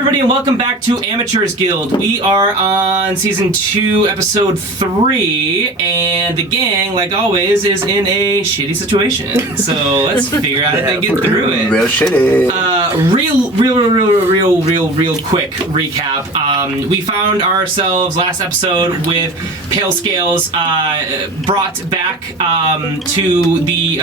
everybody, and welcome back to Amateurs Guild. We are on Season 2, Episode 3, and the gang, like always, is in a shitty situation. So let's figure out how to get through it. Real shitty. Real quick recap. We found ourselves last episode with Pale Scales brought back to the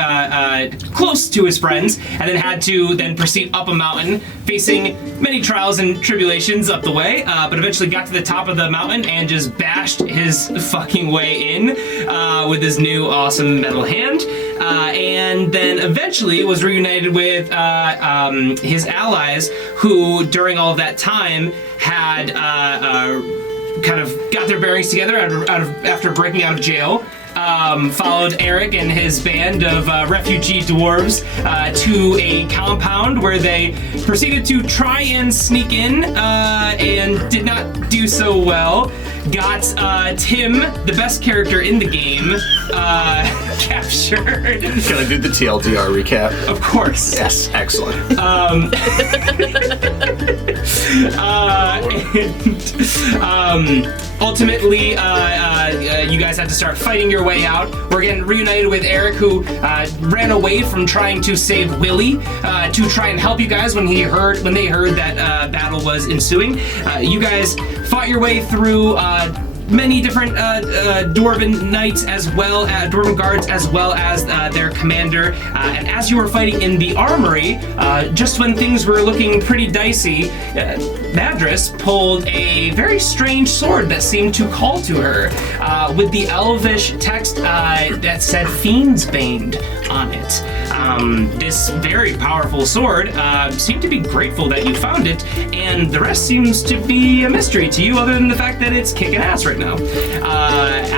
close to his friends, and then had to then proceed up a mountain, facing many trials and tribulations up the way, but eventually got to the top of the mountain and just bashed his fucking way in with his new awesome metal hand, and then eventually was reunited with his allies, who during all of that time had kind of got their bearings together after breaking out of jail. Followed Eric and his band of refugee dwarves to a compound where they proceeded to try and sneak in and did not do so well. Got Tim, the best character in the game, captured. Can I do the TLDR recap? Of course. Yes, excellent. Ultimately, you guys had to start fighting your way out. We're getting reunited with Eric, who ran away from trying to save Willie to try and help you guys when they heard that battle was ensuing. You guys fought your way through many different dwarven knights, as well as dwarven guards, as well as their commander. And as you were fighting in the armory, just when things were looking pretty dicey, Madras pulled a very strange sword that seemed to call to her, with the elvish text that said "Fiend's Bane" on it. This very powerful sword seemed to be grateful that you found it, and the rest seems to be a mystery to you, other than the fact that it's kicking ass right now.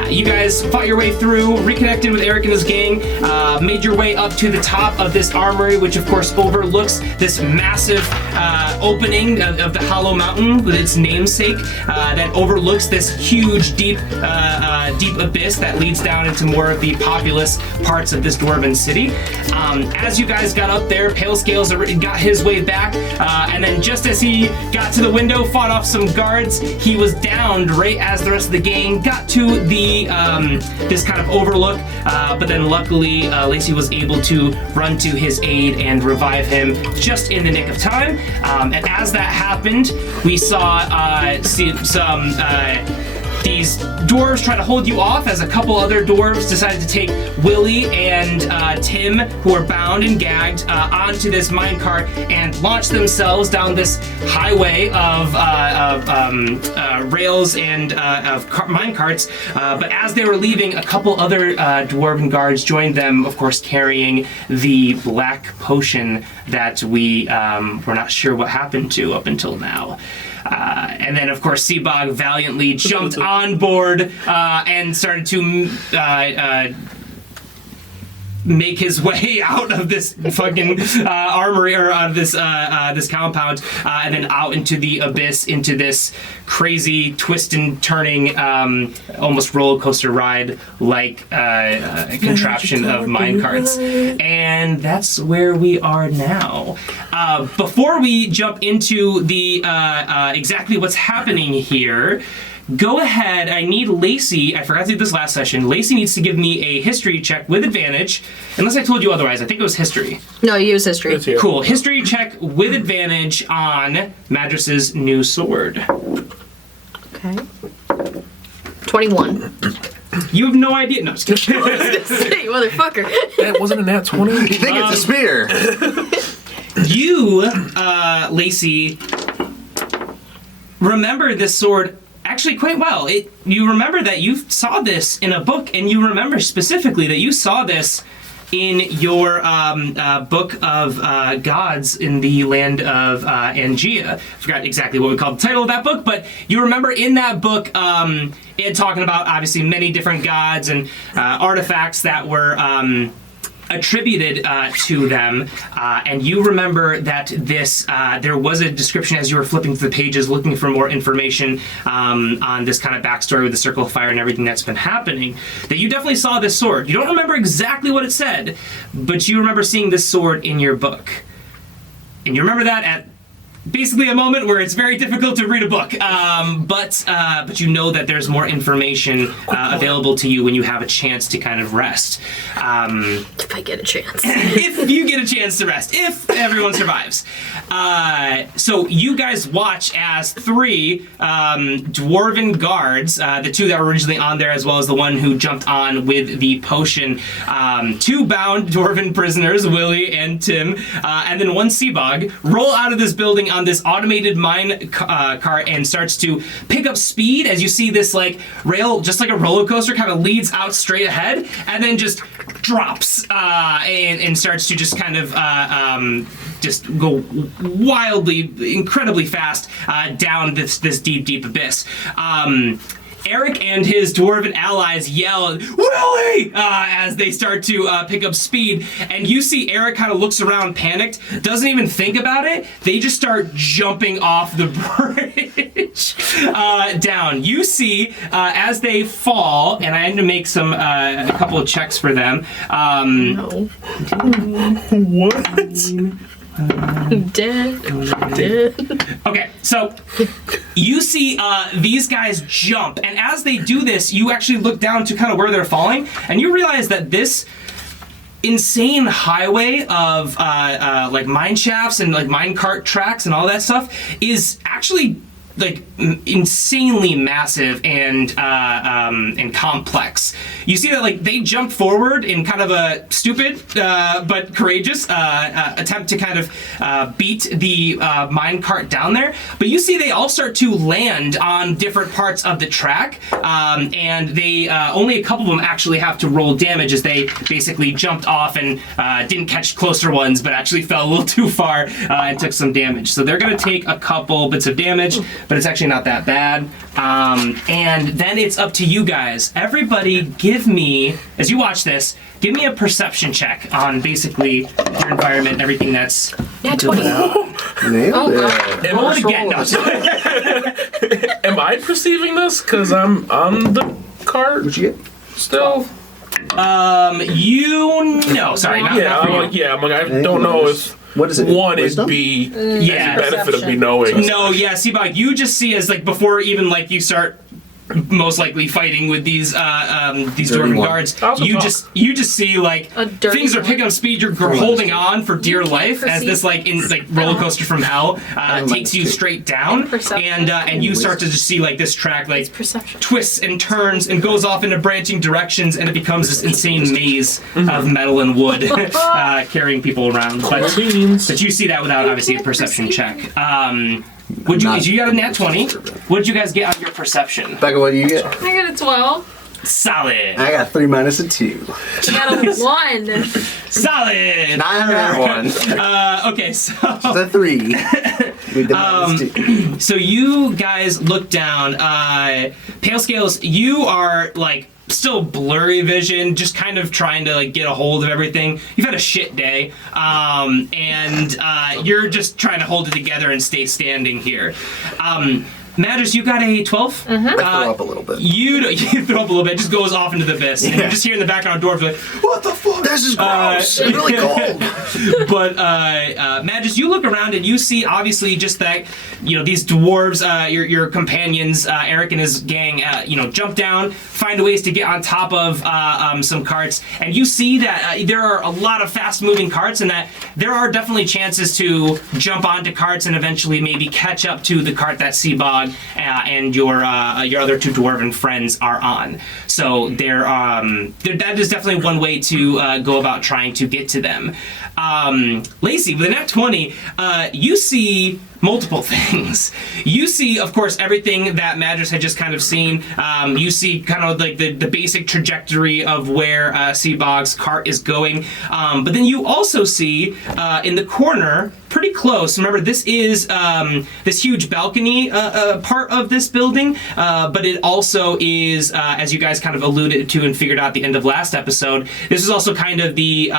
You guys fought your way through, reconnected with Eric and his gang, made your way up to the top of this armory, which of course overlooks this massive opening of the Hollow Mountain with its namesake, that overlooks this huge, deep abyss that leads down into more of the populous parts of this dwarven city. As you guys got up there, Pale Scales got his way back, and then just as he got to the window, fought off some guards, he was downed right as the rest of the gang got to the this kind of overlook, but then luckily Lacey was able to run to his aid and revive him just in the nick of time. And as that happened, we saw some these dwarves try to hold you off, as a couple other dwarves decided to take Willie and Tim, who are bound and gagged, onto this minecart and launch themselves down this highway of rails and of minecarts. But as they were leaving, a couple other dwarven guards joined them, of course carrying the black potion that we were not sure what happened to up until now. And then, of course, Seabog valiantly jumped on board and started to make his way out of this fucking armory, or out of this this compound, and then out into the abyss, into this crazy twist and turning, almost roller coaster ride like contraption of minecarts. And that's where we are now. Before we jump into the exactly what's happening here, go ahead, I need Lacey, I forgot to do this last session, Lacey needs to give me a history check with advantage, unless I told you otherwise. I think it was history. No, you use history. Cool, history check with advantage on Madras's new sword. Okay. 21. You have no idea. No, just kidding. You motherfucker. That wasn't a nat 20. You think it's a spear? You, Lacey, remember this sword actually quite well. You remember that you saw this in a book, and you remember specifically that you saw this in your book of gods in the land of Angea. I forgot exactly what we called the title of that book, but you remember in that book it talking about obviously many different gods and artifacts that were attributed to them, and you remember that this there was a description as you were flipping through the pages looking for more information on this kind of backstory with the Circle of Fire and everything that's been happening, that you definitely saw this sword. You don't remember exactly what it said, but you remember seeing this sword in your book. And you remember that at basically a moment where it's very difficult to read a book, but you know that there's more information available to you when you have a chance to kind of rest. If I get a chance. If you get a chance to rest, if everyone survives. So you guys watch as 3 dwarven guards, the 2 that were originally on there, as well as the one who jumped on with the potion, 2 bound dwarven prisoners, Willie and Tim, and then 1 Seabog, roll out of this building on this automated mine cart and starts to pick up speed as you see this like rail, just like a roller coaster, kind of leads out straight ahead and then just drops and starts to just kind of just go wildly, incredibly fast down this deep abyss. Eric and his dwarven allies yell, "Willie!" As they start to pick up speed, and you see Eric kind of looks around panicked, doesn't even think about it. They just start jumping off the bridge down. You see as they fall, and I had to make a couple of checks for them. No. What? Dead. Okay, so you see these guys jump, and as they do this, you actually look down to kind of where they're falling, and you realize that this insane highway of like mine shafts and like mine cart tracks and all that stuff is actually like insanely massive and complex. You see that like they jump forward in kind of a stupid but courageous attempt to kind of beat the mine cart down there, but you see they all start to land on different parts of the track, and they only a couple of them actually have to roll damage as they basically jumped off and didn't catch closer ones, but actually fell a little too far and took some damage. So they're going to take a couple bits of damage, but it's actually not that bad. And then it's up to you guys. Everybody give me, as you watch this, give me a perception check on basically your environment and everything that's... Yeah, 20. Nailed it. Roll it again. No. Am I perceiving this? Because I'm on the cart What'd you get? still? No, sorry, not for you. I'm like, I don't know if What is it? one is Wisdom? B. Yeah. As a benefit of me knowing. No, yeah, Seabog, you just see as like before even like you start most likely fighting with these dwarven one. guards, Also you talk. just see like A dirty things are picking up speed. You're holding on for dear can't life as this like roller coaster from hell takes you straight down, Perception. and you start to just see like this track like Perception. twists and turns and goes off into branching directions, and it becomes this insane maze of metal and wood carrying people around. But you see that without obviously a perception check. You got a nat 20. What did you guys get on your perception? Becca, what do you get? I got a 12. Solid. I got 3 minus a 2. I got a 1. Solid. Not that one. Okay, so The 3. With the minus 2. so you guys look down. Pale Scales, you are like still blurry vision, just kind of trying to like get a hold of everything. You've had a shit day, and you're just trying to hold it together and stay standing here. Matters, you got a 12? I throw up a little bit. You throw up a little bit, it just goes off into the abyss. And you just hear in the background dwarves like, what the fuck? This is gross. It's really cold. But Magus, you look around and you see obviously just that, these dwarves, your companions, Eric and his gang, jump down, find ways to get on top of some carts, and you see that there are a lot of fast-moving carts, and that there are definitely chances to jump onto carts and eventually maybe catch up to the cart that Seabog and your other 2 dwarven friends are on. So that is definitely one way to go about trying to get to them. Lacey, with a nat 20, you see multiple things. You see, of course, everything that Madras had just kind of seen. You see kind of like the basic trajectory of where Seabog's cart is going. But then you also see in the corner, pretty close, remember this is this huge balcony part of this building, but it also is, as you guys kind of alluded to and figured out at the end of last episode, this is also kind of the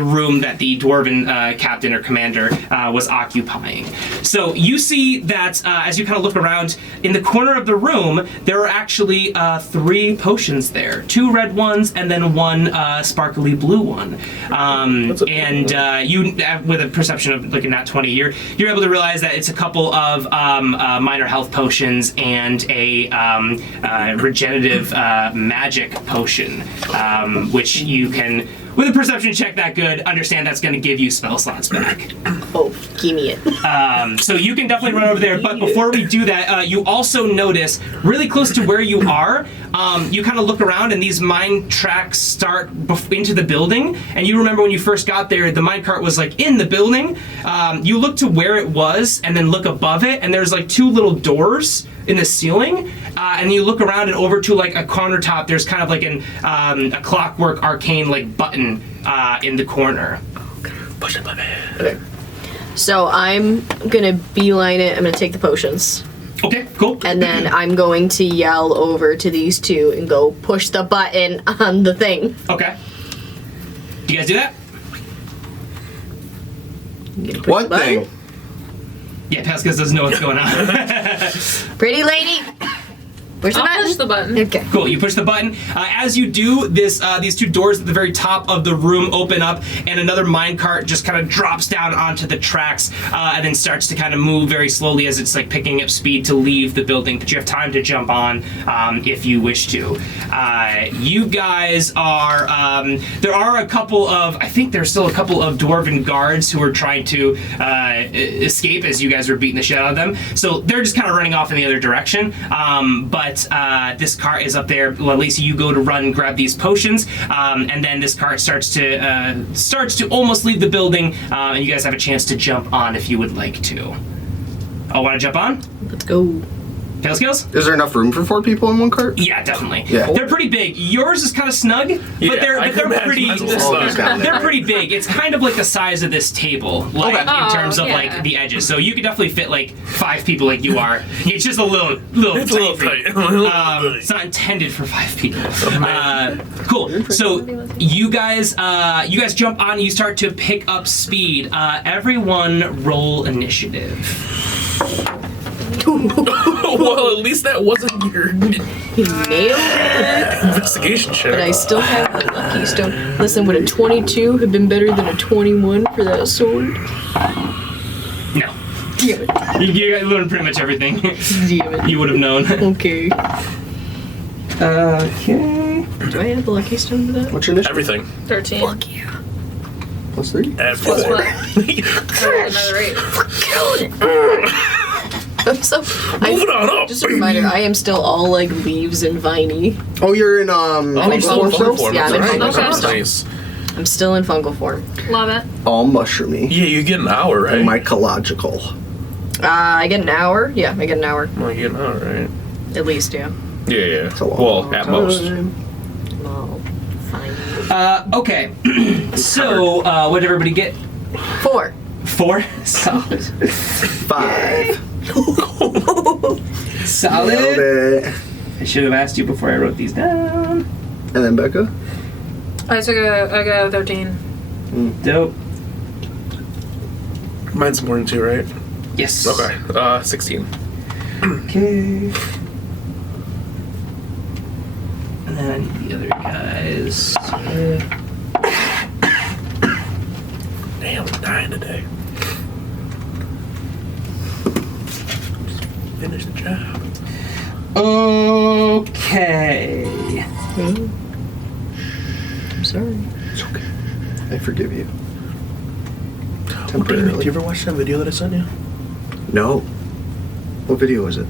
room that the dwarven captain or commander was occupying. So you see that as you kind of look around, in the corner of the room, there are actually 3 potions there. 2 red ones and then 1 sparkly blue one. You, with a perception of like a nat 20, you're able to realize that it's a couple of minor health potions and a regenerative magic potion, which you can, with a perception check that good, understand that's going to give you spell slots back. Oh, give me it. So you can definitely run over there, but before we do that, you also notice, really close to where you are, you kind of look around and these mine tracks start into the building, and you remember when you first got there, the minecart was like in the building. You look to where it was and then look above it, and there's like 2 little doors in the ceiling, and you look around and over to like a countertop, there's kind of like a clockwork arcane like button in the corner. Push the button. Okay. So I'm gonna beeline it. I'm gonna take the potions. Okay, cool. And then I'm going to yell over to these 2 and go push the button on the thing. Okay. Do you guys do that? What thing? Yeah, Pascal doesn't know what's going on. Pretty lady, push the I'll button. push the button. Okay. Cool, you push the button. As you do, these 2 doors at the very top of the room open up, and another minecart just kind of drops down onto the tracks, and then starts to kind of move very slowly as it's like picking up speed to leave the building, but you have time to jump on if you wish to. You guys are, there are a couple of, I think there's still a couple of dwarven guards who are trying to escape as you guys were beating the shit out of them, so they're just kind of running off in the other direction, but this cart is up there. Lacey, you go to run, grab these potions, and then this cart starts to almost leave the building, and you guys have a chance to jump on if you would like to. Oh, want to jump on? Let's go. Tail skills? Is there enough room for 4 people in one cart? Yeah, definitely. Yeah. They're pretty big. Yours is kind of snug, but they're pretty. They're pretty big. It's kind of like the size of this table, like in terms of like the edges. So you could definitely fit like 5 people, like you are. It's just a little It's a little tight. It's not intended for 5 people. Cool. So you guys jump on. You start to pick up speed. Everyone roll initiative. Well, at least that wasn't your He nailed it. investigation check. But I still have the lucky stone. Listen, would a 22 have been better than a 21 for that sword? No. Damn it. You guys learned pretty much everything. Damn it. You would have known. Okay. Okay. Do I have the lucky stone for that? What's your initiative? Everything. 13. Fuck yeah. Plus 3? And Plus 4. what? Another 8. Killing it. I'm so. Moving on up. Just a reminder, I am still all like leaves and viney. Oh, you're in I'm in fungal fungal form? Yeah, I'm in fungal fungal form. still. Nice. I'm still in fungal form. Love it. All mushroomy. Yeah, you get an hour, right? Mycological. I get an hour. Yeah, I get an hour. Well, you get an hour, right? At least, yeah. Yeah, yeah. It's a long Well, at most. Well, fine. Okay. So, what did everybody get? 4. 4? Solid. 5. Solid. Nailed it. I should have asked you before I wrote these down. And then Becca? I got 13. Dope. Mine's more than 2, right? Yes. Okay. 16. Okay. And then I need the other guys. Damn, I'm dying today. Just finish the job. Okay. I'm sorry. It's okay. I forgive you. Did Temporarily. you ever watch that video that I sent you? No. What video is it?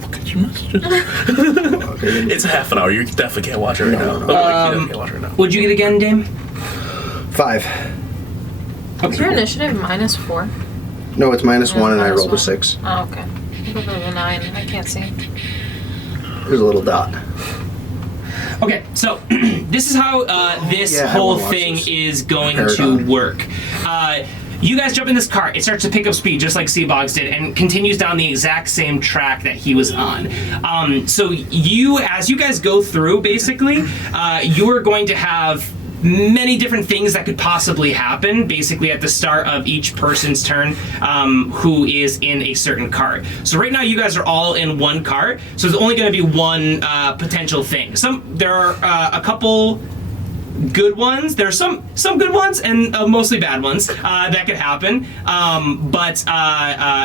Look at your messages. Okay. It's a half an hour. You definitely can't watch it right now. No. You definitely can't watch it right now. What'd you get again, Dame? 5. Is your initiative -4? No, it's -1 and I minus rolled a one. 6. Oh, okay. I thought there was a 9. I can't see. There's a little dot. Okay, so this is how this Yeah, I whole wanna watch thing this. is going to Paradigm. work. You guys jump in this cart. It starts to pick up speed just like Seabogs did and continues down the exact same track that he was on. So as you guys go through, basically, you are going to have many different things that could possibly happen basically at the start of each person's turn who is in a certain cart. So right now you guys are all in one cart, so there's only going to be one potential thing. There are a couple good ones. There are some good ones and mostly bad ones that could happen. But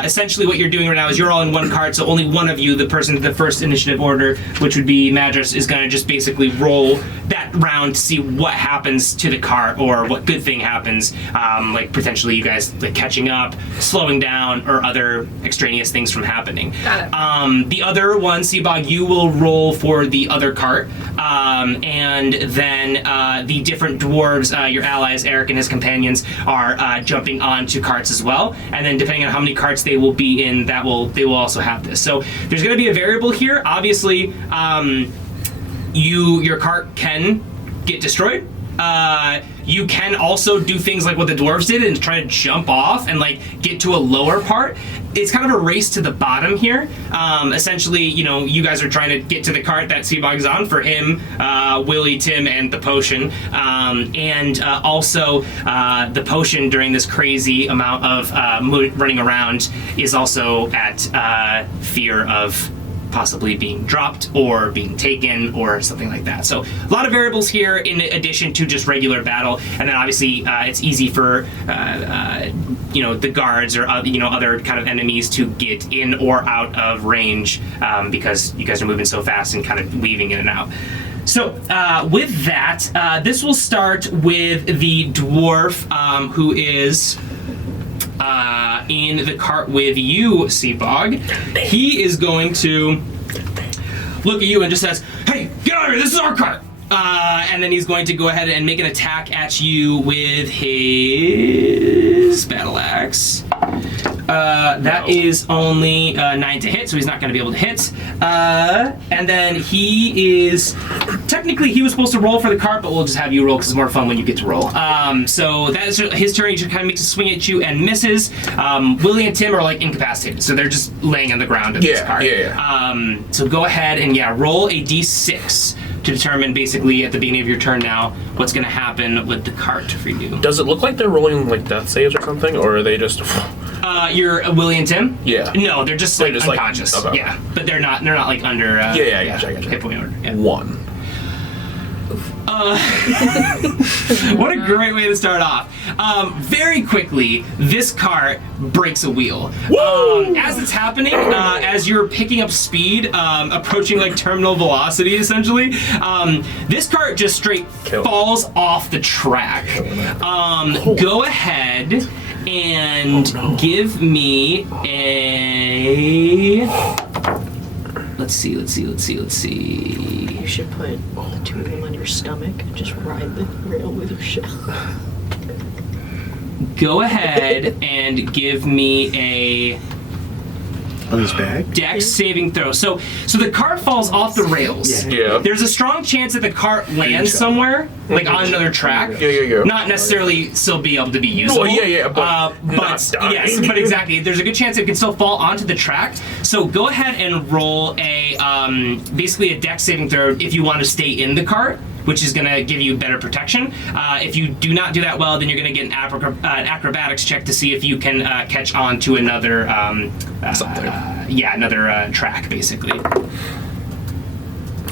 essentially what you're doing right now is you're all in one cart, so only one of you, the person in the first initiative order, which would be Madras, is going to just basically roll that round to see what happens to the cart or what good thing happens. Like potentially you guys like catching up, slowing down, or other extraneous things from happening. Got it. The other one, Seabog, you will roll for the other cart. And then the different dwarves, your allies, Eric and his companions, are jumping onto carts as well. And then depending on how many carts they will be in, they will also have this. So there's going to be a variable here. Obviously, your cart can get destroyed. You can also do things like what the dwarves did and try to jump off and like get to a lower part. It's kind of a race to the bottom here. Essentially, you guys are trying to get to the cart that Seabog's on for him, Willie, Tim, and the potion. And also the potion during this crazy amount of running around is also at fear of possibly being dropped or being taken or something like that. So a lot of variables here in addition to just regular battle. And then obviously it's easy for the guards or other kind of enemies to get in or out of range because you guys are moving so fast and kind of weaving in and out. So with that, this will start with the dwarf who is in the cart with you, Seabog. He is going to look at you and just says, "Hey, get out of here! This is our cart!" And then he's going to go ahead and make an attack at you with his battle axe. That is only 9 to hit, so he's not going to be able to hit. And then he was supposed to roll for the cart, but we'll just have you roll because it's more fun when you get to roll. So that is his turn. He just kind of makes a swing at you and misses. Willie and Tim are like incapacitated, so they're just laying on the ground in this cart. So go ahead and roll a d6 to determine basically at the beginning of your turn now what's going to happen with the cart for you. Does it look like they're rolling like death saves or something, or are they just? You're Willie and Tim? Yeah. No, they're just like unconscious. Okay. Yeah, but they're not like under. I gotcha. Hit point order. Yeah. 1. What a great way to start off. Very quickly, this cart breaks a wheel. As it's happening, as you're picking up speed, approaching like terminal velocity essentially, this cart just straight falls off the track. Go ahead and give me a... Let's see. You should put the two of them on your stomach and just ride the rail with your shell. Go ahead and give me a On his back? dex saving throw. So the cart falls off the rails. Yeah. There's a strong chance that the cart lands somewhere, like on another track. Yeah. Not necessarily still be able to be usable. But not yes, dying. but exactly. There's a good chance it can still fall onto the track. So go ahead and roll a basically a dex saving throw if you want to stay in the cart, which is going to give you better protection. If you do not do that well, then you're going to get an acrobatics check to see if you can catch on to another another track, basically. Oh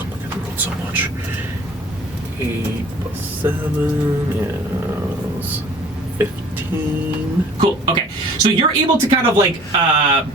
my god, I rolled so much. 8 plus 7 is 15. Cool. Okay. So you're able to kind of like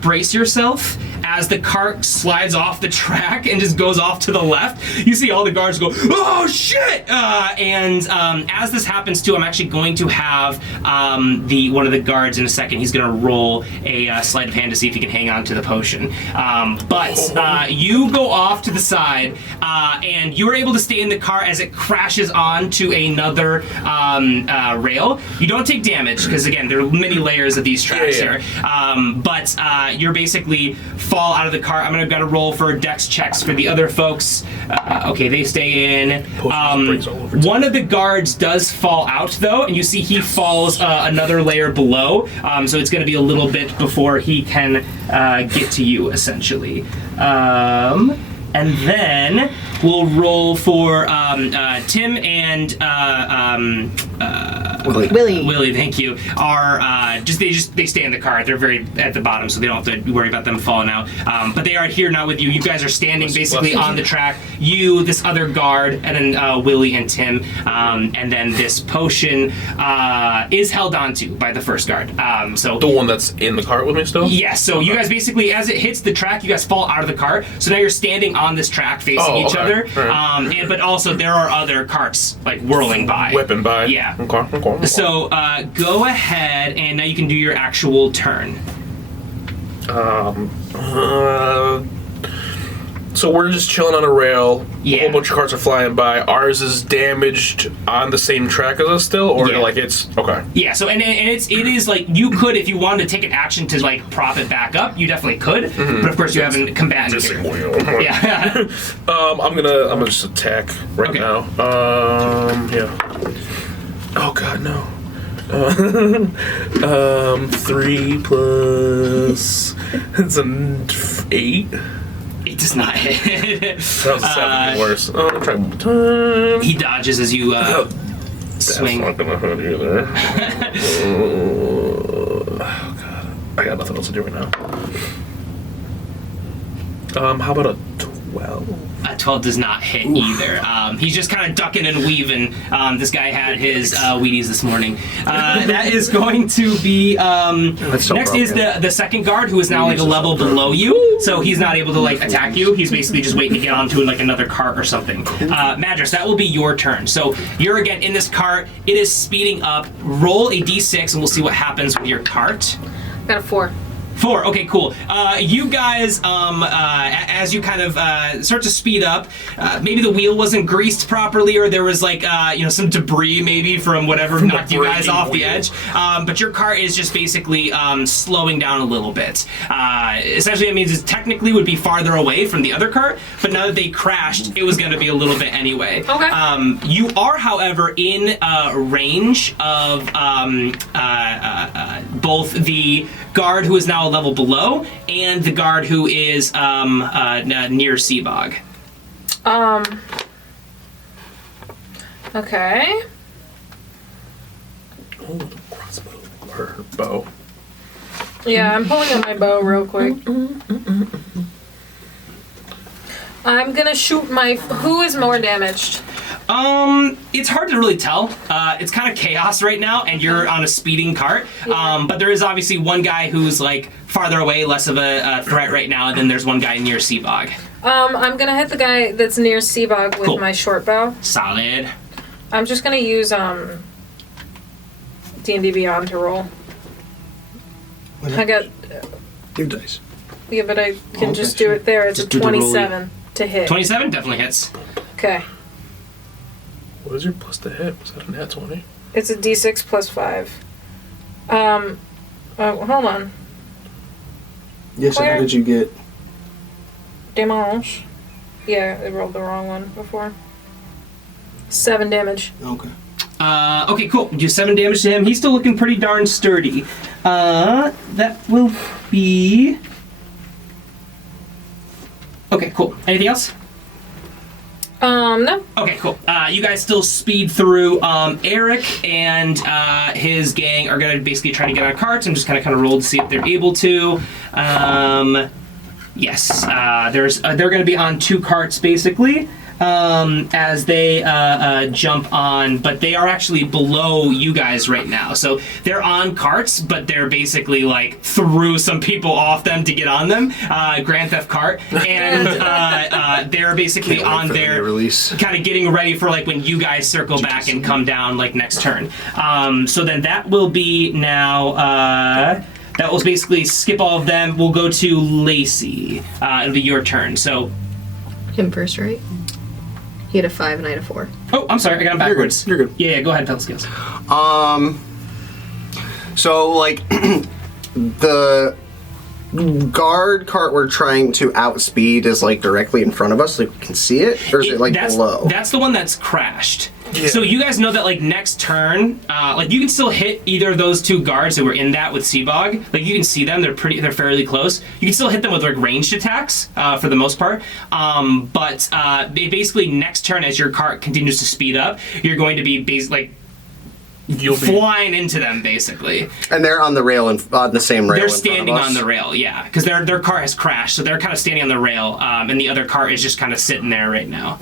brace yourself as the cart slides off the track and just goes off to the left. You see all the guards go, "Oh shit!" And as this happens too, I'm actually going to have one of the guards in a second. He's going to roll a sleight of hand to see if he can hang on to the potion. But you go off to the side, and you're able to stay in the car as it crashes onto another rail. You don't take damage because again, there are many layers of these tracks here. But you're basically fall out of the car. I'm gonna gotta roll for dex checks for the other folks. Okay, they stay in. One of the guards does fall out though, and you see he falls another layer below. So it's gonna be a little bit before he can get to you essentially. And then we'll roll for Tim and Willie, thank you. Are they stay in the car. They're very at the bottom, so they don't have to worry about them falling out. But they are here now with you. You guys are standing basically on the track. You, this other guard, and then Willie and Tim, and then this potion is held onto by the first guard. So the one that's in the cart with me still? Yes. So you guys basically, as it hits the track, you guys fall out of the cart. So now you're standing on this track facing each other. Right. But also there are other carts like whirling by, whipping by. Yeah. Okay. So go ahead, and now you can do your actual turn. So we're just chilling on a rail. Yeah. A whole bunch of carts are flying by. Ours is damaged on the same track as us still, or like it's okay. Yeah. So and it is like you could, if you wanted to take an action to like prop it back up, you definitely could. Mm-hmm. But of course you haven't combated here. Yeah. I'm gonna just attack right now. Yeah. Oh God, no. 3 plus it's an 8. It does not hit. That was a 7 worse. Oh, I'm trying one more time. He dodges as you swing. That's not gonna hurt either. Oh God, I got nothing else to do right now. How about a 12? A 12 does not hit either. He's just kind of ducking and weaving. This guy had his Wheaties this morning. That is going to be... next is the second guard, who is now like a level below you. So he's not able to like attack you. He's basically just waiting to get onto like another cart or something. Madras, that will be your turn. So you're again in this cart. It is speeding up. Roll a d6 and we'll see what happens with your cart. Got a 4. 4. Okay, cool. You guys, as you kind of start to speed up, maybe the wheel wasn't greased properly, or there was like some debris maybe from whatever knocked you guys off the edge. But your car is just basically slowing down a little bit. Essentially, it means it technically would be farther away from the other cart, but now that they crashed, it was going to be a little bit anyway. Okay. You are, however, in range of both the guard who is now a level below and the guard who is near Seabog. Okay. Oh, the crossbow or bow. Yeah, I'm pulling out my bow real quick. I'm gonna shoot my... Who is more damaged? It's hard to really tell. It's kind of chaos right now, and you're on a speeding cart. But there is obviously one guy who's like farther away, less of a threat right now, and then there's one guy near Seabog. I'm gonna hit the guy that's near Seabog with my short bow. Solid. I'm just gonna use D&D Beyond to roll. I got... Your dice. Yeah, but I can just do it there. It's just a 27 to hit. 27 definitely hits. Okay. What is your plus to hit? Was that a nat 20? It's a d6 plus 5. Oh, hold on. Yes, Where? how did you get? Damage. Yeah, I rolled the wrong one before. 7 damage. Okay. Okay, cool. Do 7 damage to him. He's still looking pretty darn sturdy. That will be... Okay, cool. Anything else? No. Okay, cool. You guys still speed through. Eric and his gang are going to basically try to get on carts. I'm just kind of roll to see if they're able to. Yes, they're going to be on 2 carts basically. As they jump on, but they are actually below you guys right now. So they're on carts, but they're basically like threw some people off them to get on them. Grand Theft Cart, and they're basically on their release, kind of getting ready for like when you guys circle back and come down like next turn. So then that will be now. That will basically skip all of them. We'll go to Lacey. It'll be your turn. So Him first, right? He had a 5 and I had a 4. Oh, I'm sorry, I got him backwards. You're good. Yeah, go ahead, Felskills. So like the guard cart we're trying to outspeed is like directly in front of us, like we can see it, or is it like that's, below? That's the one that's crashed. Yeah. So you guys know that like next turn, like you can still hit either of those two guards that were in that with Seabog. Like you can see them; they're fairly close. You can still hit them with like ranged attacks for the most part. But basically next turn, as your cart continues to speed up, you're going to be You'll be flying into them basically. And they're on the rail and on the same rail. They're in front of standing us? on the rail, yeah, because their car has crashed, so they're kind of standing on the rail, and the other car is just kind of sitting there right now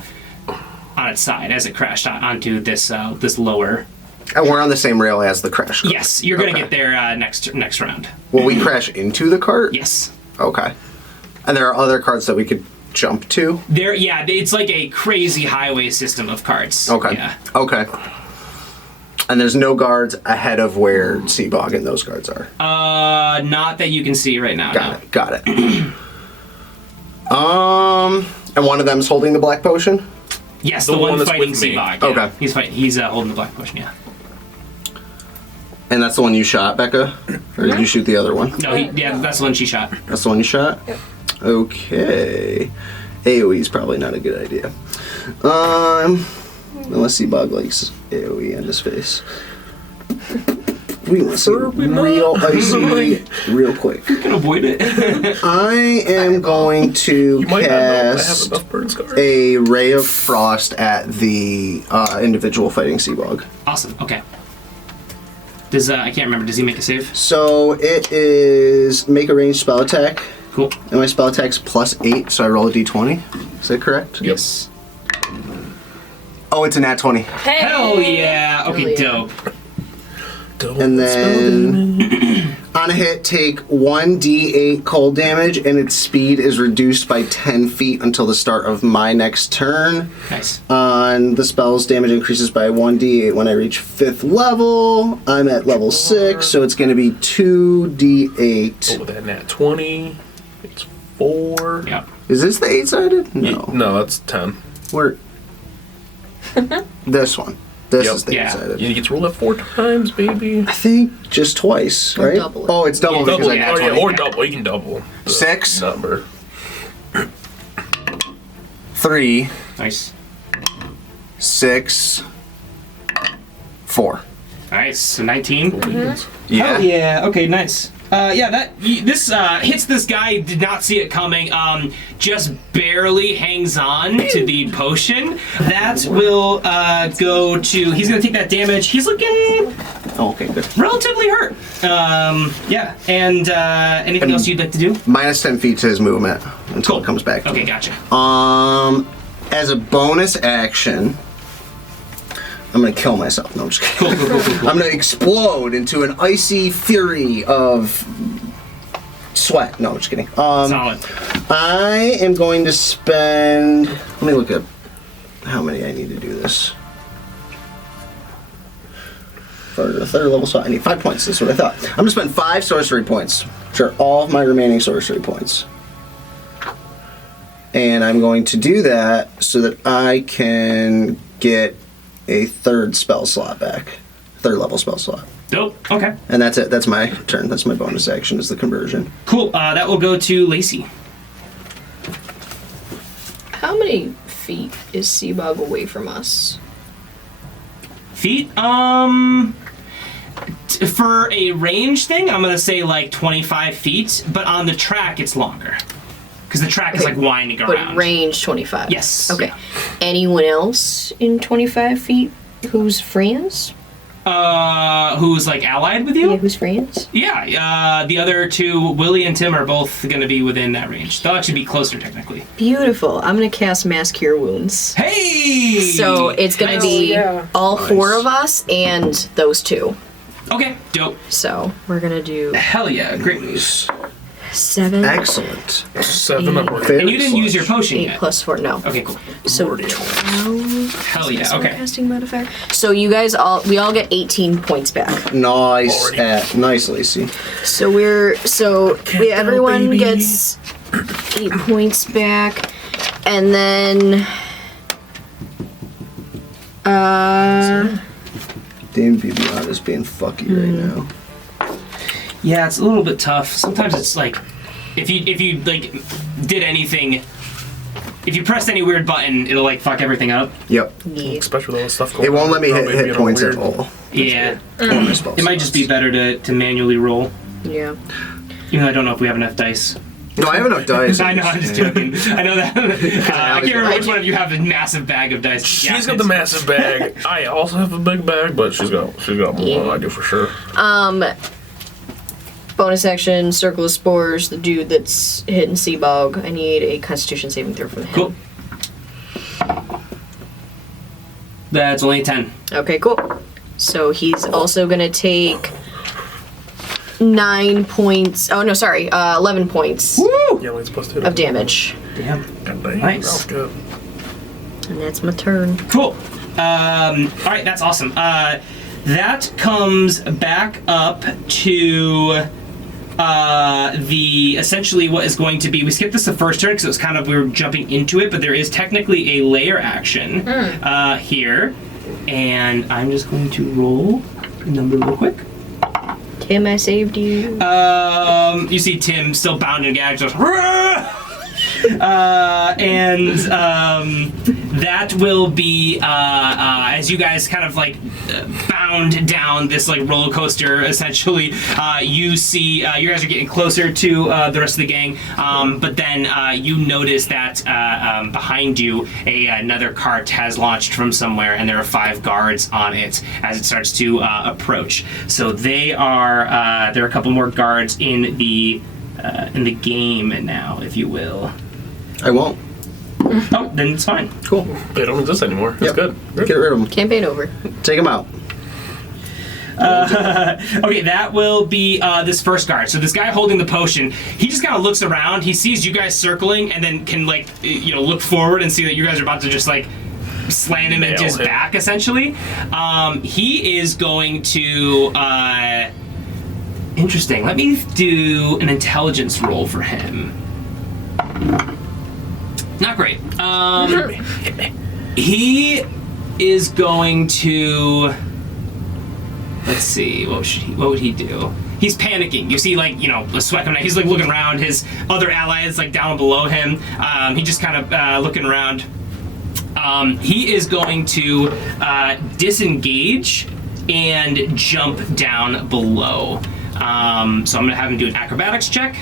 on its side as it crashed onto this lower. And we're on the same rail as the crash cart. Yes, you're gonna Okay. get there next round. Will we crash into the cart? Yes. Okay. And there are other carts that we could jump to? It's like a crazy highway system of carts. Okay. Yeah. Okay. And there's no guards ahead of where Seabog and those guards are. Not that you can see right now. Got it. And one of them's holding the black potion? Yes, The the one one that's fighting with me. Seabog. Yeah. Okay. He's fighting. He's holding the black potion. Yeah. And that's the one you shot, Becca? Or did you shoot the other one? No. That's the one she shot. That's the one you shot? Yep. Okay. AoE is probably not a good idea. Unless Seabog likes AoE on his face. We want to see real icy real quick. You can avoid it. I am going to You might not know, but I have cast enough burn scars. a ray of frost at the individual fighting Seabog. Awesome. Okay. Does I can't remember. Does he make a save? So it is make a ranged spell attack, Cool. and my spell attack's +8, so I roll a d20. Is that correct? Yes. Oh, it's a nat 20. Hey! Hell yeah. Okay. Hell yeah. Dope. And then on a hit, take 1d8 cold damage, and its speed is reduced by 10 feet until the start of my next turn. Nice. On the spell's damage increases by 1d8 when I reach 5th level. I'm at level 6, so it's going to be 2d8. Oh, with that nat 20, it's 4. Yep. Is this the 8-sided? No. No, that's 10. Where? This one. This Yep. is the Yeah. 8-sided. You get to roll that 4 times, baby. I think just twice, Or right? double it. Oh, it's double Yeah, because double, I yeah. got Oh, yeah, 20. or double. You can double. The 6? number. 3, Nice. 6, 4. Nice. So 19. Yeah. Yeah. Okay. Nice. This hits this guy. Did not see it coming. Just barely hangs on to the potion. That will go to. He's gonna take that damage. He's looking Oh, okay, good. relatively hurt. Yeah. And anything else you'd like to do? Minus 10 feet to his movement until it comes back. to Okay. me. Gotcha. As a bonus action, I'm gonna kill myself. No, I'm just kidding. Cool. I'm gonna explode into an icy fury of sweat. No, I'm just kidding. Solid. I am going to spend. Let me look at how many I need to do this. For the 3rd level slot, I need 5 points. That's what I thought. I'm gonna spend 5 sorcery points, which are all of my remaining sorcery points. And I'm going to do that so that I can get a 3rd spell slot back. 3rd level spell slot. Dope. Okay. And that's it. That's my turn. That's my bonus action is the conversion. Cool. That will go to Lacey. How many feet is Seabog away from us? Feet. For a range thing, I'm gonna say like 25 feet, but on the track it's longer. Because the track is like winding But around. range 25. Yes. Okay. Yeah. Anyone else in 25 feet who's friends? Who's like allied with you? Yeah, who's friends? Yeah, the other two, Willie and Tim, are both going to be within that range. They'll actually be closer, technically. Beautiful. I'm going to cast Mass Cure Wounds. Hey! So it's going to be yeah. all 4 of us and those 2. Okay, dope. So we're going to do Hell yeah, great news. 7, Excellent. 7 up. Very And you didn't use your clutch. potion 8 yet. plus 4. No. Okay, cool. So Lordy. 12. Hell yeah, That's my okay. casting modifier. So you guys we all get 18 points back. Nice. Already. Nice, Lacey. So everyone gets 8 points back, and then Dame Vivian is being fucky right now. Yeah, it's a little bit tough. Sometimes it's like, if you like did anything if you press any weird button, it'll like fuck everything up. Yep. Yeah. Especially with all the stuff going It won't on. let me Probably hit being points weird. at all. Yeah. On my spell It might just be slots. better to manually roll. Yeah. Even though I don't know if we have enough dice. No, I have enough dice. I know, I'm just joking. I know that. I can't remember which one of you have a massive bag of dice. She's got the massive bag. I also have a big bag, but she's got more than I do for sure. Bonus action, circle of spores, the dude that's hitting Seabog. I need a constitution saving throw from him. Cool. That's only a 10. Okay, cool. So he's also gonna take 9 points. Oh no, sorry, 11 points Woo! Yeah, let's plus 2. of damage. Damn. God dang, Nice. That was good. And that's my turn. Cool. All right, that's awesome. That comes back up to the essentially what is going to be. We skipped this the first turn because it was kind of we were jumping into it, but there is technically a layer action here, and I'm just going to roll the number real quick. Tim, I saved you. You see Tim still bound and gagged, just and that will be as you guys kind of like bound down this like roller coaster. Essentially, you see you guys are getting closer to the rest of the gang, but then you notice that behind you another cart has launched from somewhere, and there are 5 guards on it as it starts to approach. So they are there are a couple more guards in the game now, if you will. I won't. Oh, then it's fine. Cool. They don't exist anymore. That's Yep. good. Get rid of them. Campaign over. Take them out. Okay, that will be this first guard. So this guy holding the potion, he just kind of looks around. He sees you guys circling, and then can like look forward and see that you guys are about to just like slam him into Nail his him. back. Essentially, he is going to. Interesting. Let me do an intelligence roll for him. Not great. He is going to. Let's see. What would he do? He's panicking. You see, like a sweat coming out. He's like looking around. His other ally is like down below him. He just kind of looking around. He is going to disengage and jump down below. So I'm gonna have him do an acrobatics check.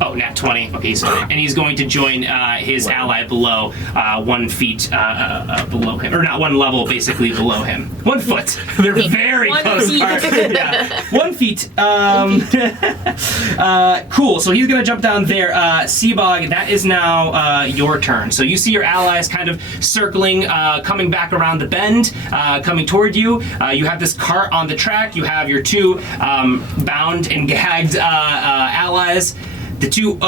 Oh, nat 20. Okay, sorry. And he's going to join his ally below, 1 feet below him, or not 1 level, basically below him. 1 foot. They're very 1 close. feet. Yeah, 1 feet. Cool. So he's gonna jump down there. Seabog, that is now your turn. So you see your allies kind of circling, coming back around the bend, coming toward you. You have this cart on the track. You have your 2 bound and gagged allies. The 2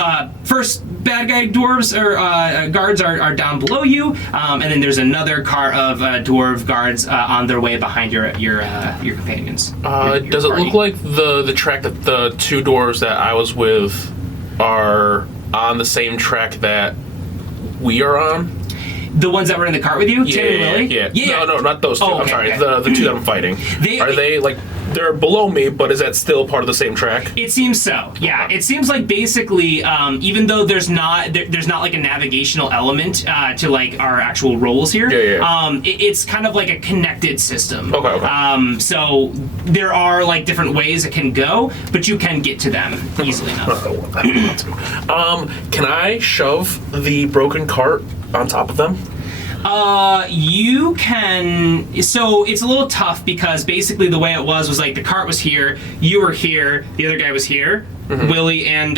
first bad guy dwarves or guards are down below you, and then there's another car of dwarf guards on their way behind your companions. Your Does it party. look like the track that the 2 dwarves that I was with are on the same track that we are on? The ones that were in the cart with you, Tim and Willie? Yeah. No, not those 2. Oh, I'm okay, sorry. okay. The 2 that I'm fighting. Are they like they're below me? But is that still part of the same track? It seems so. Yeah, it seems like basically, even though there's not like a navigational element to like our actual roles here. Yeah. It's kind of like a connected system. Okay. So there are like different ways it can go, but you can get to them easily enough. I don't want to. Can I shove the broken cart on top of them? You can. So it's a little tough because basically the way it was like the cart was here, you were here, the other guy was here, Willie and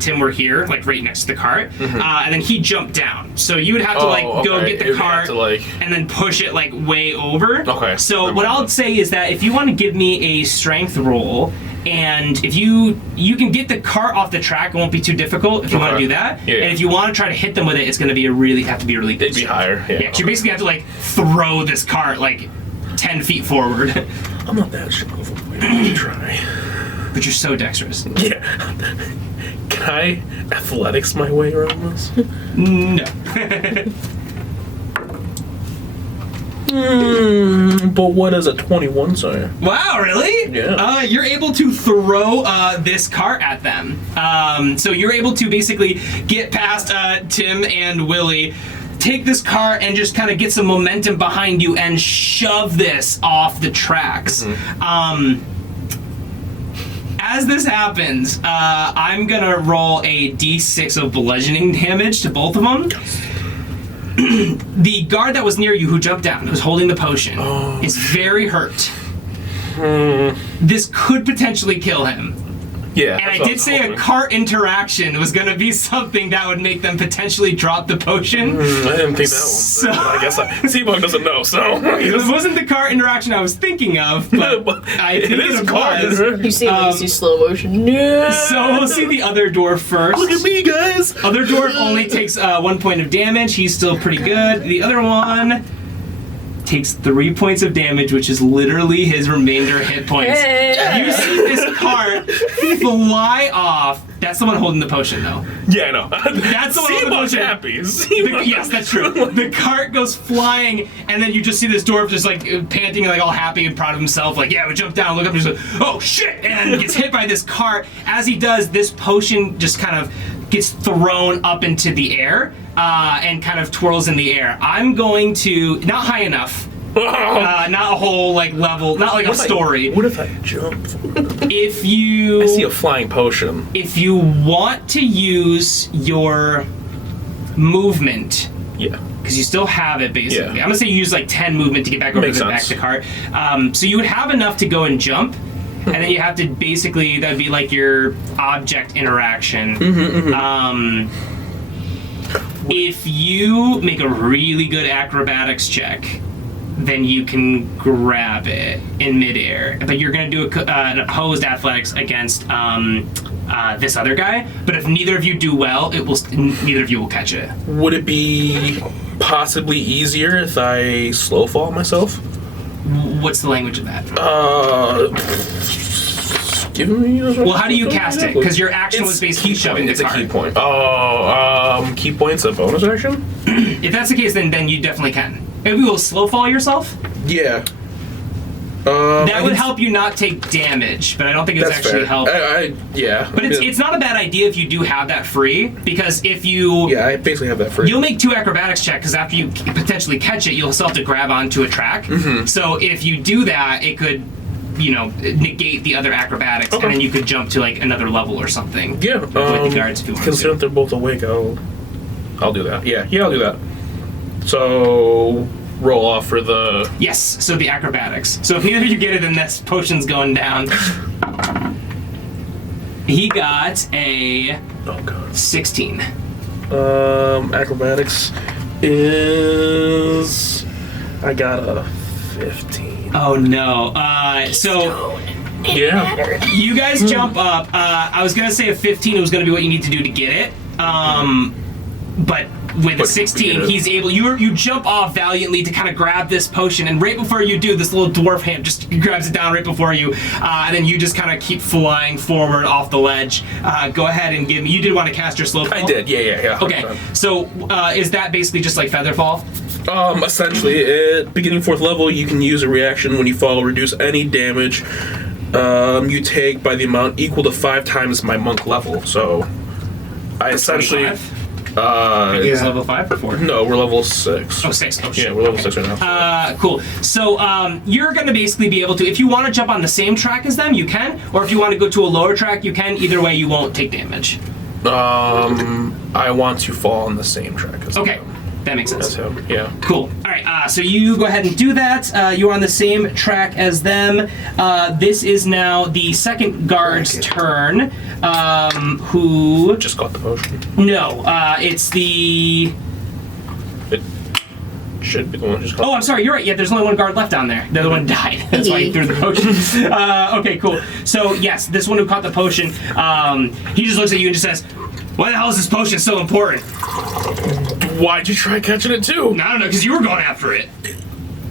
Tim were here, like right next to the cart, and then he jumped down. So you would have to go get the cart and then push it like way over. Okay. So what I'll say is that if you want to give me a strength roll. And if you can get the cart off the track, it won't be too difficult if you want to do that. Yeah. And if you want to try to hit them with it, it's going to be have to be a really good It'd be strength. higher. Yeah. So you basically have to like throw this cart like 10 feet forward. I'm not that strong. I can try. But you're so dexterous. Yeah. Can I athletics my way around this? No. But what does a 21 say? Wow, really? Yeah. You're able to throw this cart at them. So you're able to basically get past Tim and Willie, take this cart and just kind of get some momentum behind you and shove this off the tracks. As this happens, I'm gonna roll a d6 of bludgeoning damage to both of them. The guard that was near you who jumped down, who's holding the potion, is very hurt. This could potentially kill him. Yeah. And I did say a cart interaction was going to be something that would make them potentially drop the potion. I didn't think that one. So- I guess Seabug doesn't know, so. It wasn't the cart interaction I was thinking of, but I think it was. You see, like, you see slow motion. No. So we'll see the other dwarf first. Look at me, guys! Other dwarf only takes 1 point of damage. He's still pretty good. The other one takes 3 points of damage, which is literally his remainder hit points. Hey. You see this cart fly off. That's the one holding the potion, though. Yeah, I know. That's the one holding the Seabug's potion. happy. Yes, that's true. The cart goes flying, and then you just see this dwarf just like panting, like all happy and proud of himself. Like, yeah, we jump down, look up, and just like, oh shit! And gets hit by this cart. As he does, this potion just kind of gets thrown up into the air and kind of twirls in the air. I'm going to not high enough. Not a whole like level, not like a story. What if I jump? If you I see a flying potion. if you want to use your movement, Yeah. because you still have it basically. Yeah. I'm gonna say you use like 10 movement to get back over Makes to the back sense. of the cart. So you would have enough to go and jump, and then you have to basically that'd be like your object interaction. If you make a really good acrobatics check, then you can grab it in midair. But you're going to do an opposed athletics against this other guy. But if neither of you do well, neither of you will catch it. Would it be possibly easier if I slow fall myself? What's the language of that? Give me. Well, how do you cast it? Because your action was basically shoving the It's a cart. key point. Key point's a bonus action? If that's the case, then you definitely can. Maybe we'll slow fall yourself. Yeah. That would help you not take damage, but I don't think it's actually help. Yeah. But it's not a bad idea if you do have that free, because if you Yeah, I basically have that free. you'll make 2 acrobatics checks, because after you potentially catch it, you'll still have to grab onto a track. So if you do that, it could, negate the other acrobatics, Okay. and then you could jump to like another level or something. Yeah. With the guards if you want Considering to. they're both awake, I'll do that. Yeah, I'll do that. So roll off for the. Yes, so the acrobatics. So if neither of you get it, then this potion's going down. He got a Oh god. 16. Acrobatics is. I got a 15. Oh no. So Yeah. you guys jump up. I was gonna say a 15 was gonna be what you need to do to get it. But with a But 16, you get it. he's able. You jump off valiantly to kind of grab this potion, and right before you do, this little dwarf hand just grabs it down right before you, and then you just kind of keep flying forward off the ledge. Go ahead and give me. You did want to cast your slow fall. I did. Yeah. Okay, 100%. so is that basically just like Featherfall? Essentially, at beginning 4th level, you can use a reaction when you fall, reduce any damage you take by the amount equal to 5 times my monk level. So, I essentially. 25? Is level 5 or 4? No, we're level 6. Oh, 6. Oh, shit. Yeah, we're level 6 right now. Cool. So you're going to basically be able to, if you want to jump on the same track as them, you can. Or if you want to go to a lower track, you can. Either way, you won't take damage. I want to fall on the same track as Okay. them. That makes sense. That's him. Yeah. Cool. All right. So you go ahead and do that. You're on the same track as them. This is now the second guard's turn. Who? Just got the potion. No. It's the. It should be the one who just got. Oh, I'm sorry. You're right. Yeah, there's only one guard left down there. The other one died. That's why he threw the potion. Okay, cool. So yes, this one who caught the potion, he just looks at you and just says, "Why the hell is this potion so important?" Why'd you try catching it too? I don't know, because you were going after it.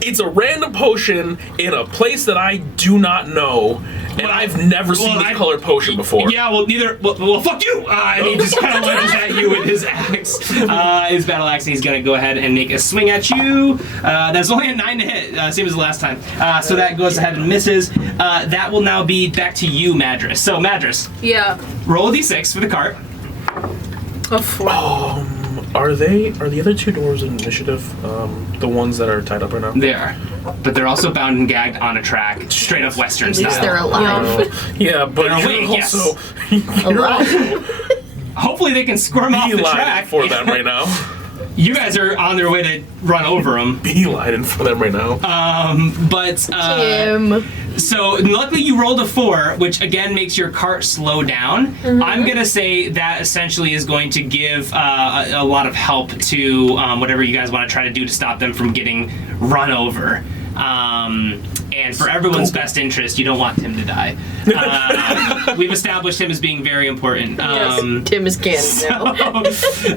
It's a random potion in a place that I do not know, And I've never seen this colored potion before. Yeah, well, neither. Well, fuck you! And he just kind of lunges at you with his axe, his battle axe, and he's gonna go ahead and make a swing at you. That's only a 9 to hit, same as the last time. So that goes ahead and misses. That will now be back to you, Madras. So, Madras, Yeah. roll a d6 for the cart. A 4. Are the other 2 dwarves in initiative the ones that are tied up right now? They are, but they're also bound and gagged on a track, straight up Western At least style. they're alive. Yeah, but They're you're awake, yes. also you're also Hopefully, they can squirm off the beelining track. for them right now. You guys are on their way to run over them. Beelining for them right now. But Kim. so luckily you rolled a 4, which again makes your cart slow down. I'm gonna say that essentially is going to give a lot of help to whatever you guys want to try to do to stop them from getting run over. And for everyone's best interest, you don't want Tim to die. We've established him as being very important. Tim is canon now. So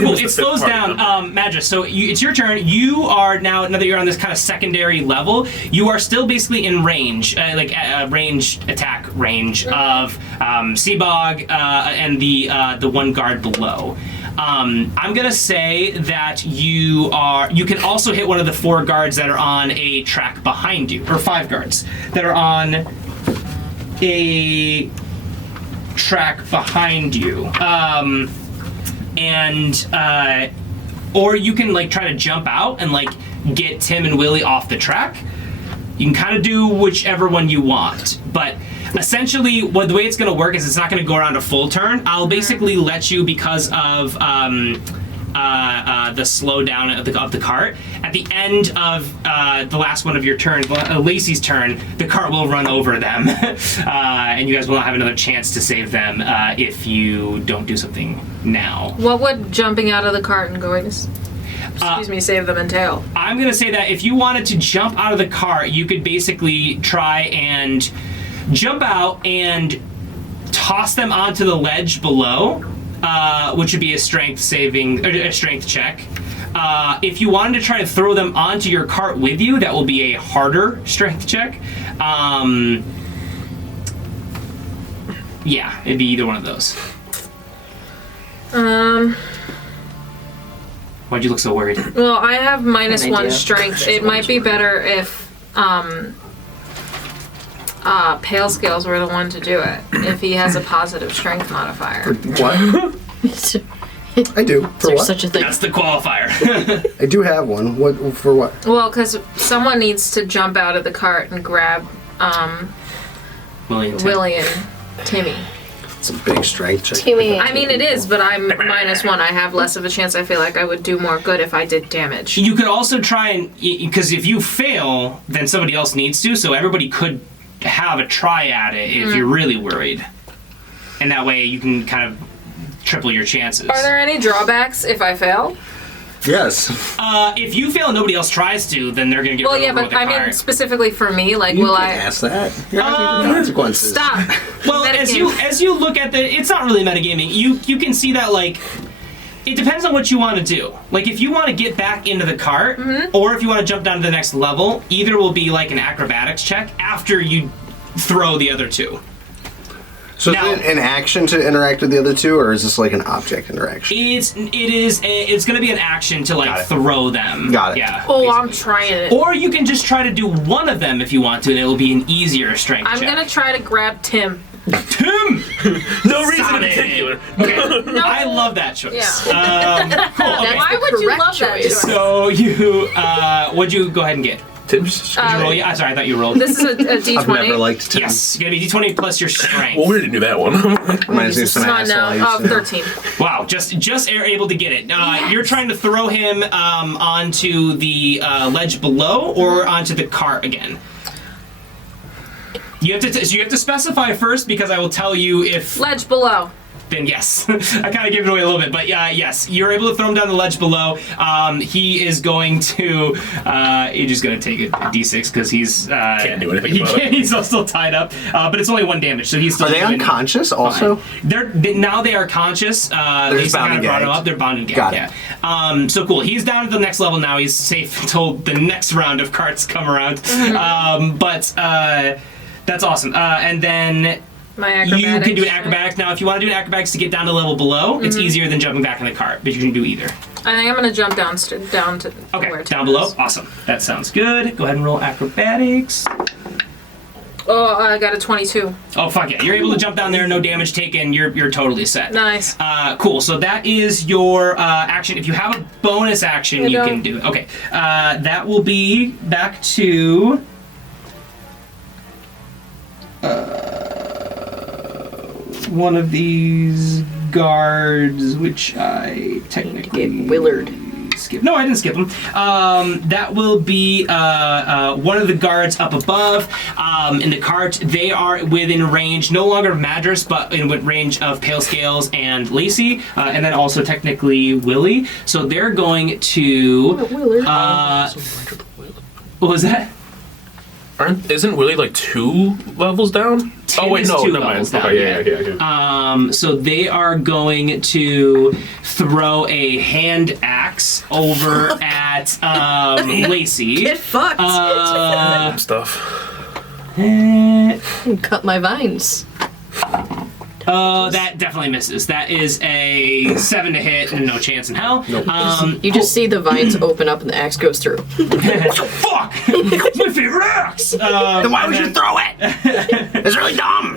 cool. It slows down, Madras. So it's your turn. You are now that you're on this kind of secondary level. You are still basically in range, like range attack range of Seabog and the one guard below. I'm gonna say that you can also hit one of the 4 guards that are on a track behind you, or 5 guards that are on a track behind you. Or you can like try to jump out and like get Tim and Willie off the track. You can kind of do whichever one you want, but essentially, the way it's going to work is it's not going to go around a full turn. I'll basically let you, because of the slowdown of the cart. At the end of the last one of your turns, Lacey's turn, the cart will run over them, and you guys will not have another chance to save them if you don't do something now. What would jumping out of the cart and going save them entail? I'm going to say that if you wanted to jump out of the cart, you could basically try and jump out and toss them onto the ledge below, which would be a strength check. If you wanted to try to throw them onto your cart with you, that will be a harder strength check. Yeah, it'd be either one of those. Why'd you look so worried? Well, I have -1 idea. strength. It might be better if Pale Scales were the one to do it. If he has a positive strength modifier. What? I do. For There's what? such a thing. That's the qualifier. I do have one. What for? What? Well, because someone needs to jump out of the cart and grab Willie and Timmy. It's a big strength check. Timmy. I mean, it is, but I'm -1. I have less of a chance. I feel like I would do more good if I did damage. You could also try and, because if you fail, then somebody else needs to, so everybody could have a try at it if you're really worried. And that way you can kind of triple your chances. Are there any drawbacks if I fail? Yes. If you fail and nobody else tries to, then they're going to get Well, run yeah, over but with a I mean cart. specifically for me, like, You will can I ask that. You're asking for consequences. stop? Well, as you look at it's not really metagaming. You can see that, like, it depends on what you want to do. Like, if you want to get back into the cart, or if you want to jump down to the next level, either will be like an acrobatics check after you throw the other 2. So Now- is it an action to interact with the other 2, or is this like an object interaction? It's going to be an action to, like, throw them. Got it. Yeah. Oh, basically. I'm trying it. Or you can just try to do one of them if you want to, and it'll be an easier strength I'm check. gonna try to grab Tim. Tim! No reason Stop in it. particular. Okay. No. I love that choice. Yeah. Cool. Okay. Why would you correct love that choice. choice? So you, what'd you go ahead and get? Tim's. Did you roll? Yeah, sorry, I thought you rolled. This is a D20. I've never liked Tim. Yes, it's gonna be D20 plus your strength. Well, we didn't do that one. Reminds me of It's some not asshole I now. used to know. 13. Wow, just are able to get it. You're trying to throw him onto the ledge below or onto the cart again. You have to specify first, because I will tell you if. Ledge below. Then yes. I kind of gave it away a little bit, but yes, you're able to throw him down the ledge below. He is going to, you're just going to take a d6 because he's Can't do anything about it. He's still tied up, but it's only 1 damage, so he's still. Are they doing unconscious also? fine. Now they are conscious. They just bound kind and of brought him gagged. up. They're bound and gagged. Got Yeah. So cool. He's down at the next level now. He's safe until the next round of carts come around. That's awesome. And then My acrobatics. you can do an acrobatics. Now, if you want to do an acrobatics to get down to level below, it's easier than jumping back in the cart, but you can do either. I think I'm gonna jump down to Okay, where down Tim below. is. Awesome. That sounds good. Go ahead and roll acrobatics. Oh, I got a 22. Oh, fuck yeah. You're able to jump down there, no damage taken. You're totally set. Nice. Cool. So that is your action. If you have a bonus action, you can do it. Okay. That will be back to... one of these guards, which I technically... Get Willard. Skip. No, I didn't skip them. That will be one of the guards up above in the cart. They are within range, no longer of Madras, but in range of Pale Scales and Lacey, and then also technically Willie. So they're going to. Willard. What was that? Isn't Willie like 2 levels down? Tim is 2 never levels mind. down, Okay, yeah. So they are going to throw a hand axe over at Lacey. Get fucked. Stuff. Cut my vines. That definitely misses. That is a 7 to hit and no chance in hell. Nope. You just see the vines open up and the axe goes through. Fuck! It's my favorite axe! Then why would you throw it? It's really dumb.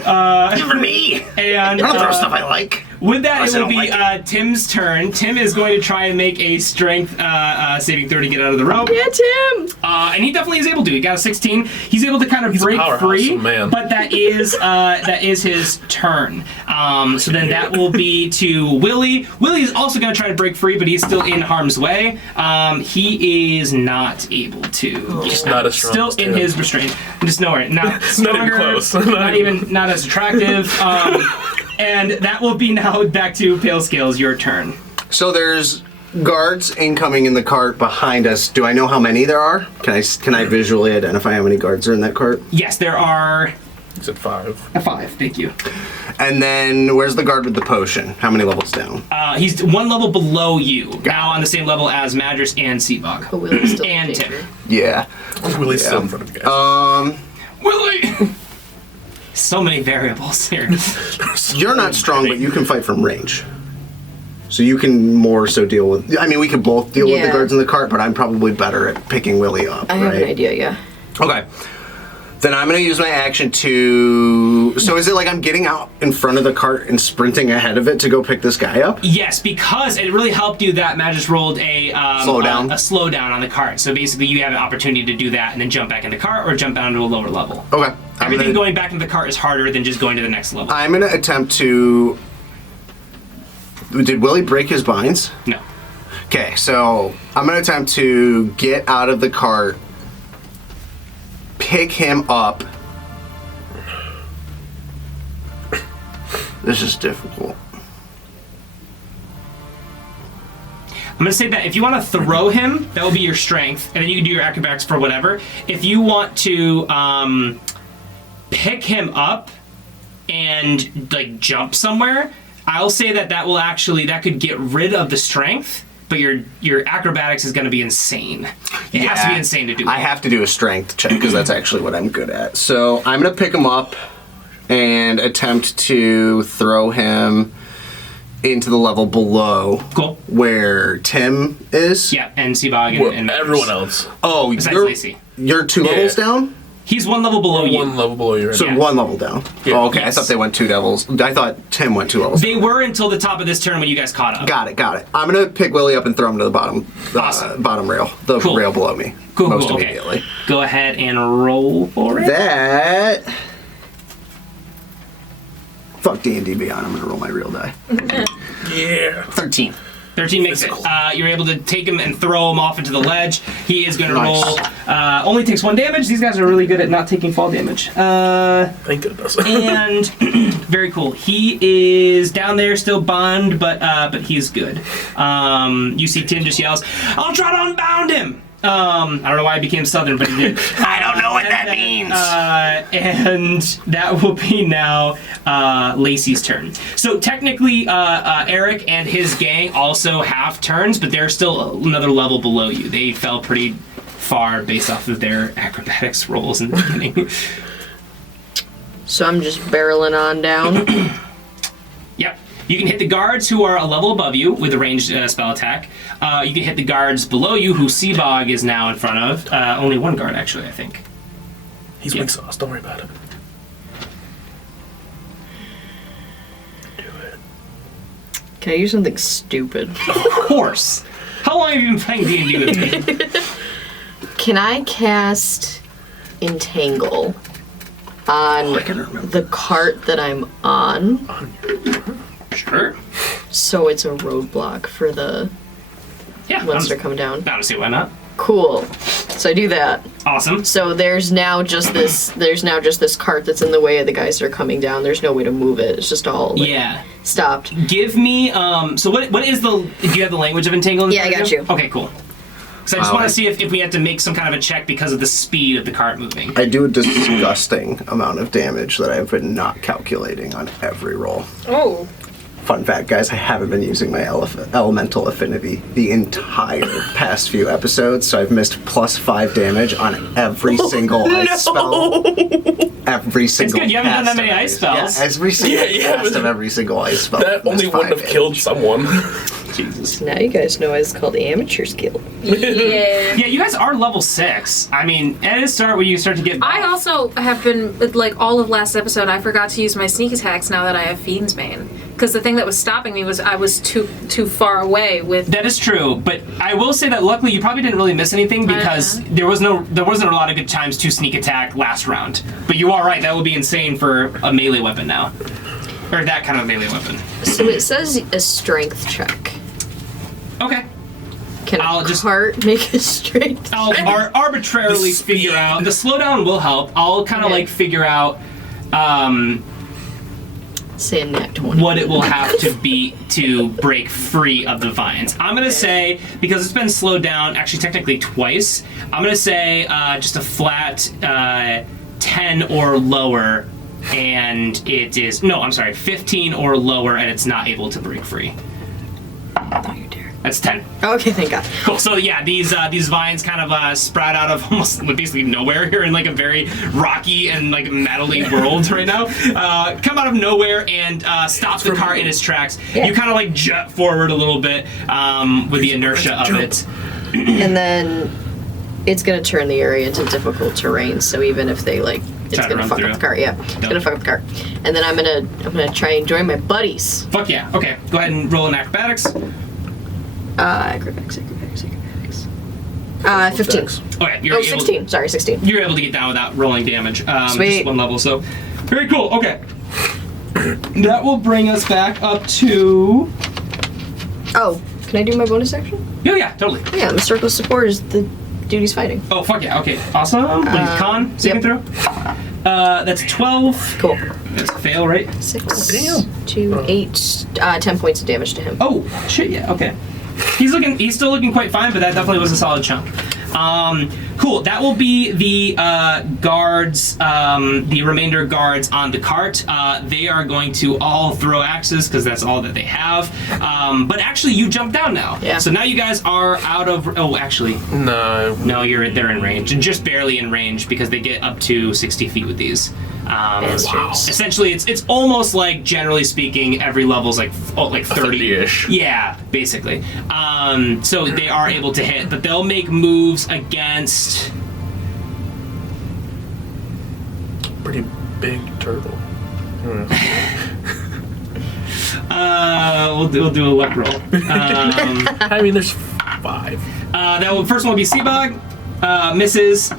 Give it to me. And I don't throw stuff I like. with that, Unless it I will be don't like Tim's turn. Tim is going to try and make a strength saving throw to get out of the rope. Yeah, Tim! And he definitely is able to. He got a 16. He's able to kind of break powerhouse, free, man. but that is his turn. So then that will be to Willie. Willie is also going to try to break free, but he's still in harm's way. He is not able to. Just not as strong Still as in Tim. his restraint. Just nowhere. Not Not even stronger, close. Not as attractive. And that will be now back to Pale Scales. Your turn. So there's guards incoming in the cart behind us. Do I know how many there are? Can I visually identify how many guards are in that cart? Yes, there are He's at 5. 5. Thank you. And then where's the guard with the potion? How many levels down? He's 1 level below you. Now on the same level as Madras and Seabog. But Willie's still in And danger. Tim. Yeah. Willie's still in front of you guys. Willie! So many variables here. You're not strong, but you can fight from range. So you can more so deal with... I mean, we could both deal with the Yeah. guards in the cart, but I'm probably better at picking Willie up, I have an idea, yeah. Okay. Then I'm going to use my action to... So is it like I'm getting out in front of the cart and sprinting ahead of it to go pick this guy up? Yes, because it really helped you that Madras rolled a Slowdown. a slowdown on the cart. So basically, you have an opportunity to do that and then jump back in the cart or jump down to a lower level. Okay. Everything going back into the cart is harder than just going to the next level. I'm going to attempt to... Did Willie break his binds? No. Okay, so I'm going to attempt to get out of the cart, pick him up. This is difficult. I'm going to say that if you want to throw him, that will be your strength, and then you can do your acrobatics for whatever. If you want to pick him up and like jump somewhere, I'll say that will actually, that could get rid of the strength, but your acrobatics is going to be insane. It has to be insane to do I that. have to do a strength check because that's actually what I'm good at. So I'm going to pick him up and attempt to throw him into the level below Cool. where Tim is. Yeah, and Seabog and Madras. Everyone else. Oh, Besides Lacey. you're 2 levels down? He's 1 level below you. 1 level below you. So Yeah. 1 level down. Yeah. Oh, okay. Yes. I thought they went 2 levels. I thought Tim went 2 levels. They were until the top of this turn when you guys caught up. Got it. I'm going to pick Willie up and throw him to the bottom Awesome. bottom rail. The Cool. rail below me. Cool, Most cool, okay. immediately. Go ahead and roll for it. That... Fuck D&D Beyond. I'm going to roll my real die. Yeah. 13. 13 makes it. You're able to take him and throw him off into the ledge. He is going to Nice. roll. Only takes 1 damage. These guys are really good at not taking fall damage. Thank goodness. And very cool. He is down there still bond, but he's good. You see Tim just yells, "I'll try to unbound him." I don't know why I became Southern, but he did. I don't know what that means. And that will be now Lacey's turn. So technically, Eric and his gang also have turns, but they're still another level below you. They fell pretty far based off of their acrobatics rolls in the beginning. So I'm just barreling on down. Yep. You can hit the guards who are a level above you with a ranged spell attack. You can hit the guards below you who Seabog is now in front of. Only one guard, actually, I think. He's weak sauce. Don't worry about it. Do it. Can I do something stupid? Of course. How long have you been playing D&D with me? Can I cast Entangle on the cart that I'm on? Sure. So it's a roadblock for the monster come down. Bound to see why not. Cool. So I do that. Awesome. So there's now just this cart that's in the way of the guys that are coming down. There's no way to move it. It's just all stopped. Give me so what is the do you have the language of entangle? Yeah, I got you. Okay, cool. So I just want to see if we have to make some kind of a check because of the speed of the cart moving. I do a disgusting amount of damage that I've been not calculating on every roll. Oh. Fun fact, guys, I haven't been using my elemental affinity the entire past few episodes, so I've missed +5 damage on every single ice spell. Every single. It's good. You haven't done that cast many of ice spells. Yeah, every single cast of every single ice spell. That only missed wouldn't 5 have killed damage. someone. Jesus. Now you guys know it's called the amateur skill. Yeah. Yeah, you guys are level 6. I mean, at a start where you start to get. I also have been, like, all of last episode, I forgot to use my sneak attacks now that I have Fiend's Bane. Because the thing that was stopping me was I was too far away with... That is true, but I will say that luckily you probably didn't really miss anything because there wasn't a lot of good times to sneak attack last round. But you are right, that would be insane for a melee weapon now. Or that kind of melee weapon. So it says a strength check. Okay. Can I'll a just- cart make a strength I'll arbitrarily figure out. The slowdown will help. I'll kind of Okay. like figure out say a nat 20? what it will have to be to break free of the vines. I'm gonna say, because it's been slowed down, actually technically twice, I'm gonna say just a flat 10 or lower, and it is, no, I'm sorry, 15 or lower, and it's not able to break free. Don't you dare. That's 10. Okay, thank God. Cool. So yeah, these vines kind of sprout out of almost basically nowhere here in like a very rocky and like metally world right now. Come out of nowhere and stop the car in its tracks. Yeah. You kind of like jet forward a little bit with the inertia of it. And then it's gonna turn the area into difficult terrain. So even if they like, it's Try to gonna run fuck through. up the cart. Yeah, it's gonna fuck up the cart. And then I'm gonna try and join my buddies. Fuck yeah. Okay. Go ahead and roll an acrobatics. Acrobatics. 15. Okay. You're Oh, able. 16. Sorry, 16. You're able to get down without rolling damage. Sweet. Just one level. So very cool. Okay. That will bring us back up to. Oh, can I do my bonus action? Oh yeah, totally. Yeah, I'm a circle of support is the dude he's fighting. Oh, fuck yeah. Okay, awesome. Con, saving throw. That's 12. Cool. That's a fail, right? 6, damn. 2, 8, 10 points of damage to him. Oh, shit, yeah, okay. He's still looking quite fine, but that definitely was a solid chunk. Cool, that will be the guards, the remainder guards on the cart. They are going to all throw axes, because that's all that they have. But actually, you jump down now. Yeah. So now you guys are out of, oh, actually, No. no, they're in range, and just barely in range, because they get up to 60 feet with these. Bastards. Essentially, it's almost like, generally speaking, every level's like 30. 30-ish. Yeah, basically. So they are able to hit, but they'll make moves against. Pretty big turtle. We'll do a luck roll. I mean, there's 5. First one will be Seabog, misses.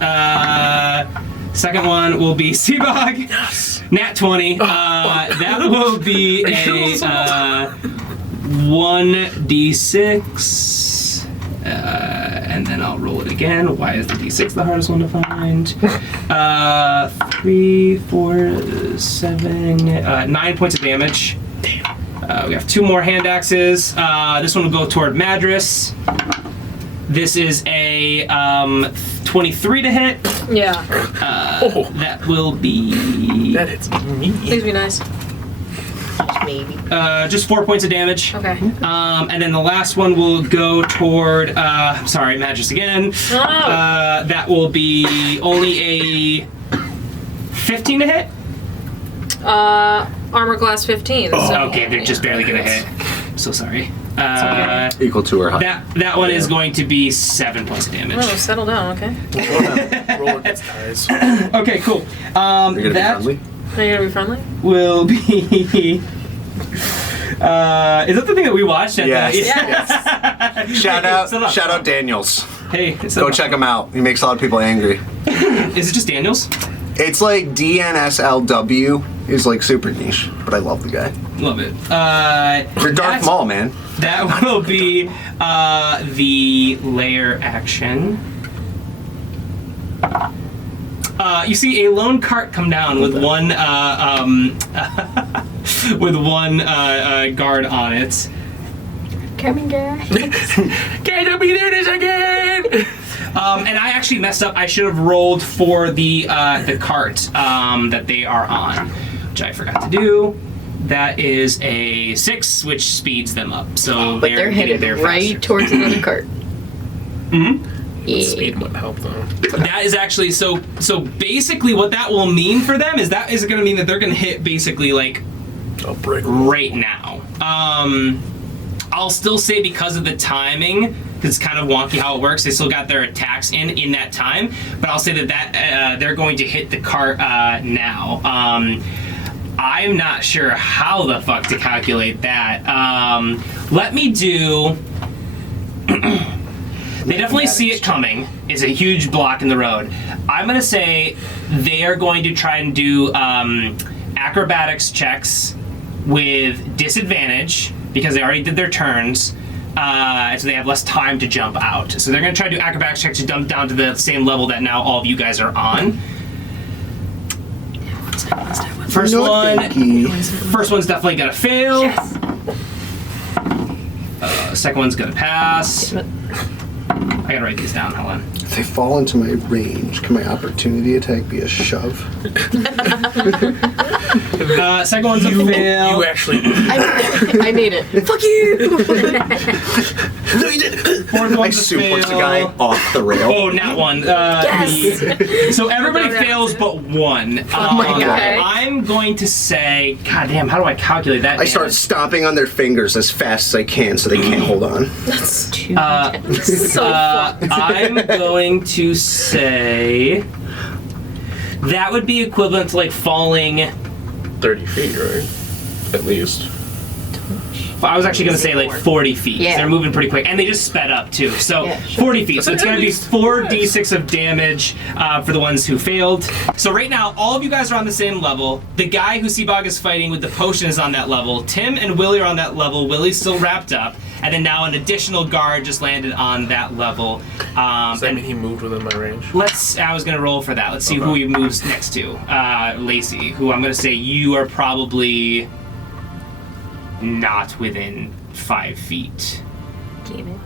Second one will be Seabog. Yes. Nat 20. That will be a 1d6. And then I'll roll it again. Why is the d6 the hardest one to find? 3, 4, 7, 9 points of damage. Damn. We have 2 more hand axes. This one will go toward Madras. This is a 23 to hit. Yeah. That will be That hits me. Please be nice. Maybe. just 4 points of damage. Okay. And then the last one will go toward, sorry, Madras again. Oh. That will be only a 15 to hit. Armor class 15. So. Okay, they're just barely gonna hit. So sorry. Equal to or higher. That one is going to be 7 points of damage. Oh, settle down, okay. Roll against ties. Okay, cool. Are you gonna That be friendly? Are you gonna be friendly? will be. Is that the thing that we watched? Yes. Yes. Shout out Daniels. Hey, Go check him out. He makes a lot of people angry. Is it just Daniels? It's like DNSLW is like super niche, but I love the guy. Love it. You're Darth Maul, man. That will be the layer action. You see a lone cart come down with one with one guard on it. Coming, guys. Can't be there this again! And I actually messed up. I should have rolled for the cart that they are on, which I forgot to do. That is a 6, which speeds them up. So But they're headed there right faster. towards another cart. Mm-hmm. Yeah. Speed would help though. That is actually so basically what that will mean for them is that is going to mean that they're going to hit basically like I'll break. right now. I'll still say because of the timing, because it's kind of wonky how it works, they still got their attacks in that time, but I'll say that they're going to hit the cart now. I'm not sure how the fuck to calculate that. Let me do... They definitely see it coming. It's a huge block in the road. I'm going to say they are going to try and do acrobatics checks with disadvantage because they already did their turns. So they have less time to jump out. So they're going to try to do acrobatics checks to jump down to the same level that now all of you guys are on. First one's definitely going to fail. Yes. Second one's going to pass. I gotta write these down, hold on. If they fall into my range, can my opportunity attack be a shove? Second one's a fail. You actually. I made it. Fuck you! No, you didn't. Fourth I one's a suplex the guy fail. off the rail. Oh, not one. Yes! So everybody fails but one. Oh my God. I'm going to say, God damn, how do I calculate that? I start stomping on their fingers as fast as I can so they can't hold on. That's too So I'm going to say that would be equivalent to like falling. 30 feet, right? At least. I was actually going to say like 40 feet. Yeah. They're moving pretty quick, and they just sped up too. So Yeah, sure. 40 feet. So it's going to be Nice. 4d6 of damage for the ones who failed. So right now, all of you guys are on the same level. The guy who Seabog is fighting with the potion is on that level. Tim and Willie are on that level. Willie's still wrapped up, and then now an additional guard just landed on that level. Does that mean he moved within my range? I was going to roll for that. Let's see who Okay. he moves next to. Lacey, who I'm going to say you are probably not within 5 feet. Damn it.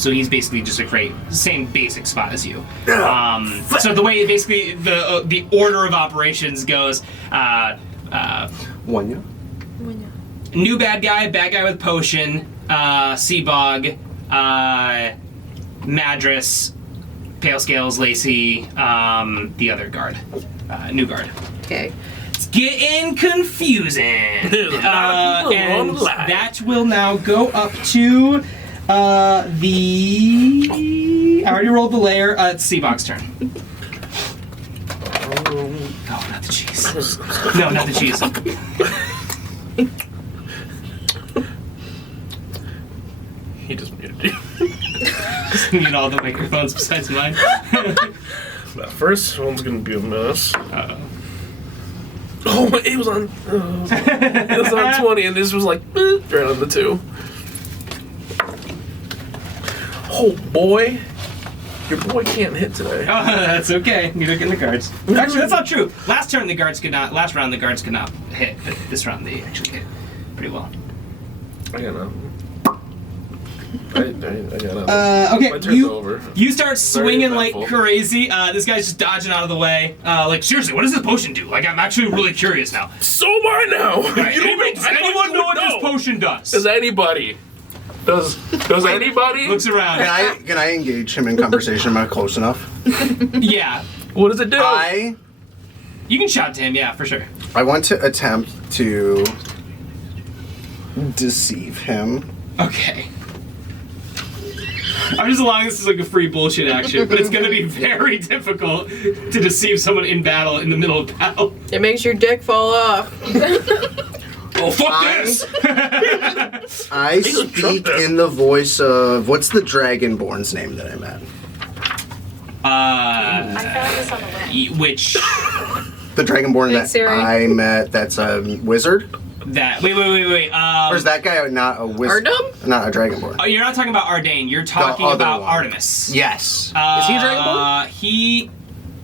So he's basically just a same basic spot as you. So the way basically the order of operations goes, One, yeah? new bad guy with potion, Seabog, Madras, Pale Scales, Lacey, the other guard, new guard. Okay. It's getting confusing. There's a lot of people on And the line. that will now go up to the. I already rolled the layer. It's Seabog's turn. Oh, not the cheese. No, not the cheese. He just muted you. Need all the microphones besides mine. That first one's gonna be a mess. Uh-oh. Oh, it was on. It was on 20, and this was like right on the 2. Oh boy, your boy can't hit today. Oh, that's okay. You're looking at the cards. Actually, that's not true. Last round the guards could not hit, but this round they actually hit pretty well. I got nothing. I got nothing. Okay, My turn's over. you start swinging Very like eventful. crazy. This guy's just dodging out of the way. Like seriously, what does this potion do? Like I'm actually really curious now. So am I now. Does anyone know what this potion does? Does anybody? Does anybody? Looks around. Can I engage him in conversation? Am I close enough? Yeah. What does it do? I You can shout to him, yeah, for sure. I want to attempt to deceive him. Okay. I'm just allowing this as like a free bullshit action, but it's gonna be very difficult to deceive someone in battle in the middle of battle. It makes your dick fall off. Oh, fuck this! I speak in the voice of... What's the Dragonborn's name that I met? I found this on the web. Which... The Dragonborn that Siri. I met that's a wizard? That... Wait. Or is that guy not a wizard? Arnhem? Not a Dragonborn. Oh, you're not talking about Ardain. You're talking other about one. Artemis. Yes. Is he a Dragonborn? He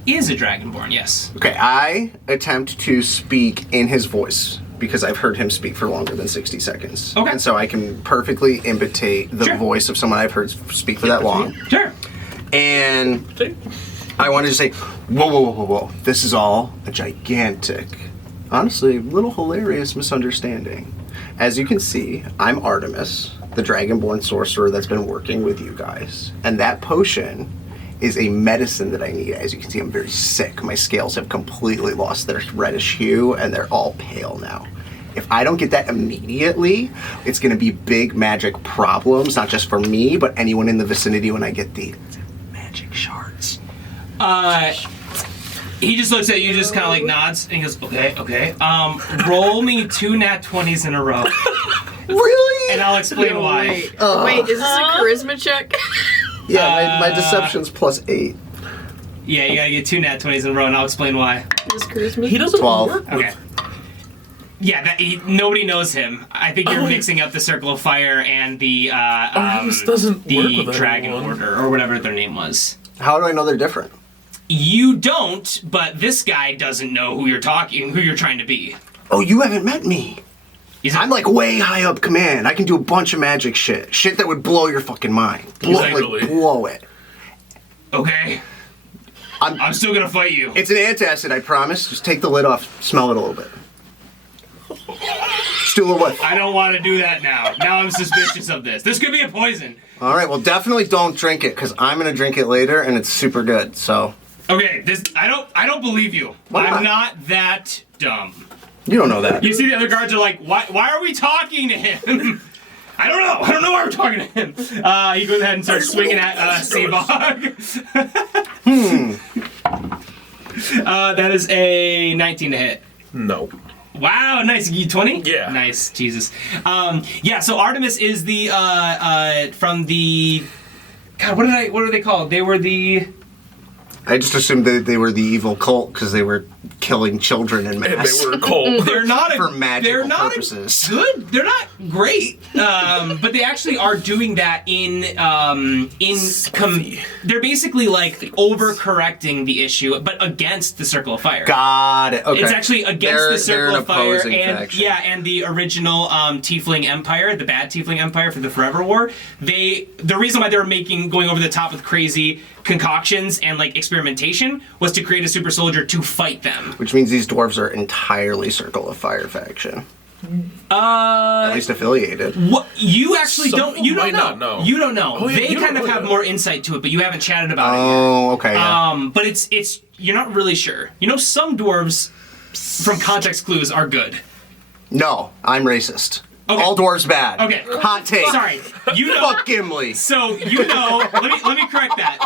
is a Dragonborn, yes. Okay, I attempt to speak in his voice because I've heard him speak for longer than 60 seconds. Okay. And so I can perfectly imitate the Sure. voice of someone I've heard speak for that long. Sure. And I wanted to say, whoa. This is all a gigantic, honestly, little hilarious misunderstanding. As you can see, I'm Artemis, the Dragonborn sorcerer that's been working with you guys. And that potion is a medicine that I need. As you can see, I'm very sick. My scales have completely lost their reddish hue, and they're all pale now. If I don't get that immediately, it's going to be big magic problems, not just for me, but anyone in the vicinity when I get the magic shards. He just looks at you, just kind of like nods, and he goes, okay. Roll me 2 nat 20s in a row, Really? and I'll explain why. Wait, is this a charisma check? Yeah, my deception's +8. Yeah, you gotta get 2 nat 20s in a row, and I'll explain why. Is this charisma? He doesn't 12. work with... Okay. Yeah, nobody knows him. I think you're mixing up the Circle of Fire and the this doesn't work the with Dragon anyone. Order, or whatever their name was. How do I know they're different? You don't, but this guy doesn't know who you're trying to be. Oh, you haven't met me. He's I'm like way high up command. I can do a bunch of magic shit. Shit that would blow your fucking mind. Exactly. Blow it. okay. I'm- I'm still gonna fight you. It's an antacid, I promise. Just take the lid off, smell it a little bit. Just do a little whiff. I don't want to do that now. Now I'm suspicious of this. This could be a poison. All right, well, definitely don't drink it, because I'm going to drink it later, and it's super good, so... Okay, I don't believe you. Why not? I'm not that dumb. You don't know that. You see the other guards are like, why are we talking to him? I don't know why we're talking to him. He goes ahead and starts swinging at Seabog. That is a 19 to hit. No. Wow, nice. You 20? Yeah. Nice, Jesus. Yeah, so Artemis is the, from the, God, what are they called? They were the... I just assumed that they were the evil cult, because they were killing children in And mass. they were cold. They're not For magical they're not purposes. Good. They're not great, but they actually are doing that they're basically like overcorrecting the issue, but against the Circle of Fire. Got it. Okay. It's actually against the Circle they're an of Fire opposing and faction. and the original Tiefling Empire, the bad Tiefling Empire for the Forever War. The reason why they were going over the top with crazy concoctions and like experimentation was to create a super soldier to fight them. Which means these dwarves are entirely Circle of Fire faction. At least affiliated. What you actually Some don't you don't might know. not know. You don't know. Oh, yeah, They you kind don't of know have that. more insight to it, but you haven't chatted about it Oh, okay. yet. Yeah. But it's you're not really sure. You know, some dwarves from context clues are good. No, I'm racist. Okay. All dwarves bad. Okay. Hot take. Sorry. You know. Fuck Gimli. So you know. Let me correct that.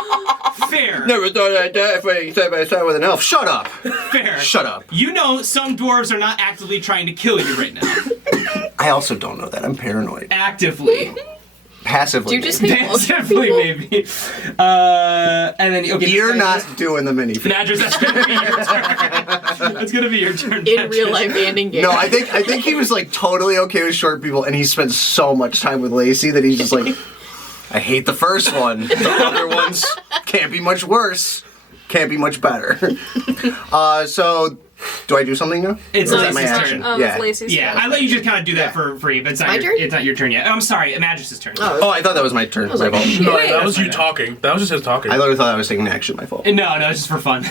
Fair. Never thought I'd die fighting side by side with an elf. Shut up. Fair. Shut up. You know, some dwarves are not actively trying to kill you right now. I also don't know that. I'm paranoid. Actively. Passively. Do you just maybe. hate most Passively, people? maybe. And then okay. You're not doing the mini. Madras, that's gonna be your turn. That's gonna be your turn. In real life and in game. No, I think he was like totally okay with short people, and he spent so much time with Lacey that he's just like, I hate the first one. The other ones can't be much worse. Can't be much better. So, do I do something now? It's Or is that my Lacey's action? turn. Yeah. It's Lacey's Yeah, turn. I let you just kind of do that for free, but it's not My turn? It's not your turn yet. I'm sorry, Madras' turn. Oh, I thought that was my turn. My fault. No, that was That's you fine. talking. That was just his talking. I literally thought I was taking action. My fault. No, it's just for fun.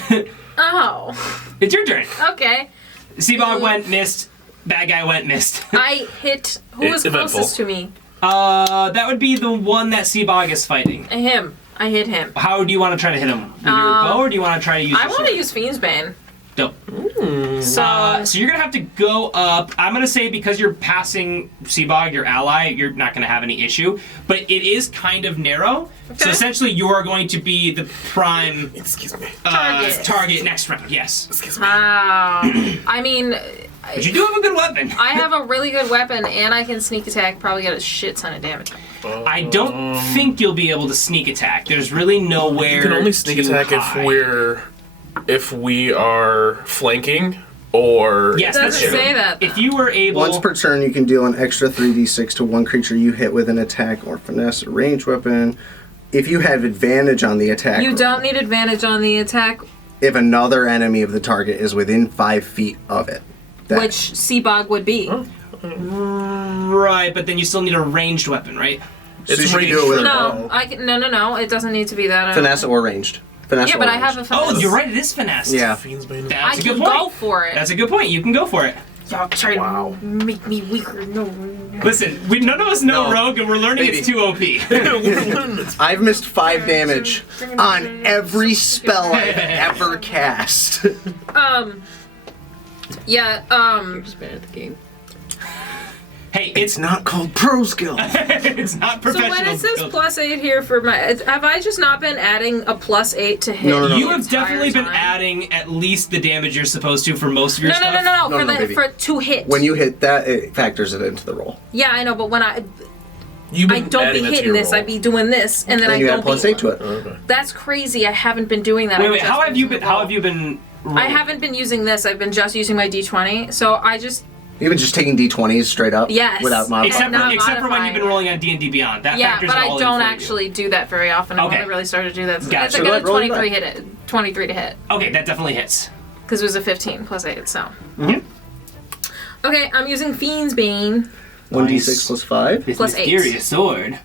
Oh, It's your turn. okay. Seabog went, missed. Bad guy went, missed. I hit. Who was Eventful. closest to me? That would be the one that Seabog is fighting. Him. I hit him. How do you want to try to hit him? With your bow, or do you want to try to use I your want to sword? use Fiend's Bane. Dope. So So you're gonna have to go up. I'm gonna say because you're passing Seabog, your ally, you're not gonna have any issue. But it is kind of narrow. So Okay. essentially, you are going to be the prime Excuse me. target next round. Yes. Excuse me. wow. I mean, But you do have a good weapon. I have a really good weapon, and I can sneak attack. Probably get a shit ton of damage. I don't think you'll be able to sneak attack. There's really nowhere. You can only sneak to attack hide. if we are flanking or. Yes, It that's doesn't true. say that. If you were able. Once per turn, you can deal an extra 3d6 to one creature you hit with an attack or finesse or ranged weapon. If you have advantage on the attack, You don't need advantage on the attack, if another enemy of the target is within 5 feet of it. That- which Seabog would be. Right, but then you still need a ranged weapon, right? So It's you should ranged. do it with a No, bow. no. It doesn't need to be that. Finesse or ranged. Finesse Yeah, or but I ranged. have a finesse. Oh, you're right. It is finessed. Yeah. Fiend's Bane. I That's a can good point. go for it. That's a good point. You can go for it. Y'all try to make me weaker. No. Listen, none of us know No. Rogue, and we're learning Maybe. it's too OP. I've missed 5 damage on every spell I've ever cast. Yeah. You're just bad at the game. Hey, It's not called pro skill. it's not So professional. when it says skills. +8 here for my, have I just not been adding a +8 to hit? No. You the have entire definitely been time? adding at least the damage you're supposed to for most of your No, stuff. no. No, For no, the baby. for to hit. When you hit that, it factors it into the roll. Yeah, I know, but when I You've I been don't be adding that to hitting your this, roll. I be doing this, and then And I you don't add plus be. 8 to it. Okay. That's crazy. I haven't been doing that. Wait, I've wait. just How been have you using been? the How roll. have you been? I rolling? haven't been using this. I've been just using my D20. So I just You've been just taking d20s straight up? Yes. Without modifying? Except for when you've been modifying. rolling on D&D Beyond. That yeah, factors but it I all in don't for you. actually do that very often. I've Okay. only really started to do that. Gotcha. It's So I go got a ahead, roll your 23 hit it. 23 to hit Okay, that definitely hits. because it was a 15 +8. So Mhm. okay, I'm using Fiend's Bane. 1d6 plus 5? This Plus 8. mysterious sword.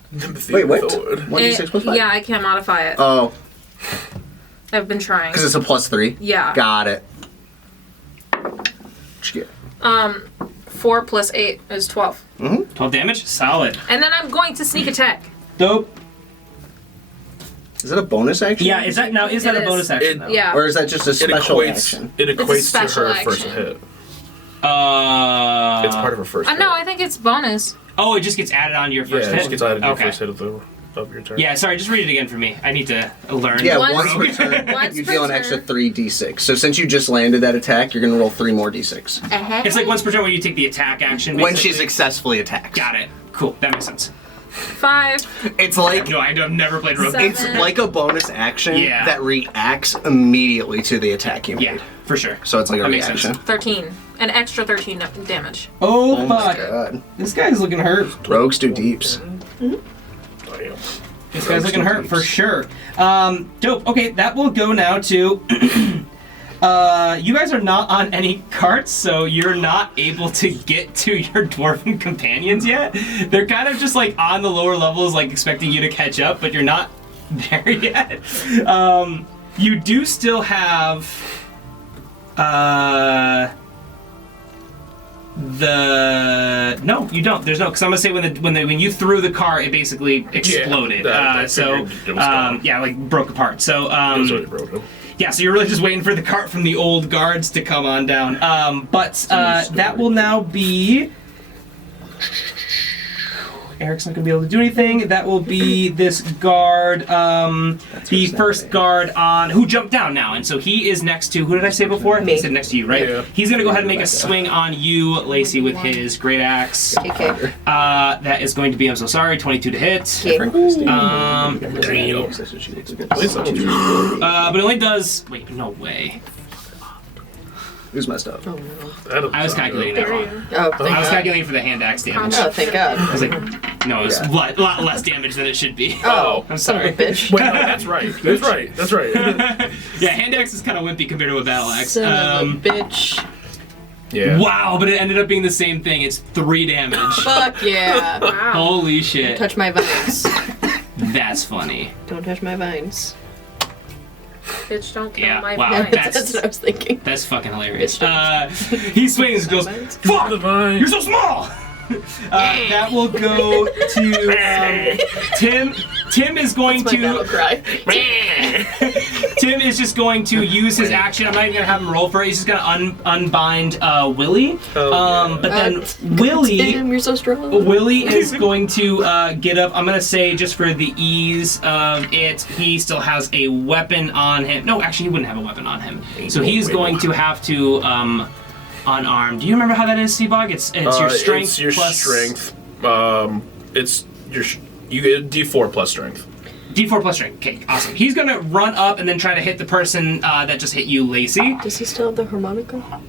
Wait, what? Sword. 1d6 plus 5? Yeah, I can't modify it. Oh, I've been trying. because it's a plus 3? Yeah. Got it. What'd you get? 4 plus 8 is 12. 12 damage. Solid. And then I'm going to sneak attack. Dope. Is that a bonus action? Yeah. Is that now? Is that It a bonus is. action? though? Yeah. Or is that just a It special equates. action? It a equates to special her first action. hit. Uh. It's part of her first hit. No, I think it's bonus. Oh, it just gets added on to your Yeah, first it hit. just gets added to your Okay. first hit of your turn. Yeah. Sorry. Just read it again for me. I need to learn. Yeah, Once- once per turn, once you per deal an turn. extra 3d6. So since you just landed that attack, you're going to roll 3 more d6. It's like once per turn when you take the attack action. When basically. she successfully attacks. Got it. Cool. That makes sense. 5. It's like No, I've never played Rogue. Seven. it's like a bonus action Yeah. that reacts immediately to the attack you made. Yeah, for sure. So it's like a That makes reaction. sense. 13. An extra 13 damage. Oh, Oh my fuck. god. This guy's looking hurt. Rogues do deeps. Damn. This guy's looking hurt for sure. Dope. Okay, that will go now to. You guys are not on any carts, so you're not able to get to your dwarven companions yet. They're kind of just like on the lower levels, like expecting you to catch up, but you're not there yet. You do still have. No, you don't. There's no, because I'm gonna say when you threw the car, it basically exploded. I So figured it was gone. yeah, like broke apart. So It was already broken. yeah, so you're really just waiting for the cart from the old guards to come on down. But that will now be. Eric's not going to be able to do anything. That will be this guard, the first guard on who jumped down now, and so he is next to who did I say before? Me. He said next to you, right? Yeah. He's going to go ahead and make a swing on you, Lacey, with his great axe. Okay. That is going to be, I'm so sorry, 22 to hit. Okay. Damn. But it only does. Wait, no way. Who's messed up? I was calculating that wrong. Oh, I was thank God. calculating for the hand axe damage. Oh, thank God. I was like, no, it was a lot less damage than it should be. Oh, I'm son of sorry. a bitch. Wait, no, that's right. That's right. That's right. Yeah, hand axe is kind of wimpy compared to a battle axe. Son of a bitch. Yeah. Wow, but it ended up being the same thing. It's 3 damage. Fuck yeah. Wow. Holy shit. Touch my vines. That's funny. Don't touch my vines. Bitch, don't kill Yeah, my wow. vines. That's what I was thinking. That's fucking hilarious. He swings and goes, Vines. fuck! The vine. You're so small! That will go to Tim. Tim is going That's my battle to cry. Tim is just going to use his action. I'm not even gonna have him roll for it. He's just gonna unbind Willie. But then Willie. Damn, you're so strong. Willie is going to get up. I'm gonna say just for the ease of it, he still has a weapon on him. No, actually, he wouldn't have a weapon on him. So he's going to have to unarmed. Do you remember how that is, Seabog? It's your strength. It's your plus strength. It's your. You get D4 plus strength. D4 plus strength. Okay, awesome. He's gonna run up and then try to hit the person that just hit you, Lacey. Does he still have the harmonica?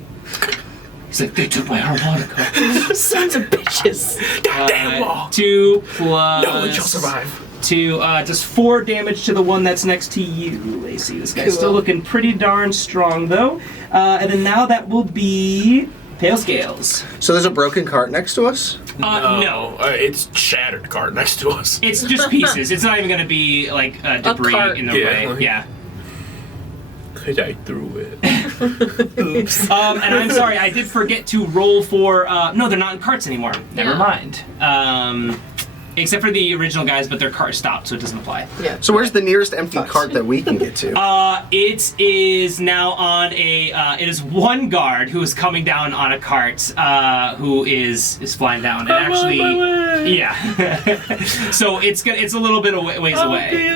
He's like, they took my harmonica. Sons of bitches. Goddamn wall. 2 plus. No one shall survive. 2, just 4 damage to the one that's next to you, Lacey. This guy's still looking pretty darn strong, though. And then now that will be Pale Scales. So there's a broken cart next to us? No. It's shattered cart next to us. It's just pieces. It's not even going to be, like, debris cart. in the way. Yeah. I threw it. Oops. And I'm sorry, I did forget to roll for... no, they're not in carts anymore. Never mind. Except for the original guys, but their cart stopped, so it doesn't apply. Yeah. So where's the nearest empty cart that we can get to? It is now on a... it is one guard who is coming down on a cart, who is flying down. And actually... Yeah. So it's a little bit ways away.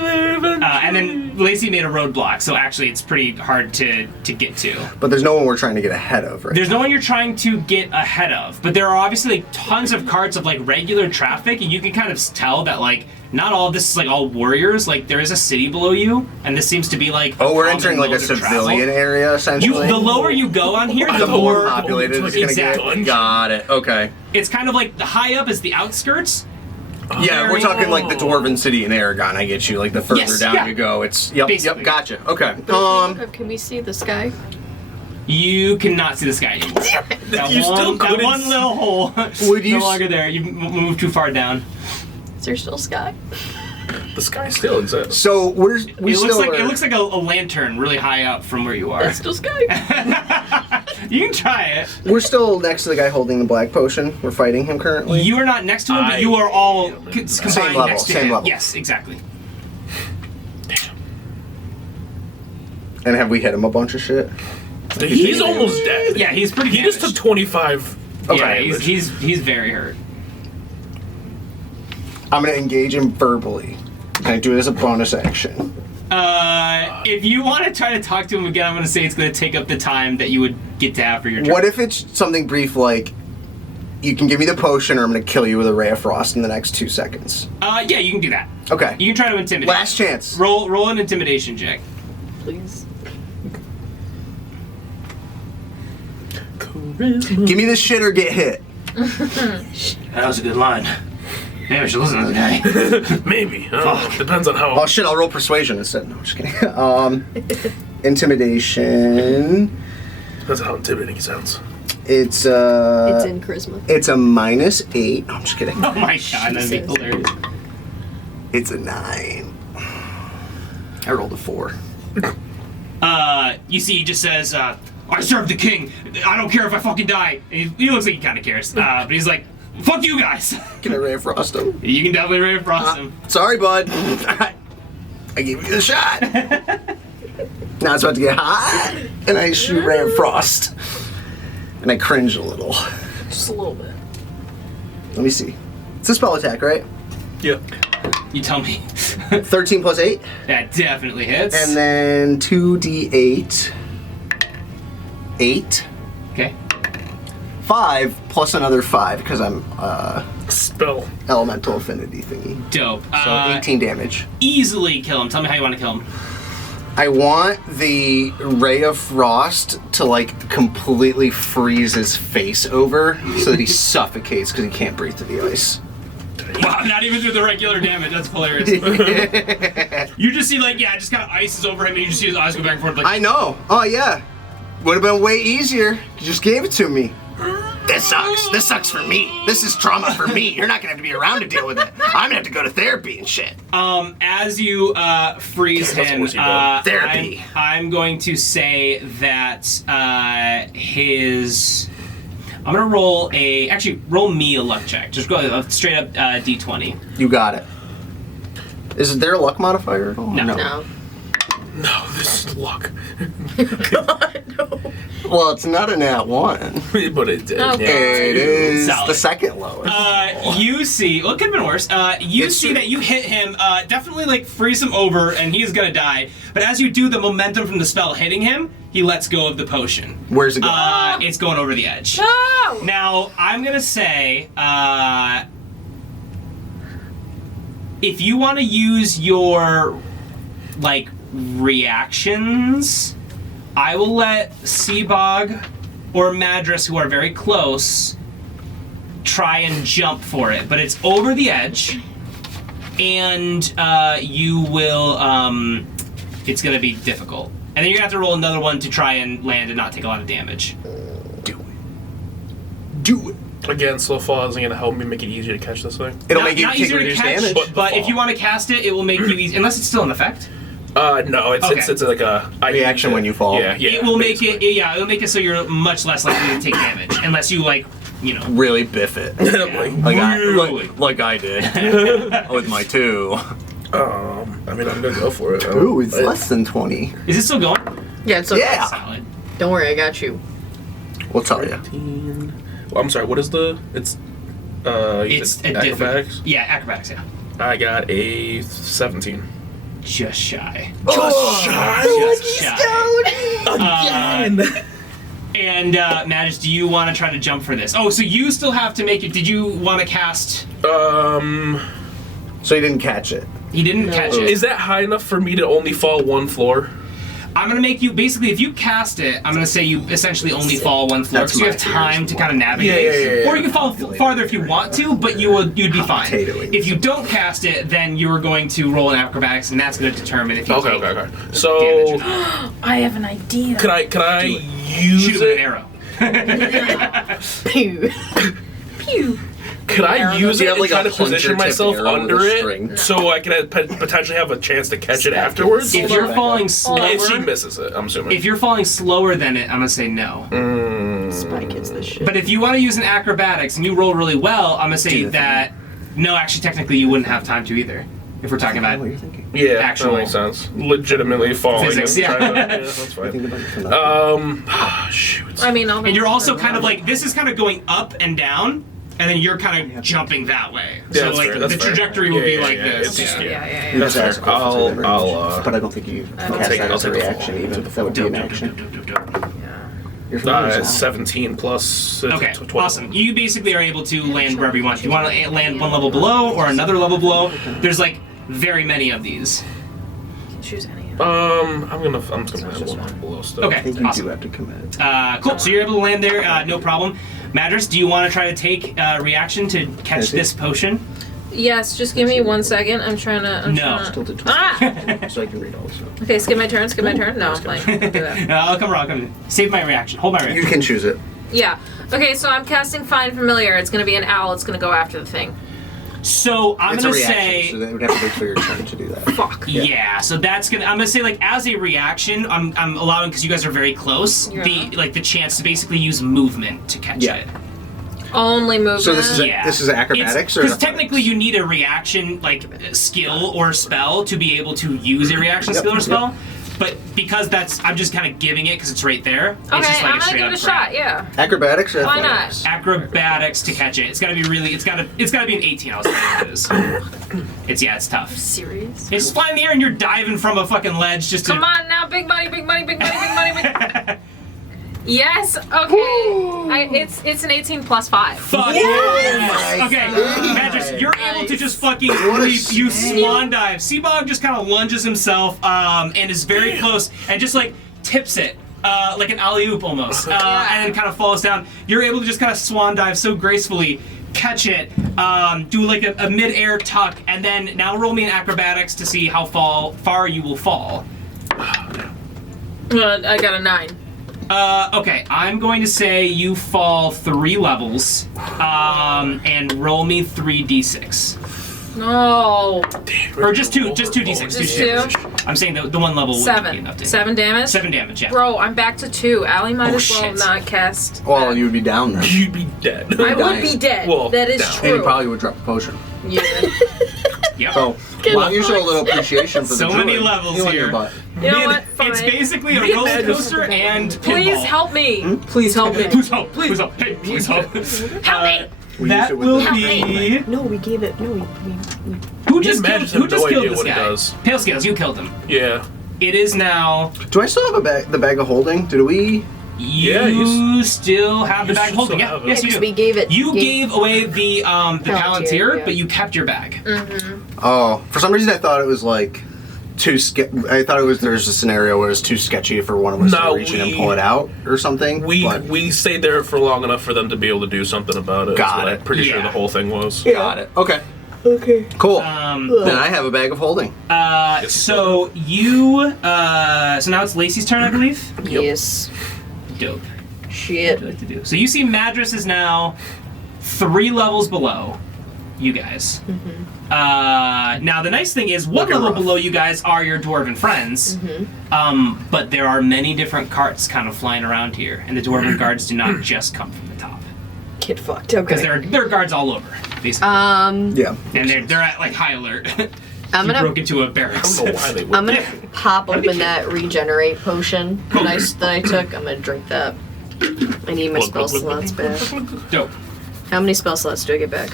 And then Lacey made a roadblock, so actually it's pretty hard to get to. But there's no one we're trying to get ahead of, right? There's no one you're trying to get ahead of, but there are obviously like tons of carts of like regular traffic, and you can kind of tell that like not all of this is like all warriors. Like there is a city below you, and this seems to be like we're entering like a civilian area essentially. The lower you go on here, the more populated it's gonna exactly. get. Got it. Okay. It's kind of like the high up is the outskirts. Yeah, we're talking like the Dwarven city in Aragon. I get you. Like the further down you go, it's Basically. Yep. Gotcha. Okay. Can we see the sky? You cannot see the sky anymore. That one little hole. Would you no longer there. You moved too far down. Is there still sky? The sky still exists. So It looks like a lantern really high up from where you are. That's still sky. You can try it. We're still next to the guy holding the black potion. We're fighting him currently. You are not next to him, but you are all combined Same level, next to same him. level. Yes, exactly. And have we hit him a bunch of shit? He's almost dead. Yeah, he's pretty. He just took 25. Yeah, he's very hurt. I'm gonna engage him verbally. Can I do it as a bonus action? If you want to try to talk to him again, I'm going to say it's going to take up the time that you would get to have for your turn. What if it's something brief like, you can give me the potion or I'm going to kill you with a ray of frost in the next 2 seconds? Yeah, you can do that. Okay. You can try to intimidate. Last chance. Roll an intimidation check. Please. Give me the shit or get hit. That was a good line. Maybe I should listen to the guy. Maybe. Depends on how. Oh shit, I'll roll persuasion instead. No, I'm just kidding. Intimidation. Depends on how intimidating he sounds. It's in charisma. It's a -8. No, I'm just kidding. Oh my god, that'd be hilarious. It's a 9. I rolled a 4. You see, he just says, I serve the king. I don't care if I fucking die. And he looks like he kind of cares. But he's like, fuck you guys. Can I ray of frost him? You can definitely ray of frost him. Sorry, bud. I gave you the shot. Now it's about to get hot, and I shoot ray of frost. And I cringe a little. Just a little bit. Let me see. It's a spell attack, right? Yeah. You tell me. 13 plus 8. That definitely hits. And then 2d8. 8. Okay. 5 plus another 5 because I'm Spell. elemental affinity thingy. Dope. So 18 damage. Easily kill him. Tell me how you want to kill him. I want the ray of frost to like completely freeze his face over so that he suffocates because he can't breathe through the ice. Wow, not even through the regular damage. That's hilarious. You just see just kind of ices over him, and you just see his eyes go back and forth. Like, I know. Oh yeah. Would have been way easier. You just gave it to me. This sucks. This sucks for me. This is trauma for me. You're not gonna have to be around to deal with it. I'm gonna have to go to therapy and shit. As you freeze him, Therapy. I'm going to say that his. I'm gonna roll roll me a luck check. Just go straight up D20. You got it. Is there a luck modifier at all? No. No. No, this is luck. God, no. Well, it's not a nat 1. But it did. Oh, Yeah. It is Solid. the second lowest. You see, well, it could have been worse. You see that you hit him, definitely like freeze him over, and he's gonna die. But as you do, the momentum from the spell hitting him, he lets go of the potion. Where's it going? It's going over the edge. No! Now, I'm gonna say, if you want to use your, like, reactions, I will let Seabog or Madras, who are very close, try and jump for it. But it's over the edge, and you will, it's gonna be difficult. And then you're gonna have to roll another one to try and land and not take a lot of damage. Do it. Again, slow fall isn't going to help me make it easier to catch this thing. It'll not, make you not take easier to reduced catch, damage. but if you want to cast it, it will make you easy, unless it's still in effect. No, it's Okay. it's like a Reaction when you fall. Yeah, yeah. It will make basically. it, yeah, it'll make it so you're much less likely to take damage, unless you, like, you know. Really biff it. Like I did. With my 2. I mean, I'm gonna go for it. Ooh, it's less than 20. Is it still going? Yeah, it's okay. Yeah. Solid. Don't worry, I got you. We'll tell you. 13. Well, I'm sorry. What is the? It's It's a acrobatics. different. Yeah, acrobatics, yeah. I got a 17. Just shy. Just shy. Just shy. Again. And, Magus, do you want to try to jump for this? Oh, so you still have to make it. Did you want to cast? So you didn't catch it. He didn't catch it. Is that high enough for me to only fall one floor? I'm going to make you, basically, if you cast it, I'm going to say you essentially only fall one floor, That's because you my have time fears. to kind of navigate. Yeah. Or you can fall farther if you want to, but you'd be fine. Potatoing. If you don't cast it, then you're going to roll an acrobatics, and that's going to determine if you take Okay. damage So or not. I have an idea. can I use Shoot him with an it? arrow. Pew. Pew. Could I use You it have, and like, kind a of position hunter-tip myself arrow with under a it string. so I can potentially have a chance to catch it afterwards? If you're falling If she slower, misses it, I'm assuming. if you're falling slower than it, I'm going to say no. Spike hits this shit. But if you want to use an acrobatics and you roll really well, I'm going to say Do the that, no, actually, technically, you wouldn't have time to either. If we're talking about What are you thinking? yeah, actual that makes sense. Legitimately falling. physics, and yeah. trying to- that's fine. Think about it for nothing. Shoot. I mean, And you're also kind of like, this is kind of going up and down, and then you're kind of jumping that way. Yeah, So that's like fair, the that's fair. trajectory will be Yeah, like yeah, this. it's just- yeah. You That's just ask fair. for the I'll but I don't think you can cast take that it. as a I'll take the reaction, fall. even if that would be an action. You're from it's Arizona. 17 plus Okay, 12. awesome. You basically are able to land wherever you want. If you want to land one level below or another level below, there's like very many of these. Choose any. I'm just gonna land one below still. I Okay, think you awesome. do have to commit. Cool. So you're able to land there, no problem. Madras, do you want to try to take reaction to catch Yes, this potion? Yes, just give me 1 second. I'm trying to. No. Tilted to Ah! so I can read also. Okay, skip my turn. Skip my turn. No, like do that. I'll come around. Come. Save my reaction. Hold my You reaction. can choose it. Yeah. Okay, so I'm casting Find Familiar. It's gonna be an owl. It's gonna go after the thing. So I'm It's a gonna reaction, say. so that would have to wait for your turn to do that. Fuck. Yeah, so that's gonna. I'm gonna say like as a reaction, I'm allowing because you guys are very close. Yeah. The chance to basically use movement to catch Yeah. it. Only movement. So this is Yeah. this is acrobatics or because athletics? technically you need a reaction like skill or spell to be able to use a reaction skill or spell. But because I'm just kind of giving it because it's right there. It's Okay, just like I'm a gonna straight give it up a shot. grab. Yeah. Acrobatics or Why athletics? not? Acrobatics to catch it. It's gotta be really. It's gotta be an 18. I was thinking it is. It's tough. Serious. It's flying in the air and you're diving from a fucking ledge just to. Come on now, big money, big money, big money, big money, big. Yes. Okay. It's an 18 plus 5. Fuck Yes! Okay, Madras, you're able to just fucking What a leap. You sneak. swan dive. Seabog just kind of lunges himself and is very close and just like tips it. Like an alley-oop almost, and then kind of falls down. You're able to just kind of swan dive so gracefully, catch it, do like a mid-air tuck, and then now roll me an acrobatics to see how far you will fall. I got a 9. Okay, I'm going to say you fall 3 levels, and roll me 3d6. No. Or just two d6. Just two. I'm saying the one level wouldn't be enough 7. to 7 damage. 7 damage, yeah. Bro, I'm back to 2. Allie might Oh, as well shit. not cast. Well, you would be down then. You'd be dead. I would dying. be dead. Well, that is down. true. And you probably would drop a potion. Yeah. Yep. So, why don't you show a little appreciation for the So many druid? levels Healing here. your butt. You know what? It's Fine. basically a roller coaster and pinball. Please help me. Please help me. Please help. Please help. Hey, please help. Help me. We That used it with will the- be. No, we gave it. No, we Who just Man, killed, just have who just no killed idea this what it guy? does. Pale Scales, you killed him. Yeah. It is now. Do I still have the bag of holding? Did we? Yeah, You still have the you bag should holding. still Yeah, have it. yes, you Because do. we gave it. You gave away the Palantir, Palantir, yeah. but you kept your bag. Oh, for some reason I thought it was like I thought it was there's a scenario where it's too sketchy for one of us No, to reach in and we- pull it out or something. but We stayed there for long enough for them to be able to do something about it. Got That's what it. I'm pretty sure Yeah. the whole thing was. got it. Okay. Okay. Cool. Then I have a bag of holding. So you. So now it's Lacey's turn, I believe. Yes. Dope. Shit. What would you like to do? So you see Madras is now 3 levels below you guys. Now the nice thing is one Looking level rough. below you guys are your dwarven friends. But there are many different carts kind of flying around here, and the dwarven guards do not just come from the top. Get fucked. Because Okay. there are guards all over, basically. Yeah. and they're at like high alert. I'm You gonna- broke into a I barracks. don't know why they would. I'm gonna pop open that regenerate potion that I took. I'm gonna drink that. I need my spell slots back. Dope. How many spell slots do I get back?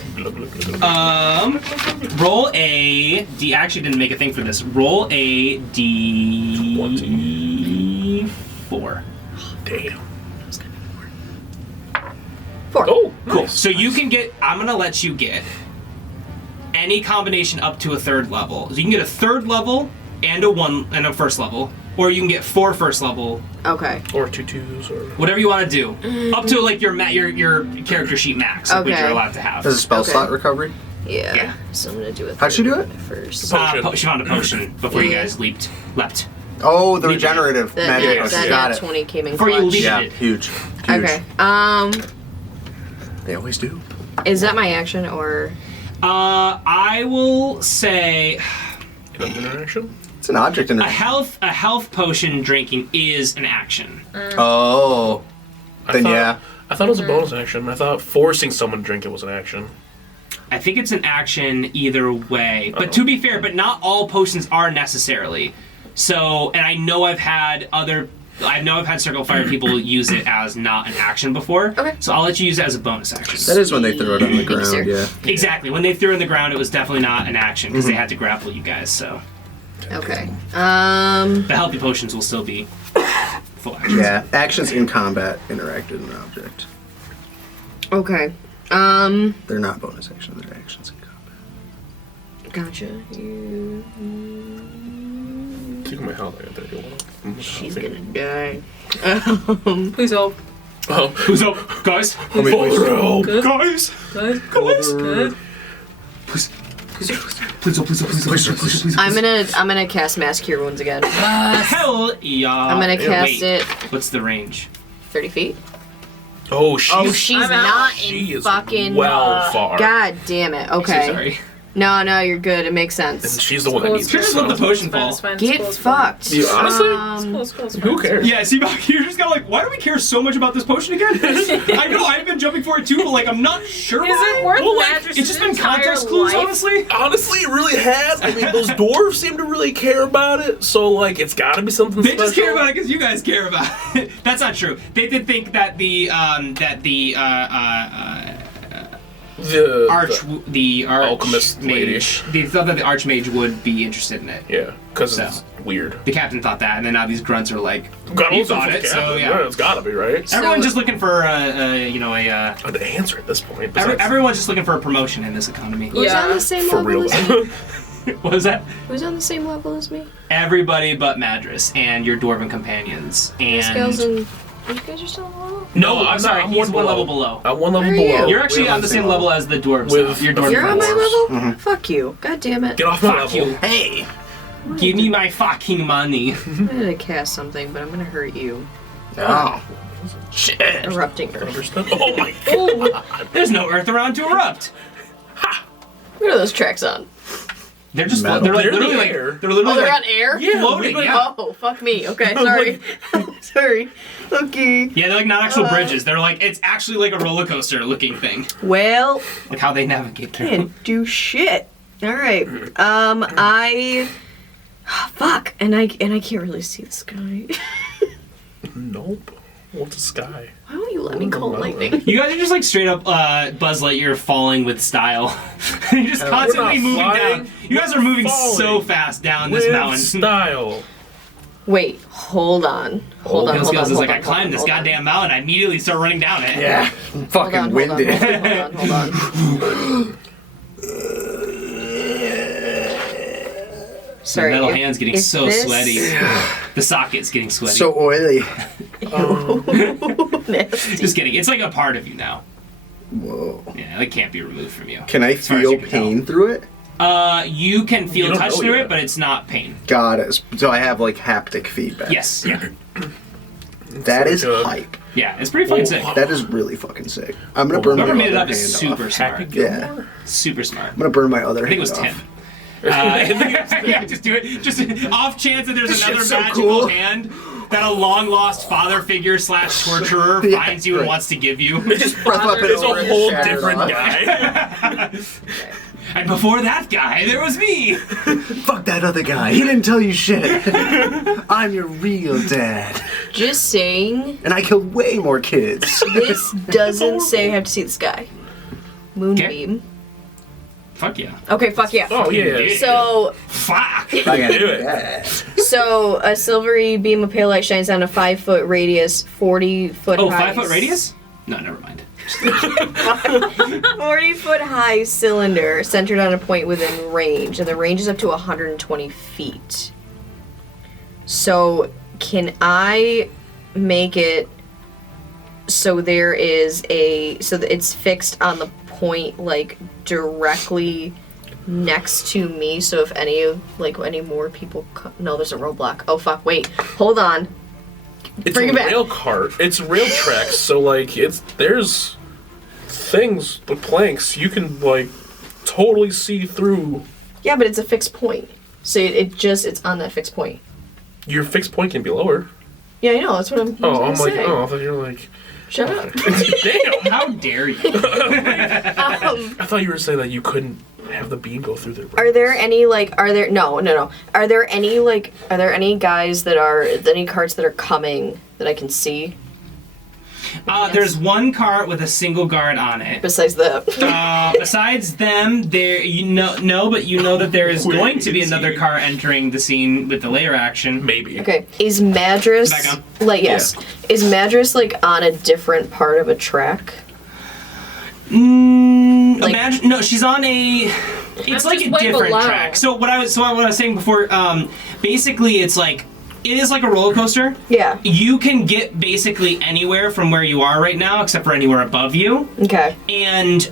Roll a D. I actually didn't make a thing for this. Roll a D4. Damn. 4. Oh, Cool. nice. So you can get. I'm gonna let you get any combination up to a 3rd level. So you can get a 3rd level and a 1 and a 1st level, or you can get 4 first level. Okay. Or 2/2s or. Whatever you want to do, up to like your character sheet max, like, which Okay. you're allowed to have. There's a spell Okay. slot recovery. Yeah. Yeah. So I'm gonna do it. How'd she do it? First. Potion. She found a potion before you Yeah. guys leapt. Oh, the regenerative That, magic that, potion. that Got nat it. 20 came in Before you clutch. leave. Yeah, Did. huge. Okay. They always do. Is that my action or? I will say Interaction? It's an object in a health potion drinking is an action. Oh. Then yeah. I thought it was a bonus action. I thought forcing someone to drink it was an action. I think it's an action either way. But to be fair, but not all potions are necessarily. So, and I know I've had Circle of Fire people use it as not an action before. Okay. So I'll let you use it as a bonus action. That is when they throw it on the Thank you, ground, sir. yeah. Exactly. When they threw it in the ground, it was definitely not an action because they had to grapple you guys. So Okay. the healthy potions will still be full actions. Yeah, actions in combat interact with an object. Okay. They're not bonus actions, they're actions in combat. Gotcha. You. Take my health. I got 31. She's gonna die. Please help. Oh, Who's up, guys? Father, help! Good. Guys, Good. guys. Good. Please. I'm gonna cast Mass Cure Wounds again. Hell yeah. I'm gonna cast Wait, it What's the range? 30 feet. Oh, she's, Oh, she's I'm out. not she in is fucking. well far. God damn it. So Okay. sorry. No, you're good. It makes And sense. she's the one that needs Sure, it. just let the so- potion It's fine, fall. it's fine, Get it's fine. fucked. Yeah, honestly, who cares? Yeah, see, you're just kind of like, why do we care so much about this potion again? I know, I've been jumping for it too, but like, I'm not sure Is why. it worth Well, like, Madras' it's just been entire context clues, life? honestly. Honestly, it really has. I mean, those dwarves seem to really care about it, so like, it's got to be something They special. just care about it because you guys care about it. That's not true. They did think that the Alchemist lady. archmage. They thought that the archmage would be interested in it. Yeah, because So. it's weird. The captain thought that, and then now these grunts are like, Got he also thought for it. So Captain. yeah, It's got to be right. everyone's So- just looking for An answer at this point. besides- everyone's just looking for a promotion in this economy. Who's Yeah. on the same for level real. as me? What was that? Who's on the same level as me? Everybody but Madras and your dwarven companions. Scales And and. You guys are still low? no, I'm I'm sorry, not- I'm he's one one below. level below. I'm one level Where are you? below. You're actually We're on the same level as the dwarves. With Your the dwarven You're on my dwarves. level? Fuck you. God damn it. Get off my Fuck level. you. Hey! Give me my fucking money. I'm gonna cast something, but I'm gonna hurt you. Oh. Shit. Erupting Earth. Understand? Oh my god. There's no earth around to erupt. What are those tracks on? They're just Metal. they're like They're in literally the like air. they're literally Oh, they're like on air? Yeah, floating. we've been- Yeah. Oh, fuck me. Okay, sorry. Sorry. Okay. Yeah, they're like not actual bridges. They're like it's actually like a roller coaster looking thing. Well, Like how they navigate through. can't do shit. All right. Fuck. And I can't really see the sky. Nope. What's the sky? Why won't you let me call lightning? You guys are just like straight up Buzz Lightyear falling with style. You're just constantly moving flying. down. You guys are moving so fast down this With mountain. style. Wait, hold on. Hold on. Skills is like, I climbed this goddamn mountain, I immediately start running down it. Yeah. Fucking winded. Hold on. Sorry. My metal hand's getting so this- sweaty. The socket's getting sweaty. So oily. Nasty. Just kidding. It's like a part of you now. Whoa. Yeah, it can't be removed from you. Can I As far as feel you can tell. pain through it? You can feel You don't touch know through yet. it, but it's not pain. Got it. So I have like haptic feedback. Yes. Yeah. That is like a- hype. Yeah, it's pretty fucking Oh, sick. That is really fucking sick. I'm gonna burn my Whoever made it other up is hand super off. smart. Yeah. Super smart. I'm gonna burn my other I think it hand was off. Tim. Yeah, just do it. Just off chance that there's This another shit's so magical cool. hand that a long lost father figure / torturer Yeah, finds you and right. wants to give you. Just breath weapon It's over a and whole shatter it different off. guy. And before that guy, there was me. Fuck that other guy. He didn't tell you shit. I'm your real dad. Just saying, And I killed way more kids. this doesn't say I have to see the sky. Moonbeam. Fuck yeah. Okay, fuck yeah. Oh yeah. So, Fuck. I gotta do it. that. so a silvery beam of pale light shines down a 5-foot radius, 40-foot Oh, high. 5 foot radius? No, never mind. 40-foot high cylinder centered on a point within range, and the range is up to 120 feet. So, can I make it so there is so that it's fixed on the point, like, directly next to me, so if any more people no, there's a roadblock. Oh, fuck, wait. Hold on. It's Bring a it back. rail cart. It's rail tracks, so like there's things, the planks you can like totally see through. Yeah, but it's a fixed point. So it's on that fixed point. Your fixed point can be lower. Yeah, I know, that's what I'm Oh, I'm like, saying. oh, I thought you were like, Shut up. damn. How dare you? I thought you were saying that you couldn't have the beam go through the. Are there any no. Are there any guys that are any carts that are coming that I can see There's one cart with a single guard on it. besides that? Besides them, but you know that there is going to be another car entering the scene with the layer action. Maybe. Okay. Is Madras Back on. yes. Is Madras on a different part of a track? Imagine no, she's on a. It's like just a way different below. track. So what I was saying before, basically it's like it is like a roller coaster. Yeah. You can get basically anywhere from where you are right now, except for anywhere above you. Okay. And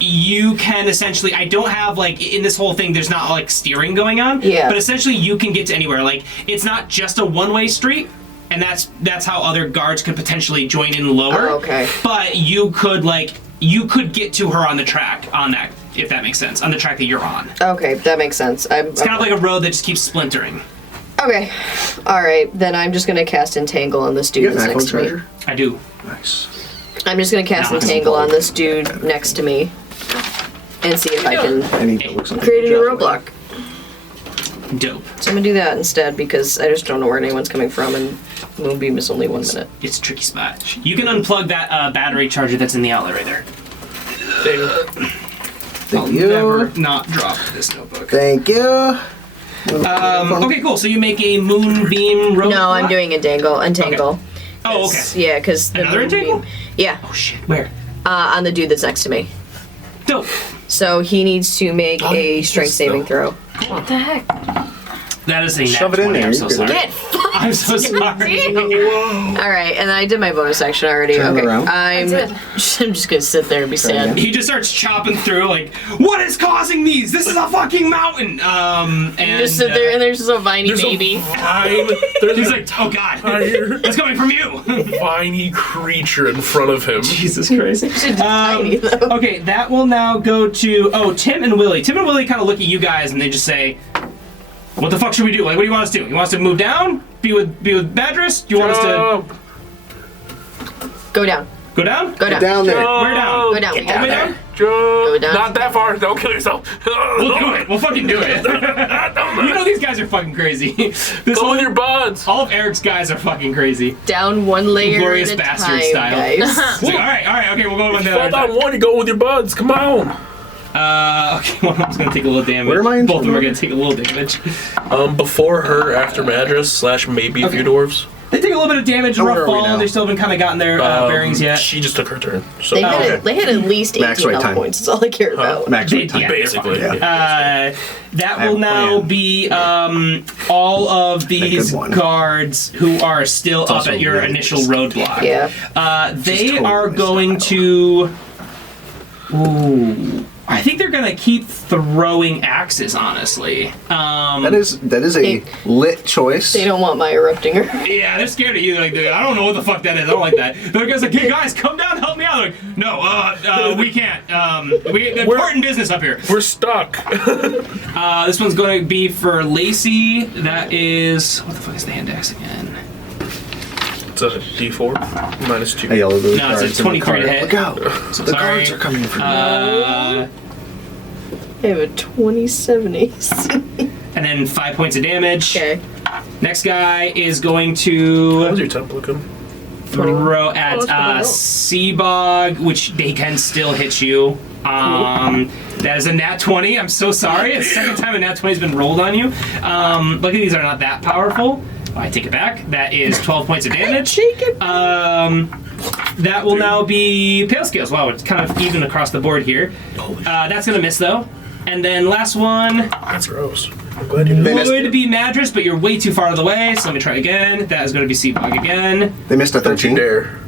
you can essentially, I don't have in this whole thing there's not like steering going on. Yeah. But essentially you can get to anywhere. Like it's not just a one-way street, and that's how other guards could potentially join in lower. Oh, okay. But you could get to her on the track on that, if that makes sense, on the track that you're on. Okay, that makes sense. It's kind of like a road that just keeps splintering. Okay. Alright, then I'm just gonna cast Entangle on this You dude have an that's iPhone next to me. charger? I do. Nice. I'm just gonna cast Nice. Entangle on this dude next to me and see if I can I need to look something. create a new roadblock. Dope. So I'm gonna do that instead because I just don't know where anyone's coming from, and Moonbeam is only 1 minute. It's a tricky spot. You can unplug that battery charger that's in the outlet right there. There you go. Thank I'll you. never not drop this notebook. Thank you. Okay, cool. So you make a moonbeam roadblock? No, I'm doing Entangle. Oh, okay. Yeah, because the Another Moonbeam. Entangle? Yeah, Oh shit. Where? on the dude that's next to me. Dope. So he needs to make a he's strength just saving still- throw. What the heck? That is a nat Shove it in 20. there, I'm you so can- sorry. Get fucked! I'm so sorry. All right, and I did my bonus action already. Turn okay, around. I'm did. just gonna sit there and be sad. again. He just starts chopping through like, what is causing these? This is a fucking mountain. And Just sit there, and there's just a viney There's baby. a vine. There's he's an like, oh god, entire it's coming from you. viney creature in front of him. Jesus Christ. Tiny though. Okay, that will now go to Tim and Willie. Tim and Willie kind of look at you guys and they just say, "What the fuck should we do? Like, what do you want us to do? You want us to move down? Be with Madras? Do you want us to?" Go down. Go down? Go down. Down there. Where down? Go down. Get down there. Go down. Not that far. Don't kill yourself. We'll do it. We'll fucking do it. You know these guys are fucking crazy. This Go whole, with your buds. all of Eric's guys are fucking crazy. Down one layer Glorious at a bastard time, style. guys. So, all right, okay, we'll go one Fall down one, you go with your buds. Come on. Okay, one of them's gonna take a little damage. Where am I in Both of them are turn? gonna take a little damage. Before her, after Madras, / maybe a few dwarves. They take a little bit of damage, Where rough are we fall. now? They still haven't kind of gotten their bearings yet. She just took her turn. So They had at least 18 Max wait health time. points. That's all I care about. Max They- wait time. yeah. basically. Yeah. That I have will a now plan. be all of these good one. guards who are still up also at your really initial good. roadblock. Yeah. They totally are my going to. Ooh. I think they're gonna keep throwing axes, honestly. That is a lit choice. They don't want my erupting her. Yeah, they're scared of you. Like, I don't know what the fuck that is. I don't like that. The guy's like, hey guys, come down, help me out. They're like, no, we can't. We important business up here. We're stuck. This one's going to be for Lacey. That is, what the fuck is the hand axe again? It's a D4 -2. A yellow blue No, it's a cards in the 23 to card. hit. Look out! So The sorry. cards are coming for you. I have a 27 AC. And then 5 points of damage. Okay. Next guy is going How's to your temp looking? throw at that's pretty low. Seabog, which they can still hit you. That is a nat 20. I'm so sorry. It's the second time a nat 20 has been rolled on you. Luckily, these are not that powerful. I take it back. That is 12 points of damage. That will now be Pale Scales. Wow, it's kind of even across the board here. That's going to miss, though. And then last one That's gross. I'm glad you did. would be Madras, but you're way too far out of the way, so let me try again. That is going to be Seabog again. They missed a Don't you 13. dare.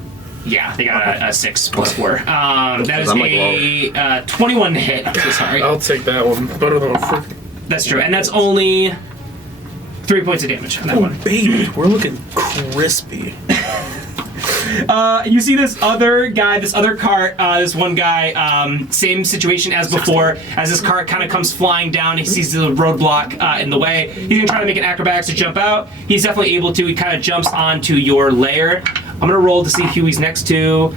Yeah, they got a 6 plus 4. That is I'm like, a 21 hit. I'm so sorry. I'll take that one. Better than a freaking. That's true. And that's only 3 points of damage on that one. Baby, we're looking crispy. You see this other guy, this other cart, this one guy, same situation as before. As this cart kind of comes flying down, he sees the roadblock in the way. He's gonna try to make an acrobatics to jump out. He's definitely able to. He kind of jumps onto your lair. I'm gonna roll to see who he's next to.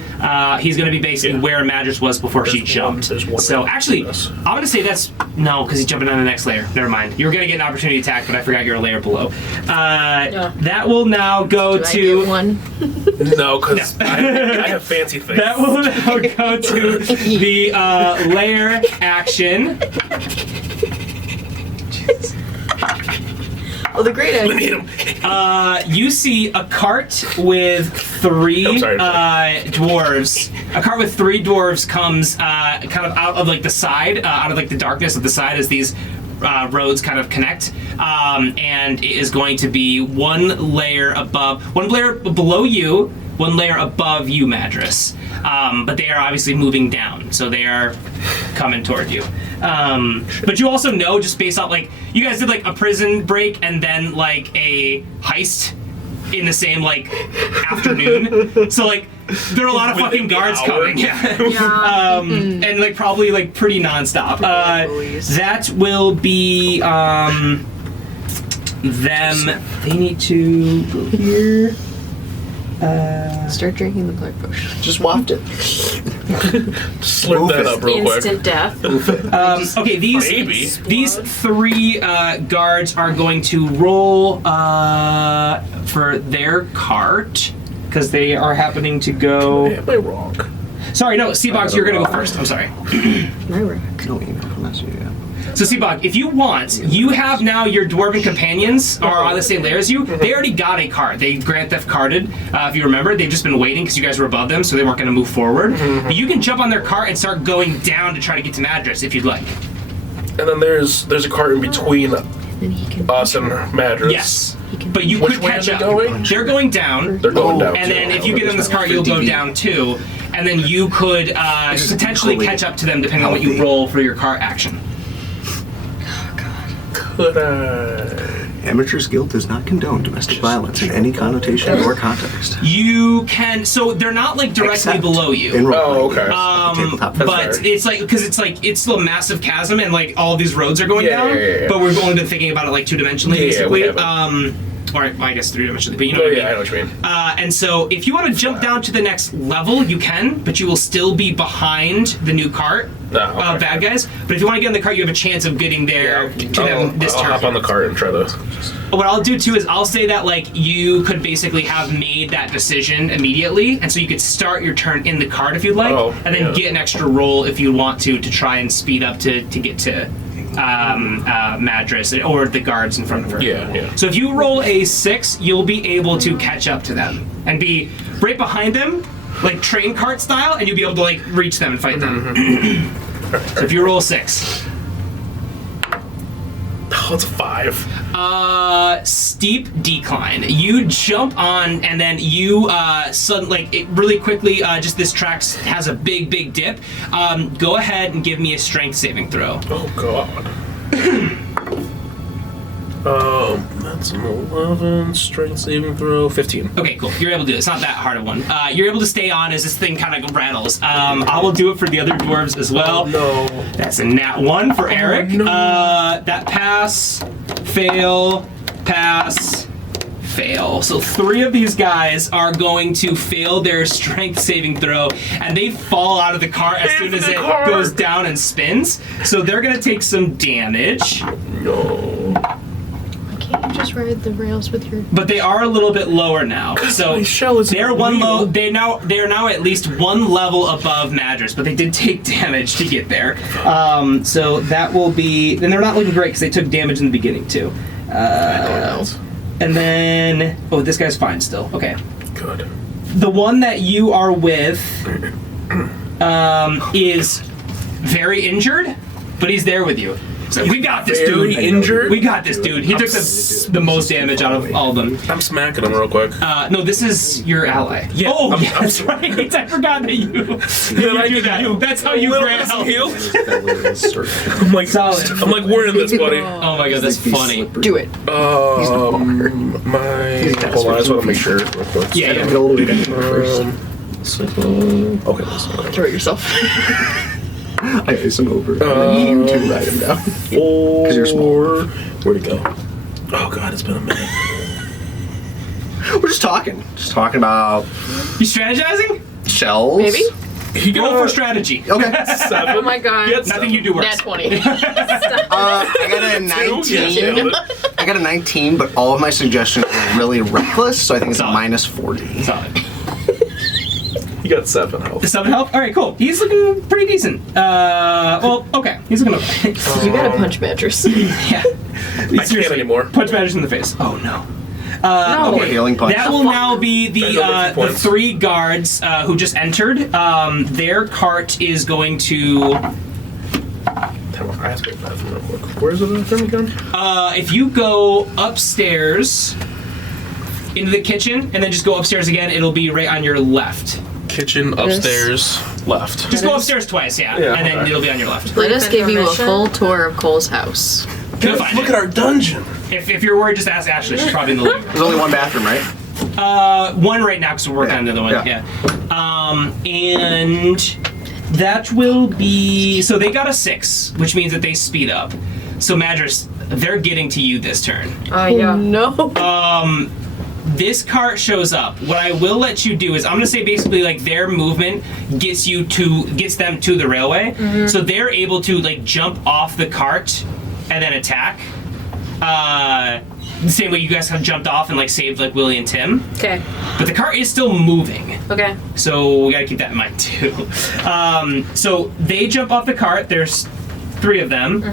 He's gonna be basically where Madras was before she jumped. There's one So right actually, between us. I'm gonna say that's no, because he's jumping on the next layer. Never mind. You were gonna get an opportunity attack, but I forgot you're a layer below. That will now go Do I to. get one? No, because I have fancy things. That will now go to the layer action. Well, the great Let idea. me hit him. You see a cart with 3 I'm sorry. dwarves. A cart with 3 dwarves comes kind of out of like the side, out of like the darkness of the side as these roads kind of connect, and it is going to be one layer below you, one layer above you, Madras. But they are obviously moving down, so they are coming toward you. But you also know, just based off, like, you guys did like a prison break and then like a heist in the same like afternoon. So like there are a lot of Within fucking the guards hour. coming. Yeah. Yeah. And like probably like pretty nonstop. That will be them. They need to go here. Start drinking the black potion. Just waft it. Slurp that up real quick. Instant death. Okay, Maybe. these 3 guards are going to roll for their cart because they are happening to go. Am I wrong? Sorry, no, Seabox, you're gonna go first. I'm sorry. My rock. No email from us yet. So Seabog, if you want, you have now your dwarven companions are on the same layer as you. They already got a cart. They Grand Theft Carted, if you remember. They've just been waiting because you guys were above them, so they weren't going to move forward. But you can jump on their cart and start going down to try to get to Madras if you'd like. And then there's a cart in between Then he can. us and Madras. Yes, but you Which could way catch are up. they going? They're going down. They're going down. And too. then if you get in this cart, you'll go down too. And then you could is potentially equally catch up to them depending on what you healthy. roll for your cart action. Could I? Amateur's Guild does not condone domestic violence in any connotation or context. You can, so they're not like directly Except below you. In role-playing Oh, okay. games, tabletop But fair. it's like, because it's still a massive chasm and like all these roads are going Yeah, down. yeah, yeah. But we've only been thinking about it like 2-dimensionally, Yeah, we basically. haven't. Or I guess 3 dimensionally, but you know what I mean. I know what you mean. And so if you want to jump down to the next level, you can, but you will still be behind the new cart of bad guys. But if you want to get in the cart, you have a chance of getting there to them this I'll turn. hop on the cart and try to... What I'll do too is I'll say that like you could basically have made that decision immediately, and so you could start your turn in the cart if you'd like, and then get an extra roll if you want to try and speed up to get to Madras or the guards in front of her. Yeah. So if you roll a 6, you'll be able to catch up to them and be right behind them, like train cart style, and you'll be able to like reach them and fight them. So if you roll a 6. Oh, it's a 5. Steep decline. You jump on, and then you really quickly. Just this track has a big dip. Go ahead and give me a strength saving throw. Oh god. That's an 11. Strength saving throw. 15. Okay, cool. You're able to do it. It's not that hard of one. You're able to stay on as this thing kind of rattles. I will do it for the other dwarves as well. Oh, no. That's a nat 1 for Eric. No. That pass, fail, pass, fail. So 3 of these guys are going to fail their strength saving throw, and they fall out of the cart as soon as it goes down and spins. So they're going to take some damage. No. Can't you just ride the rails with your... But they are a little bit lower now. So My shell is they're real. they are now at least 1 level above Madras, but they did take damage to get there. So that will be. Then they're not looking great because they took damage in the beginning too. And then this guy's fine still. Okay. Good. The one that you are with is very injured, but he's there with you. So we got this Very dude. injured? We got this dude. He took the most damage out of all of them. I'm smacking him real quick. No, this is your ally. Yeah, Oh, I'm- yeah, that's right. I forgot that you do that. That's how you grant help. I'm like, Solid. I'm like, we're in this, buddy. Oh my god, that's funny. Do it. He's the bar. My... Hold on, I just want to make sure real quick. Yeah, Get a little bit in first. Okay, listen. Throw it yourself. I face him over. You two ride him down. 4. you're small. Where'd it go? Oh god, it's been a minute. We're just talking. Just talking about You strategizing? shells. Maybe? He Roll got for strategy. Okay. 7. Oh my god. He had Nothing you do works. Nat 20. I got a 19. I got a 19, but all of my suggestions were really reckless, so I think it's a Solid. minus 40. Solid. He got 7 health. 7 health? Alright, cool. He's looking pretty decent. Okay. He's looking okay. You got a punch mattress. Yeah. I can't anymore. Punch Madras in the face. Oh no. No. Okay. Healing punch. That will now be I know the 50 points. 3 guards who just entered. Their cart is going to. I have to go to the bathroom real quick. Where's the bathroom again? If you go upstairs into the kitchen and then just go upstairs again, it'll be right on your left. Kitchen, upstairs, left. Just go upstairs twice, yeah, Yeah, and then okay. it'll be on your left. Let us give you a Information. full tour of Cole's house. You'll find Look it. at our dungeon. If you're worried, just ask Ashley. She's probably in the living room. There's only one bathroom, right? One right now because we're working on the other one. Yeah. And that will be. So they got a 6, which means that they speed up. So Madras, they're getting to you this turn. Yeah. No. This cart shows up. What I will let you do is I'm gonna say basically like their movement gets them to the railway. So they're able to like jump off the cart and then attack. The same way you guys have jumped off and like saved like Willie and Tim. Okay. But the cart is still moving. Okay. So we gotta keep that in mind too. So they jump off the cart. There's 3 of them.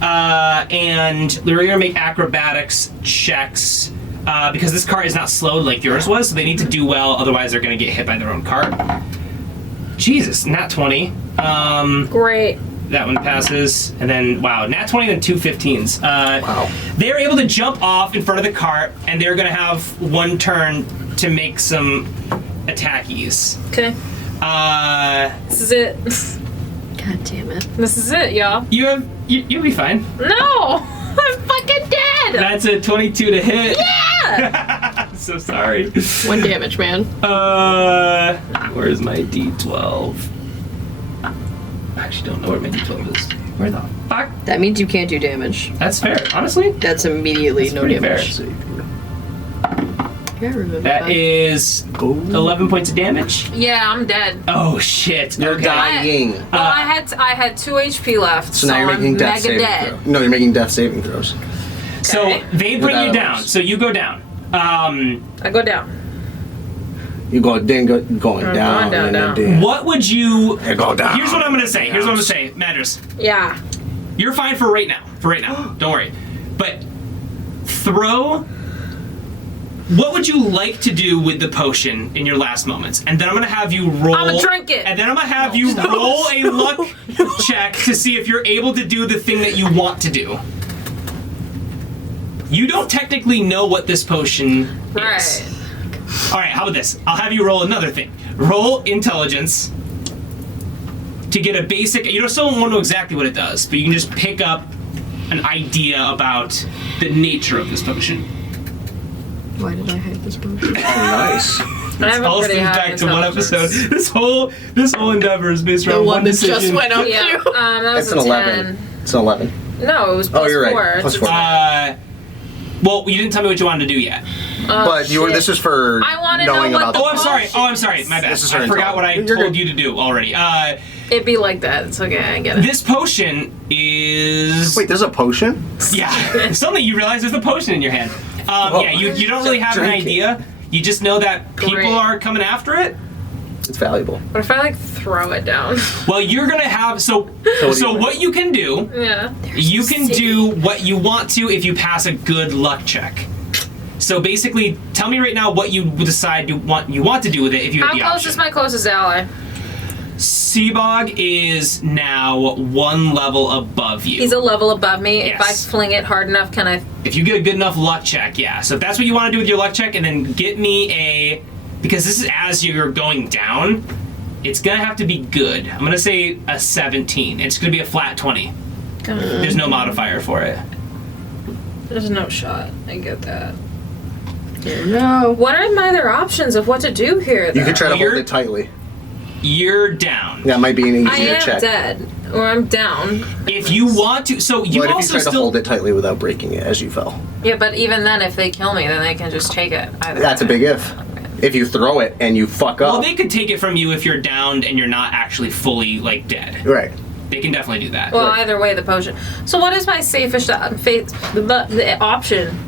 And we're gonna make acrobatics checks. Because this cart is not slowed like yours was, so they need to do well, otherwise they're gonna get hit by their own cart. Jesus, nat 20. Great. That one passes, and then, wow, nat 20 and 2 15s. Wow. They're able to jump off in front of the cart, and they're gonna have 1 turn to make some attackies. Okay. This is it. God damn it. This is it, y'all. You'll be fine. No! I'm fucking dead! That's a 22 to hit. Yeah! I'm so sorry. 1 damage, man. Where's my D12? I actually don't know where my D12 is. Where the fuck? That means you can't do damage. That's fair. Honestly, That's immediately no pretty damage. fair. Okay, remember That is 11 points of damage. Yeah, I'm dead. Oh shit. You're Okay. dying. Well, I had 2 HP left, So now you're I'm making death mega saving dead. throws. No, you're making death saving throws. So Okay. they bring you Without down. others. So you go down. I go down. You go going down. down, and down. then down. What would you... You go down. Here's what I'm gonna say. Here's what I'm gonna say. Madras, Yeah. you're fine for right now. For right now. Don't worry. But throw... What would you like to do with the potion in your last moments? And then I'm gonna have you roll... I'ma drink it. And then I'm gonna have you roll a luck check to see if you're able to do the thing that you want to do. You don't technically know what this potion Right. is. All right, how about this? I'll have you roll another thing. Roll intelligence to get a basic... You still don't know exactly what it does, but you can just pick up an idea about the nature of this potion. Why did I hide this potion? Oh, nice. I have a All pretty stems high back to one intelligence. episode. This whole endeavor is based around one that decision. just went up Yeah, to. that was It's an a 11. 10. It's an 11. No, it was plus you're right. 4. Plus It's a 4. 10. Well, you didn't tell me what you wanted to do yet. But you were. shit. This is for I wanna know knowing what about the Oh, I'm sorry. potion Oh, I'm sorry. My bad. This is her I forgot what I intelligence. You're told good. you to do already. It'd be like that. It's okay. I get it. This potion is... Wait, there's a potion? Yeah. Suddenly you realize there's a potion in your hand. Yeah, you don't really have an Drink it. idea. You just know that people Great. are coming after it. It's valuable. What if I like throw it down? Well, you're gonna have so what you can do. Yeah. You can do what you want to if you pass a good luck check. So basically, tell me right now what you decide you want to do with it if you have How the close option. is my closest ally? Seabog is now 1 level above you. He's a level above me. Yes. If I fling it hard enough, can I? If you get a good enough luck check, yeah. So if that's what you want to do with your luck check, and then get me a... Because this is as you're going down, it's going to have to be good. I'm going to say a 17. It's going to be a flat 20. There's no modifier for it. There's no shot. I get that. No. What are my other options of what to do here? You could try to Well, hold it tightly. You're down. That might be an I easier am check. dead, or I'm down. If you want to... So you What if you also try to still... hold it tightly without breaking it as you fell? Yeah, but even then, if they kill me, then they can just take it. Either That's a way. big if. If you throw it and you fuck Well, up. they could take it from you if you're downed and you're not actually fully, like, dead. Right. They can definitely do that. Well, either way, the potion. So, what is my safest the option?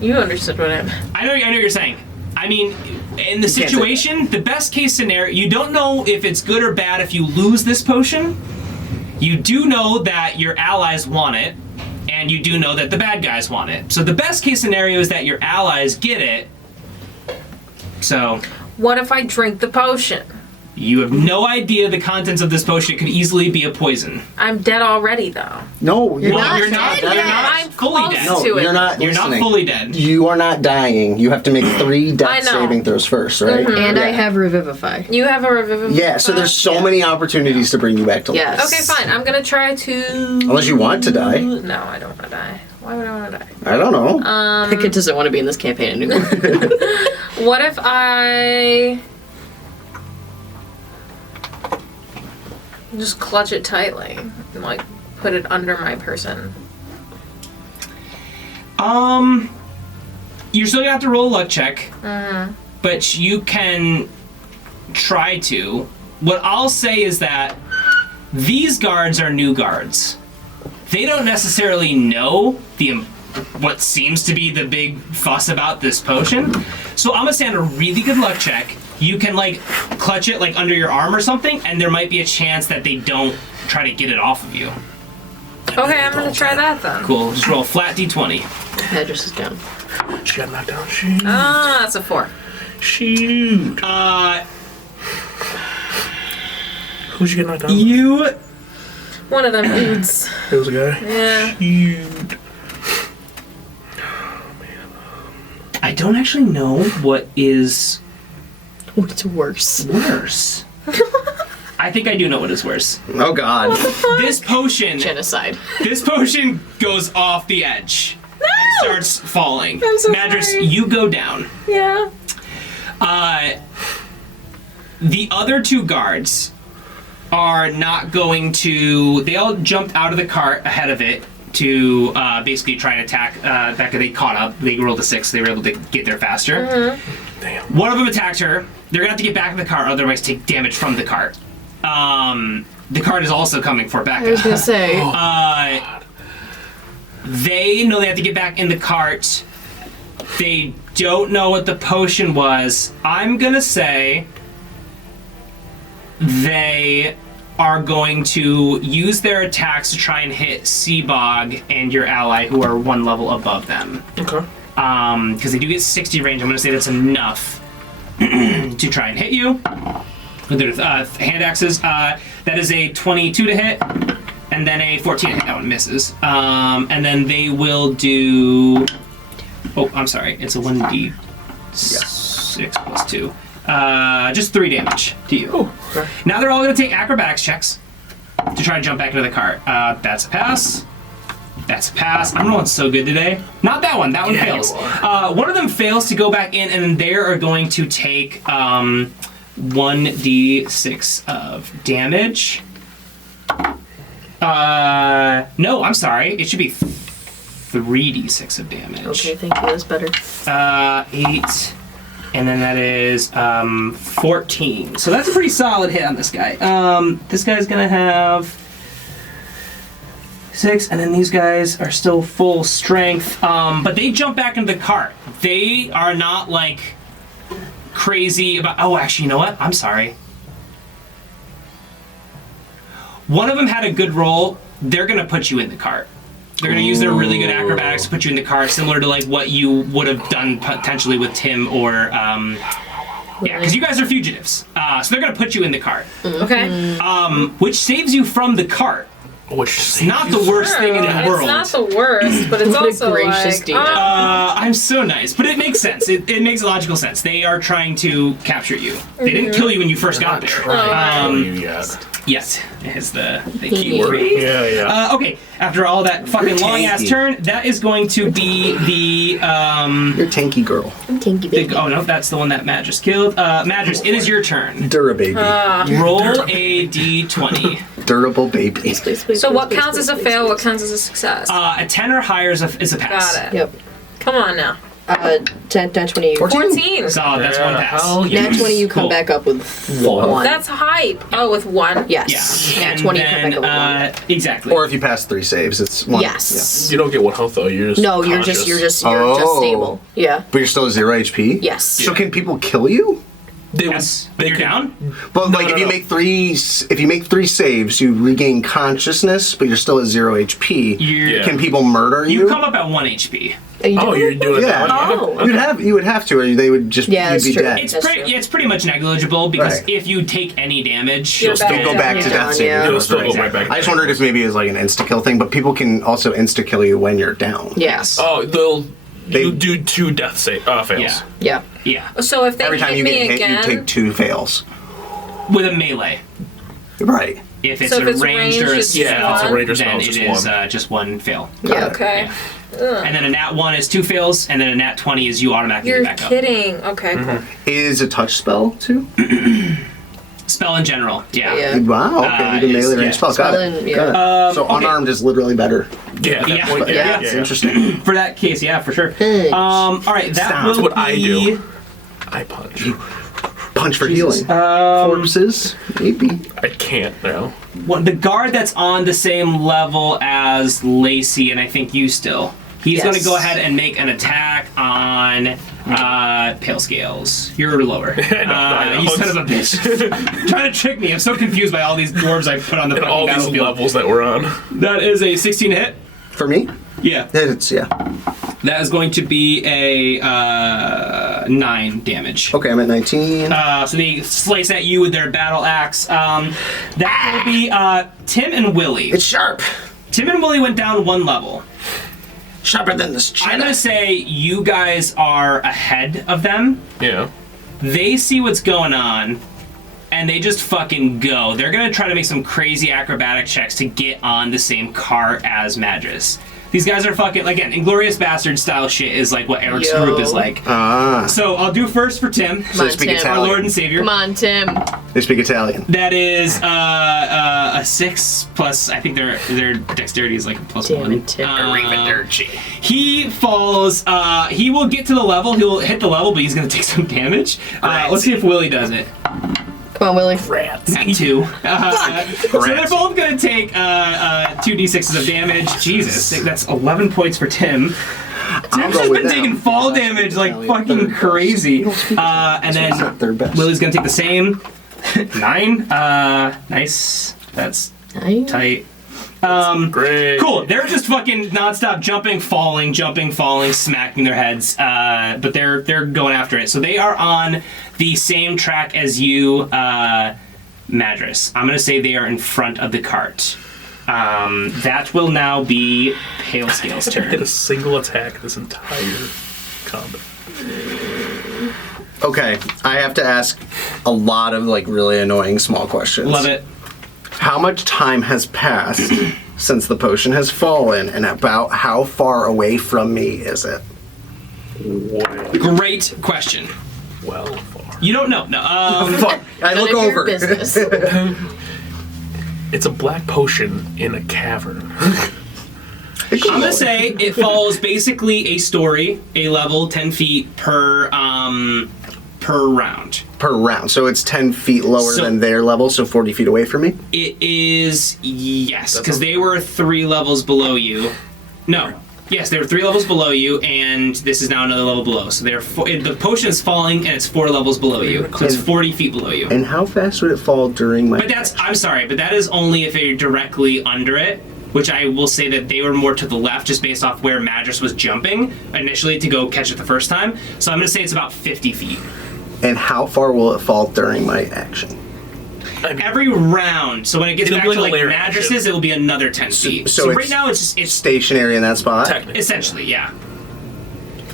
You understood what I meant. I know what you're saying. I mean, in the You can't situation, the best case scenario, you don't know if it's good or bad if you lose this potion. You do know that your allies want it, and you do know that the bad guys want it. So the best case scenario is that your allies get it. So What if I drink the potion? you have no idea the contents of this potion. It could easily be a poison. I'm dead already, though. No, you're Well, not. you're not. dead You're yet. not I'm fully close dead. No, to it. you're not. You're not listening. fully dead. You are not dying. You have to make 3 I death know. saving throws first, right? And I Yeah. have Revivify. You have a revivify? Yeah, so there's so many opportunities to bring you back to life. Yes. Okay, fine. I'm gonna try to. Unless you want to die. No, I don't want to die. Why would I want to die? I don't know. Pickett doesn't want to be in this campaign anymore. What if I just clutch it tightly and like put it under my person? You're still gonna have to roll a luck check, but you can try to. What I'll say is that these guards are new guards. They don't necessarily know what seems to be the big fuss about this potion. So I'm gonna say on a really good luck check, you can like clutch it like under your arm or something, and there might be a chance that they don't try to get it off of you. Okay, I'm gonna try that then. Cool. Just roll a flat d20. Madras is down. She got knocked down. Shoot. Ah, that's a 4. Shoot. Who'd you get knocked down? You One of them dudes. It was a guy. Yeah. Shoot. I don't actually know what is What's worse? worse. I think I do know what is worse. Oh God. This potion Genocide. goes off the edge and starts falling. I'm so Madras, sorry. you go down. Yeah. The other 2 guards are not going to... They all jumped out of the cart ahead of it, to basically try and attack. Becca, they caught up. They rolled a 6, so they were able to get there faster. Damn. One of them attacked her. They're gonna have to get back in the cart, otherwise take damage from the cart. The cart is also coming for Becca. I was gonna say. They know they have to get back in the cart. They don't know what the potion was. I'm gonna say they are going to use their attacks to try and hit Seabog and your ally, who are 1 level above them. Okay. Because they do get 60 range. I'm gonna say that's enough to try and hit you with their hand axes. That is a 22 to hit, and then a 14 to hit. That one misses. And then they will do. Oh, I'm sorry. It's a 1d6 plus 2. Just 3 damage to you. Oh, okay. Now they're all going to take acrobatics checks to try and jump back into the cart. That's a pass. That's a pass. I'm rolling so good today. Not that one. That one fails. One of them fails to go back in, and then they are going to take 1d6 of damage. No, I'm sorry. It should be 3d6 of damage. Okay, thank you. That's better. 8, and then that is 14. So that's a pretty solid hit on this guy. This guy's gonna have 6, and then these guys are still full strength. But they jump back into the cart. They are not like crazy about. Oh, actually, you know what? I'm sorry. One of them had a good roll. They're gonna put you in the cart. They're going to use their really good acrobatics to put you in the car, similar to like what you would have done potentially with Tim or, yeah, because you guys are fugitives. So they're going to put you in the cart, Okay. which saves you from the cart. Which It's not the worst thing in the world. It's not the worst, but it's What a also gracious like, deed. I'm so nice, but it makes sense. It makes logical sense. They are trying to capture you. They didn't kill you when you first got there. Yes, is the key word. Yeah. Okay, after all that fucking long ass tanky. turn, that is going to be the You're tanky girl. I'm tanky baby. oh no, that's the one that Madras killed. Madras, it is your turn. Dura baby. Roll a d20. Durable baby. Please, please, So please, what please, counts please, as a please, fail? please. What counts as a success? A 10 or higher is a pass. Got it. Yep. Come on now. 10, 20, you. 14. So that's one pass. Hell Nat 20, you come Cool. back up with 1. That's hype. Oh, with 1. Yes. Yeah. Nat And 20, then, come back up with 1. exactly. Or if you pass 3 saves, it's 1. Yes. You don't get 1 health though. You're just No, you're conscious. just Oh. stable. Yeah. But you're still at 0 HP? Yes. So can people kill you? They Yes. They You're can- down? But No, like no, if you no. make 3 saves, you regain consciousness, but you're still at 0 HP. You're- Can people murder you? You come up at 1 HP. Oh, you're doing Yeah. that. Oh. You would have to, or they would just Yeah, you'd that's be true. dead. That's true. It's pretty much negligible because Right. if you take any damage, You're you'll back You'll go Yeah. back to Yeah. death saving Yeah. You'll throws, still right? go right back. I just wondered if maybe it's like an insta kill thing, but people can also insta kill you when you're down. Yes. Oh, They- you do 2 death fails. Yeah. Yeah. Yeah. So if they Every time hit you me get hit, again, you take 2 fails. With a melee. Right. If it's So if a it's ranged or a ranged, it's spell, Yeah, if it's a ranged or spell, then it's it just is 1. just 1 fail. Yeah. okay. And then a nat 1 is 2 fails, and then a nat 20 is you automatically You're get back kidding. Okay, cool. Is a touch spell too? up. Spell in general, yeah. Yeah. Wow. Okay. You can is- melee yeah. range spell. Got Spell it. in- yeah. Got it. So okay. unarmed is literally better. Yeah, at that Yeah. point, Yeah. It's interesting. For that case, yeah, for sure. Punch. All right, that Stop. will That's what I be- do. I punch. Punch for healing. Corpses, maybe. I can't now. the guard that's on the same level as Lacey, and I think you still. He's Yes. going to go ahead and make an attack on Pale Scales. You're lower. I know. You son of a bitch. Trying to trick me. I'm so confused by all these dwarves I put on the And fucking all these battlefield. levels that we're on. That is a 16 to hit. For me, Yeah. it's yeah. That is going to be a 9 damage. Okay, I'm at 19. So they slice at you with their battle axe. That will be Tim and Willie. It's sharp. Tim and Willie went down 1 level. Sharper than this I'm gonna say you guys are ahead of them. Yeah. They see what's going on, and they just fucking go. They're gonna try to make some crazy acrobatic checks to get on the same car as Madras. These guys are fucking, again, Inglorious Bastard style shit is like what Eric's group is like. So I'll do first for Tim. So they speak Tim. Our Italian. Lord and Savior. Come on, Tim. They speak Italian. That is a 6 plus, I think their dexterity is like a plus Damn 1. it, Tim. He falls, he will get to the level, he'll hit the level, but he's gonna take some damage. Let's see if Willie does it. Come on, Willie. Not 2. So they're both gonna take 2d6s of damage. Jesus, that's 11 points for Tim. Tim's just been taking fall damage like fucking crazy. And then Willie's gonna take the same. 9. Nice. That's Nice. tight. Great. Cool. They're just fucking nonstop jumping, falling, smacking their heads. But they're going after it. So they are on the same track as you, Madras. I'm gonna say they are in front of the cart. That will now be Pale Scale's Hit turn. a single attack this entire combat. Okay, I have to ask a lot of like really annoying small questions. Love it. How much time has passed since the potion has fallen, and about how far away from me is it? Great question. Well, far. You don't know. No. Fuck! I None look of your over. business. It's a black potion in a cavern. I'm gonna say it follows basically a story, a level, 10 feet per round. Per round, so it's 10 feet lower So- than their level, so 40 feet away from me. It is, yes, because they were 3 levels below you. No. Yes, they were 3 levels below you, and this is now another level below. So the potion is falling, and it's 4 levels below you. So it's 40 feet below you. And how fast would it fall during my? But I'm sorry, but that is only if you're directly under it, which I will say that they were more to the left just based off where Madras was jumping initially to go catch it the first time. So I'm going to say it's about 50 feet. And how far will it fall during my action? Every round, so when it gets It'll back be like to a like layer mattresses, action. it will be another 10 feet. so So it's right now it's Stationary in that spot? Technically. essentially, yeah.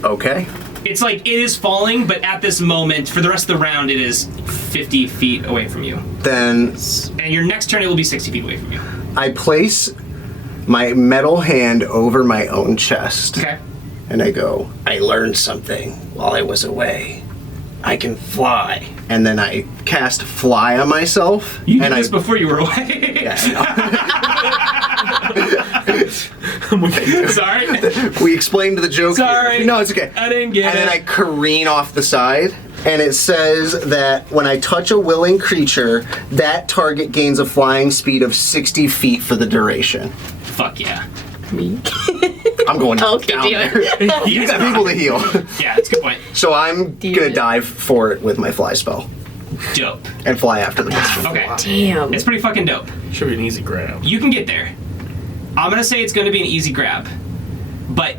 Okay. It's like it is falling, but at this moment, for the rest of the round, it is 50 feet away from you. Then And your next turn, it will be 60 feet away from you. I place my metal hand over my own chest. Okay. And I go, I learned something while I was away. I can fly. And then I cast fly on myself. You did and this before you were away. Yeah, Sorry. I know. We explained the joke. Sorry. Here. No, it's okay. I didn't get And then it. I careen off the side. And it says that when I touch a willing creature, that target gains a flying speed of 60 feet for the duration. Fuck yeah. I'm going Okay, down do there. it. You got people to heal. Yeah, that's a good point. So I'm Do gonna it. dive for it with my fly spell Dope. and fly after the monster. Okay. Damn. It's pretty fucking dope. Should be an easy grab. You can get there. I'm gonna say it's gonna be an easy grab, but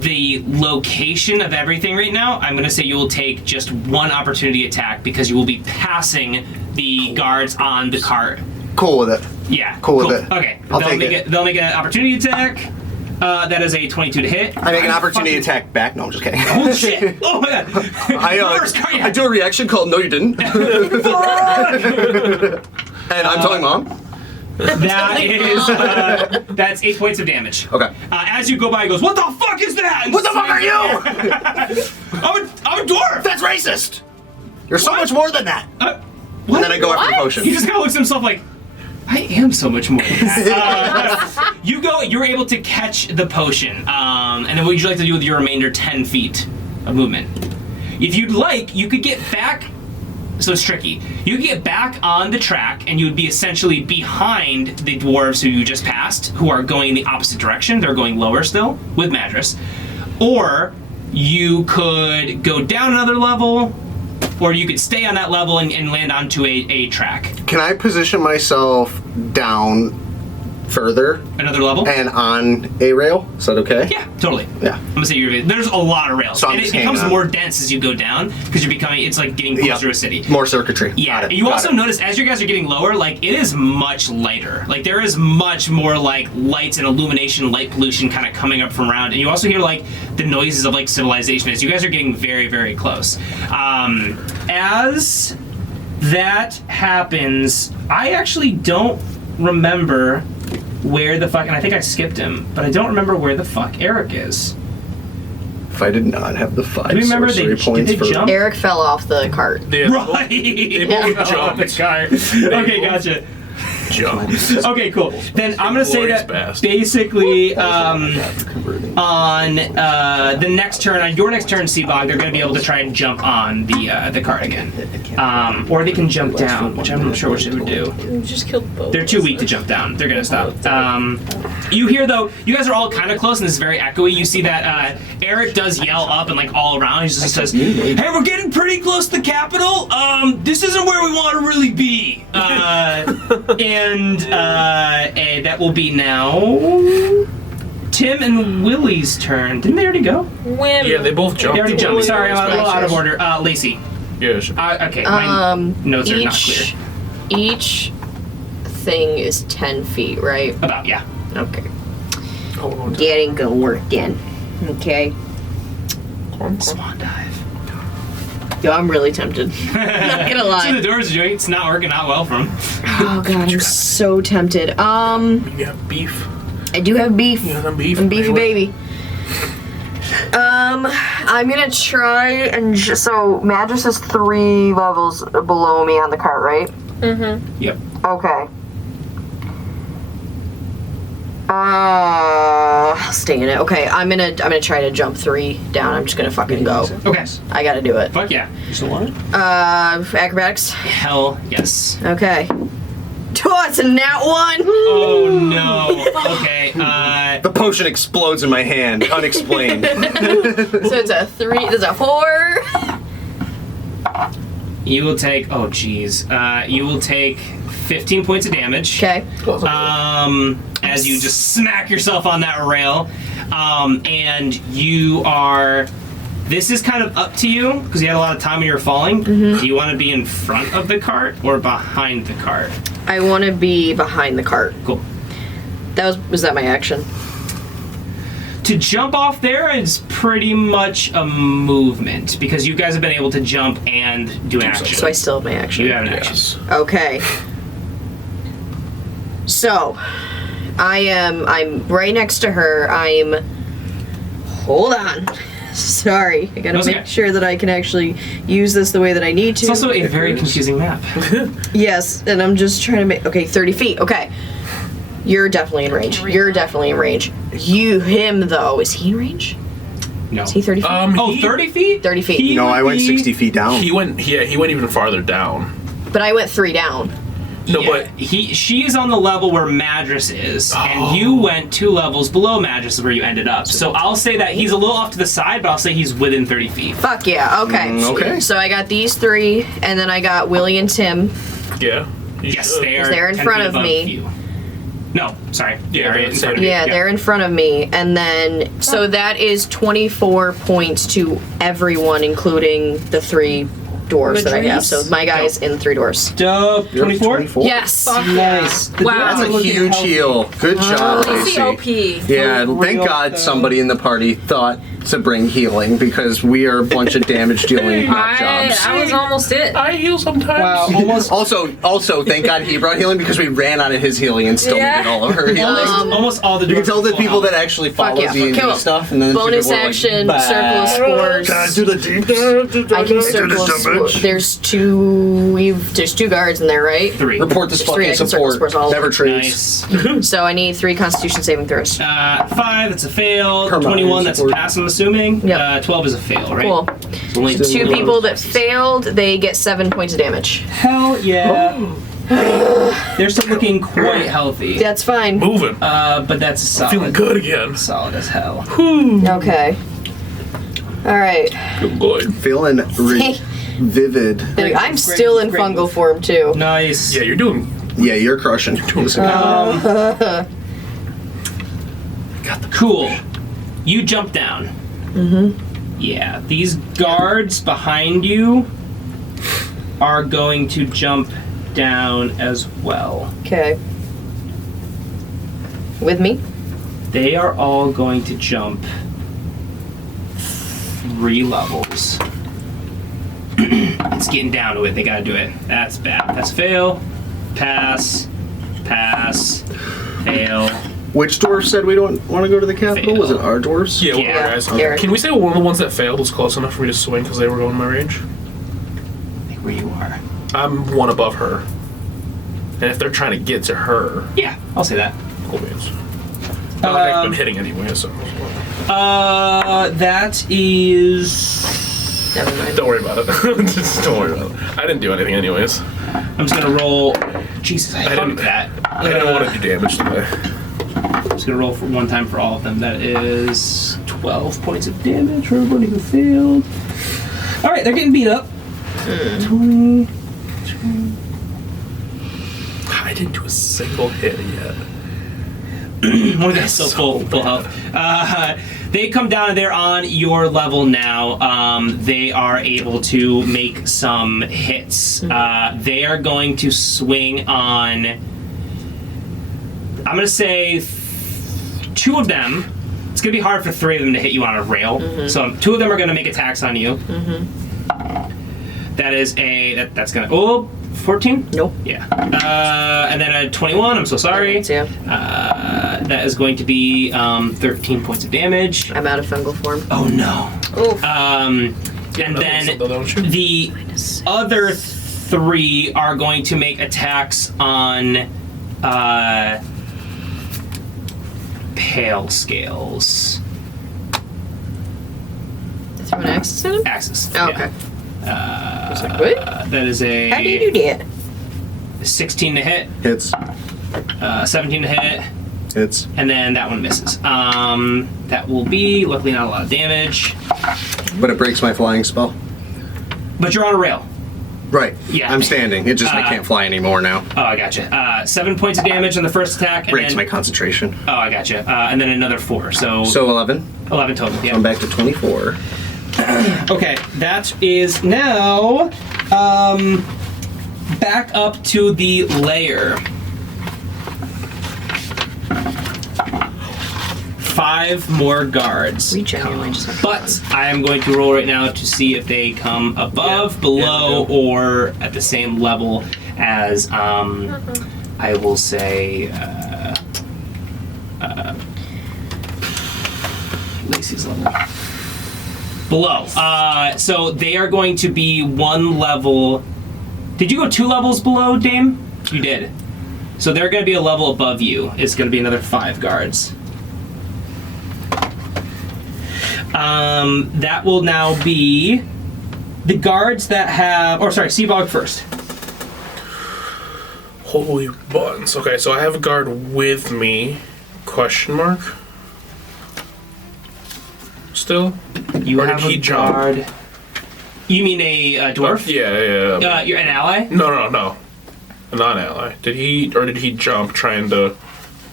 the location of everything right now, I'm gonna say you will take just one opportunity attack because you will be passing the guards on the cart. Cool with it. Yeah. Cool with it. Okay. I'll take make it. They'll make an opportunity attack. That is a 22 to hit. I make an I'm opportunity fucking- attack back. No, I'm just kidding. Oh shit! Oh my god! Reverse card, yeah. I do a reaction called No, You Didn't. And I'm telling Mom. That is that's 8 points of damage. Okay. As you go by, he goes, "What the fuck is that?" And What the fuck are you? I'm a dwarf. That's racist. You're so much more than that. What? And then I go after the What? potion. He just kind of looks at himself like, I am so much more than that. You're able to catch the potion. And then what would you like to do with your remainder 10 feet of movement? If you'd like, you could get back. So it's tricky. You could get back on the track and you would be essentially behind the dwarves who you just passed, who are going the opposite direction. They're going lower still with Madras. Or you could go down another level, or you could stay on that level and land onto a track. Can I position myself down further Another level? and on a rail? Is that okay? Yeah, totally. Yeah. I'm gonna say there's a lot of rails. So I'm and it just becomes hanging on. more dense as you go down because it's like getting closer Yeah. to a city. More circuitry. Yeah, Got it. you Got also it. notice as you guys are getting lower, like it is much lighter. Like there is much more like lights and illumination, light pollution kind of coming up from around, and you also hear like the noises of like civilization as you guys are getting very, very close. As that happens, I actually don't remember where the fuck, and I think I skipped him, but I don't remember where the fuck Eric is. If I did not have the 5 Do you remember sorcery did points they for jump? Eric fell off the cart. They Right! They both Oh, the jumped. car. Okay, gotcha. Jump. Okay, cool. Then I'm gonna say Glorious that bastard. basically on the next turn, on your next turn, Seabog, they're gonna be able to try and jump on the cart again, or they can jump down, which I'm not sure which they would do. You just killed both. They're too weak to jump down. They're gonna stop. You hear though, you guys are all kind of close, and this is very echoey. You see that Eric does yell up and like all around. He just says, "Hey, we're getting pretty close to the capital. This isn't where we want to really be." And that will be now Tim and Willie's turn. Didn't they already go? Whim. Yeah, they both jumped. They already jumped. Sorry, I'm a little out of Lacey. order. Lacey. Yeah, sure. Okay, my notes are not clear. Each thing is 10 feet, right? About, yeah. Okay. Oh, That ain't gonna work then. Okay. Swan dive. Yo, I'm really tempted. Not gonna lie. See the doors doing, it's not working out well for him. Oh god, I'm so tempted. You got beef. I do have beef. You got some beef. I'm beefy baby. I'm gonna try and so Madras is 3 levels below me on the cart, right? Yep. Okay. I'll stay in it. Okay, I'm gonna try to jump 3 down. I'm just gonna fucking go. Okay. I gotta do it. Fuck yeah. Acrobatics. Hell yes. Okay. Oh, it's a nat 1. Oh no. Okay. The potion explodes in my hand, unexplained. So it's a 3. There's a 4. You will take. Oh jeez. You will take 15 points of damage. Okay. As you just smack yourself on that rail, and you are. This is kind of up to you because you had a lot of time when you were falling. Do you want to be in front of the cart or behind the cart? I want to be behind the cart. Cool. Was that my action? To jump off there is pretty much a movement because you guys have been able to jump and do an action. So I still have my action. You have an action. Yes. Okay. So, I'm right next to her. Hold on. Sorry. I gotta That's make okay. sure that I can actually use this the way that I need to. It's also a very confusing map. Yes, and I'm just trying to make. Okay, 30 feet. Okay. You're definitely in range. You're definitely in range. Him though, is he in range? No. Is he 30 feet? Oh, 30 feet? 30 feet. He No, would I went be- 60 feet down. He went even farther down. But I went 3 down. No, Yeah, but she's on the level where Madras is, and you went 2 levels below Madras is where you ended up. So I'll say that he's a little off to the side, but I'll say he's within 30 feet. Fuck yeah. Okay. Okay. So I got these 3, and then I got Willie and Tim. yeah. you Yes, should. they are. They're in 10 front feet of above me. you. No, sorry. Yeah, They're in front of you. Yeah, they're in front of me, and then so that is 24 points to everyone, including the 3 dwarves that I have. So my guys in 3 dwarves. Dope. 24? Yes. Nice. The Wow. dwarves That's are a looking huge healthy. heal. Good job, Lacey Lacey. OP. Yeah, Real thank God though. somebody in the party thought to bring healing because we are a bunch of damage dealing nut jobs. I was almost it. I heal sometimes. Wow, almost. Also, thank God he brought healing because we ran out of his healing and still Yeah. needed all of her healing. Almost all the You can dwarves tell the are people full that actually follow yeah. D&D Cool. stuff, and then Bonus people were action, like, circle of spores. Can I do the deep? I can circle of spores. There's 2 guards in there, right? 3. Report this There's 3, I fucking can circle support. spores all Never trades. Nice. So I need 3 Constitution saving throws. 5, that's a fail. Permanent 21, that's a support. pass, I'm assuming. Yep. 12 is a fail, right? Cool. It's only 2 people that failed, they get 7 points of damage. Hell yeah. They're still looking quite healthy. That's fine. Moving. But that's solid. Feeling good again. Solid as hell. Okay. All right. Good boy. Feeling vivid. I'm still in great fungal move. form too. Nice. Yeah, you're doing. Yeah, you're crushing. Cool. You jump down. Yeah, these guards behind you are going to jump down as well. Okay. With me? They are all going to jump 3 levels. It's getting down to it. They gotta do it. That's bad. That's a fail. Pass. Pass. Fail. Which dwarf said we don't want to go to the capital? Was it our dwarves? Yeah, one of Yeah. our guys. Eric. Can we say one of the ones that failed was close enough for me to swing because they were going in my range? Like where you are. I'm one above her. And if they're trying to get to her, Yeah, I'll say that. cool beans. I've been hitting anyway, so. That is. Never mind. Don't worry about it. Just don't worry about it. I didn't do anything anyways. I'm just gonna roll. Jesus, I didn't- fucked that. I didn't want to do damage today. I'm just gonna roll for one time for all of them. That is 12 points of damage for everybody who failed. All right, they're getting beat up. 20. I didn't do a single hit yet. One guy's still full health. They come down and they're on your level now. They are able to make some hits. They are going to swing on. I'm going to say two of them. It's going to be hard for three of them to hit you on a rail. So two of them are going to make attacks on you. That is that's going to. Oh, 14? Nope. Yeah. And then a 21. I'm so sorry. Too. That is going to be 13 points of damage. I'm out of fungal form. Oh no. Oof. And then the other three are going to make attacks on pale scales. Throw an axis at him? Axis. Oh, yeah. okay. I was like, what? That is How do you do that? 16 to hit, Hits. 17 to hit, Hits. and then that one misses. That will be, luckily, not a lot of damage. But it breaks my flying spell. But you're on a rail. Right. Yeah. I'm standing. It just I can't fly anymore now. Oh, I gotcha. 7 points of damage on the first attack. And Breaks then, my concentration. Oh, I gotcha. And then another 4. So So 11. 11 total. Yeah. I'm back to 24. Okay, that is now back up to the lair. 5 more guards. Regenuinely just have But I am going to roll right now to see if they come above, below, or at the same level as I will say Lacey's level. Below. So they are going to be 1 level. Did you go 2 levels below, Dame? You did. So they're going to be a level above you. It's going to be another 5 guards. That will now be the guards that have. Or sorry, Seabog first. Holy buns. Okay, so I have a guard with me. Question mark? Still? You Or have did he a jump? guard. You mean a dwarf? Yeah. You're an ally? No. A non-ally. Did he jump trying to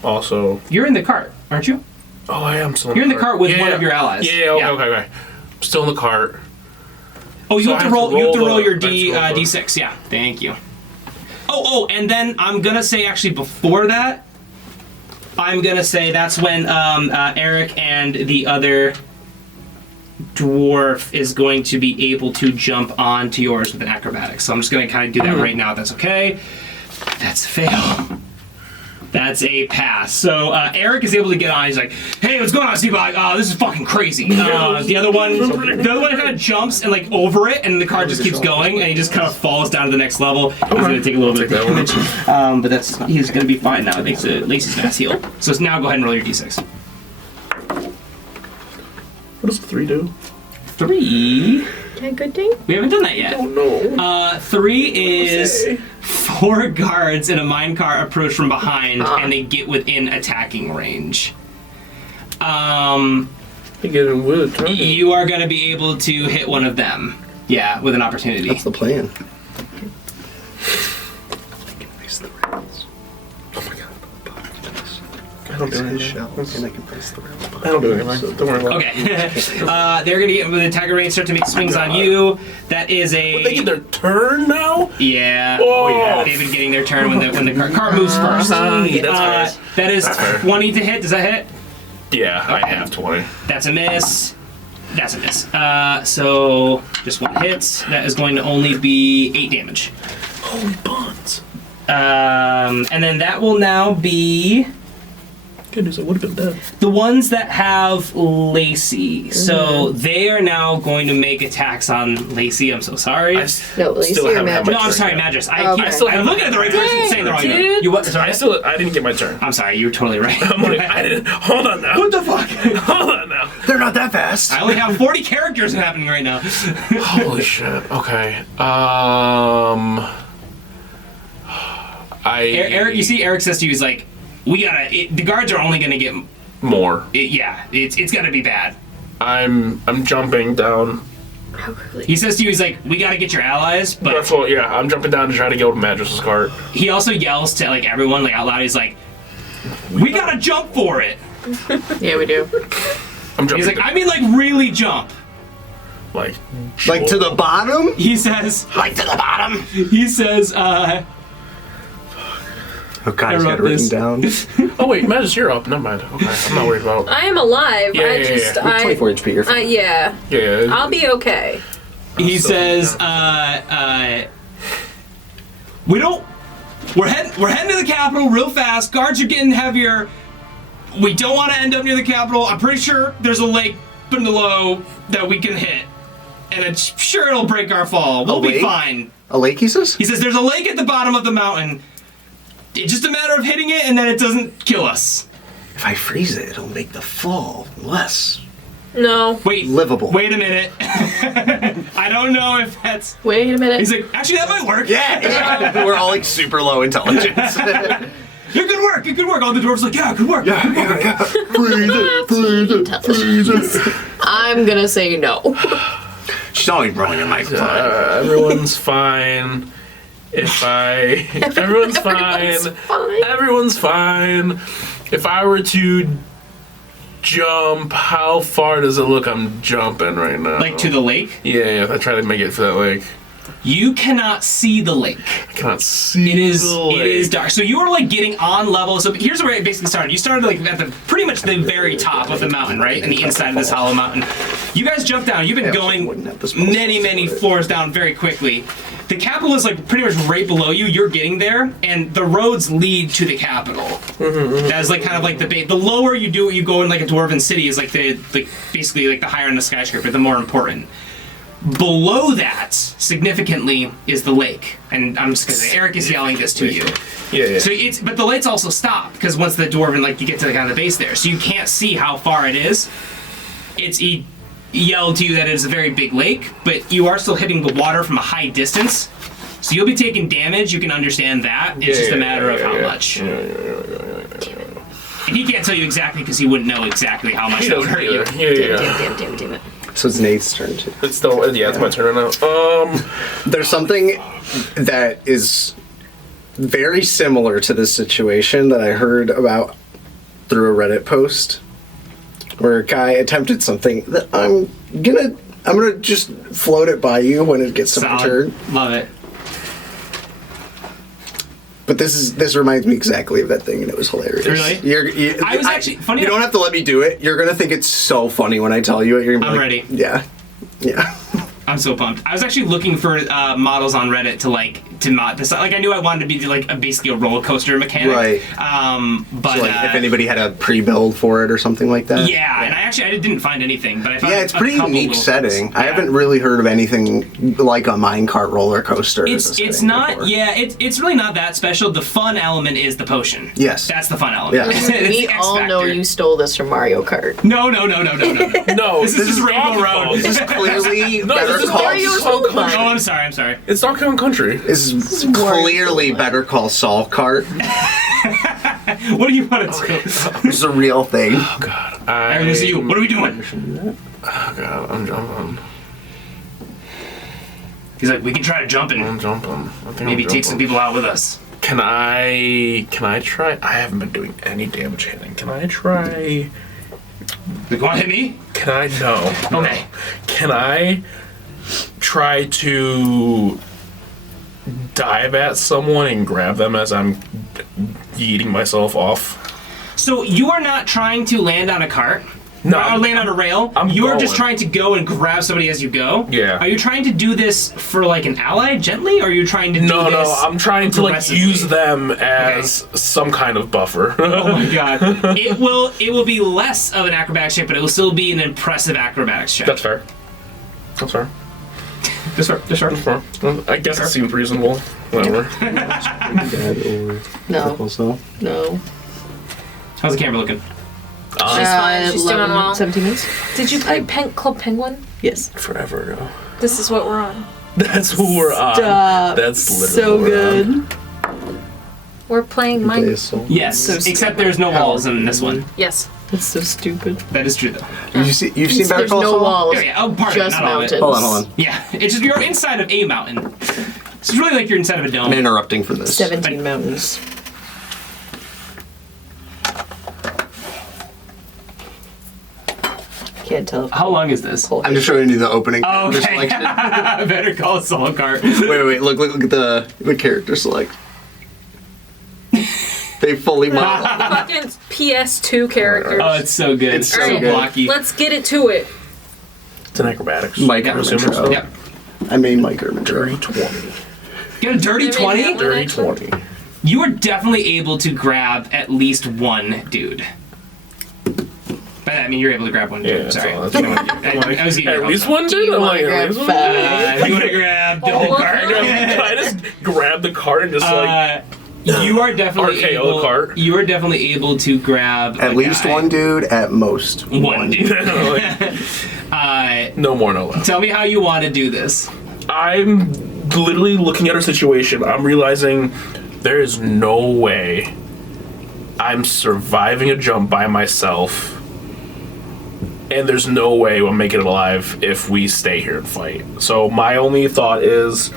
also... You're in the cart, aren't you? Oh, I am still in You're the in the cart with one of your allies. Yeah, okay. I'm still in the cart. Oh, you So have I to roll. You have to roll your I have to roll the- d6. Yeah, thank you. Oh, and then I'm gonna say actually before that, I'm gonna say that's when Eric and the other dwarf is going to be able to jump onto yours with an acrobatics. So I'm just gonna kind of do that right now. If that's okay. That's a fail. That's a pass. So Eric is able to get on. He's like, "Hey, what's going on, Steve-Bog? Oh, this is fucking crazy." The other one kind of jumps and like over it, and the car just keeps going, and he just kind of falls down to the next level. He's gonna take a little bit of damage, but he's gonna be fine now. Thanks to Lacey's mass heal. So now go ahead and roll your d6. What does 3 do? 3. Okay, good thing. We haven't done that yet. Oh, no. 3 is 4 guards in a minecart approach from behind, and they get within attacking range. You get him with it, You are going to be able to hit one of them. Yeah, with an opportunity. That's the plan. I don't do anything. And I can place the rails. I don't do anything. Don't worry about it. Okay. They're going to get with attacker range, start to make swings on you. That is a... They get their turn now? Yeah. Oh, yeah. They've been getting their turn when the cart moves first. That's fair. That is That's fair. 20 to hit. Does that hit? Yeah, I have 20. That's a miss. That's a miss. So just 1 hit. That is going to only be 8 damage. Holy buns. And then that will now be Good news, I would have been dead. The ones that have Lacey. So they are now going to make attacks on Lacey. I'm so sorry. No, Lacey still or haven't had Magic? No, I'm sorry, Yeah. Madras. Okay. I'm looking at the right person saying the wrong name. You what? Sorry? I didn't get my turn. I'm sorry, you're totally right. I didn't. Hold on now. What the fuck? Hold on now. They're not that fast. I only have 40 characters happening right now. Holy shit. Okay. Eric, you see, Eric says to you, he's like, "We gotta. The guards are only gonna get. more. It's gonna be bad." I'm jumping down. How quickly? He says to you, he's like, "We gotta get your allies," but That's what. Yeah, I'm jumping down to try to get over Madras' cart. he also yells to like everyone like out loud. He's like, "We gotta jump for it." Yeah, we do. I'm jumping. He's like, "I mean, like really jump." like To the bottom? He says, Like to the bottom? he says, Oh god, he's I got it wrote written this. down. Oh wait, Madras, you're up. Never mind. Okay, I'm not worried about. I am alive. Yeah, I yeah, just yeah. I 24 HP, you're fine. yeah. Yeah. I'll be okay. he still says, thinking we're heading to the capital real fast. Guards are getting heavier. We don't want to end up near the capital. I'm pretty sure there's a lake below that we can hit, and it's sure it'll break our fall. We'll be lake? fine. A lake, he says? He says there's a lake at the bottom of the mountain. It's just a matter of hitting it, and then it doesn't kill us. If I freeze it, it'll make the fall less No. Wait, livable. wait a minute. I don't know if that's. Wait a minute. He's like, actually, that might work. Yeah, we're all like super low intelligence. Yeah, good work. Good work. All the dwarves are like, yeah, good work. yeah. Freeze it, freeze it, freeze it. I'm gonna say no. She's always rolling a microphone. Everyone's fine. Everyone's fine. Fine. Everyone's fine. If I were to jump, how far does it look I'm jumping right now? Like to the lake. Yeah, if I try to make it to that lake. You cannot see the lake. I cannot see It is. the lake. It is dark. So you are like getting on level. So here's where it basically started. You started like at the pretty much the very top of the mountain, right, in the inside of this hollow mountain. You guys jump down. You've been Yeah, going wouldn't have this most many floors down very quickly. The capital is like pretty much right below you. You're getting there, and the roads lead to the capital. That's like kind of like the lower you do, you go in like a dwarven city is like basically like the higher in the skyscraper, the more important. Below that, significantly, is the lake, and I'm just gonna Eric is yelling this to you. Yeah. So but the lights also stop because once the dwarven like you get to the kind of the base there, so you can't see how far it is. He yelled to you that it is a very big lake, but you are still hitting the water from a high distance, so you'll be taking damage. You can understand that. It's just a matter of how much. And he can't tell you exactly because he wouldn't know exactly how much He that would doesn't hurt you. either. Damn it. So it's Nate's turn too. It's still, yeah, it's my turn now. There's something that is very similar to this situation that I heard about through a Reddit post where a guy attempted something that I'm gonna just float it by you when it gets to my turn. Love it. But this reminds me exactly of that thing, and it was hilarious. Really? I was actually funny You don't have to let me do it. You're gonna think it's so funny when I tell you it. You're gonna be I'm like, ready. Yeah. I'm so pumped. I was actually looking for models on Reddit to mod this. Like I knew I wanted to be like basically a roller coaster mechanic. Right. But So, like, if anybody had a pre-build for it or something like that. yeah, and I didn't find anything, but I found Yeah, it's a pretty couple unique little setting. things. I Yeah. haven't really heard of anything like a minecart roller coaster. as a It's setting not. before. Yeah, it's really not that special. The fun element is the potion. Yes. That's the fun element. Yeah. It's We the X all know factor. you stole this from Mario Kart. No. No, This is just Rainbow Road. This is clearly No, better this is call. Mario Saul Kart. Country. Oh, I'm sorry. It's Donkey Kong Country. This is clearly better call Saul Kart. What do you want to do? This is a real thing. Oh God. Aaron, this is you. What are we doing? Oh God, I'm jumping. He's like, we can try to jump I'm and jumping. I think maybe I'm take some jumping. people out with us. Can I try? I haven't been doing any damage hitting. Can I try? You want to hit me? Can I? No. Okay. Can I try to dive at someone and grab them as I'm yeeting myself off? So you are not trying to land on a cart. or land on a rail. You're just trying to go and grab somebody as you go. Yeah. Are you trying to do this for like an ally gently, or are you trying to do this? No, I'm trying to like aggressively? use them as some kind of buffer. Oh my god. It will be less of an acrobatics check, but it will still be an impressive acrobatics check. That's fair. That's fair. That's fair. I guess it seems reasonable. Whatever. No. No. How's the camera looking? She's fine. She's doing well. 17 minutes? Did you play Club Penguin? Yes. Forever ago. This is what we're on. That's who we're on. Stop. That's literally So what we're on. good. We're playing mine. Yes, So except there's no walls in this one. Yes. That's so stupid. That is true, though. You've seen Better There's Call no Saul? walls. Oh, part of it, Just not all of it. mountains. Hold on. Yeah, it's just you're inside of a mountain. It's really like you're inside of a dome. I'm interrupting for this. 17 mountains. Can't tell if How long is this? I'm just showing you the opening Oh, character okay. selection. Better Call Saul cart. Wait. Look at the character select. They fully model. Fucking PS2 characters. Oh, it's so good. It's so Alright, blocky. let's get it to it. It's an acrobatics. Mike Yeah, Ermintrow. Yep. I made Mike Ermintrow. Dirty 20. Get a dirty 20? Dirty 20. You are definitely able to grab at least one dude. By that, I mean you're able to grab one dude. Yeah, Sorry. that's all. I was getting At your least hopes up. one dude? I'm like, grab at least one five? You want to grab the whole All of cart? them? I just grab the cart and just like You are definitely RKO able. the cart. You are definitely able to grab At a least guy. one dude, at most One dude. no more, no less. Tell me how you want to do this. I'm literally looking at our situation. I'm realizing there is no way I'm surviving a jump by myself. And there's no way we'll make it alive if we stay here and fight. So my only thought is,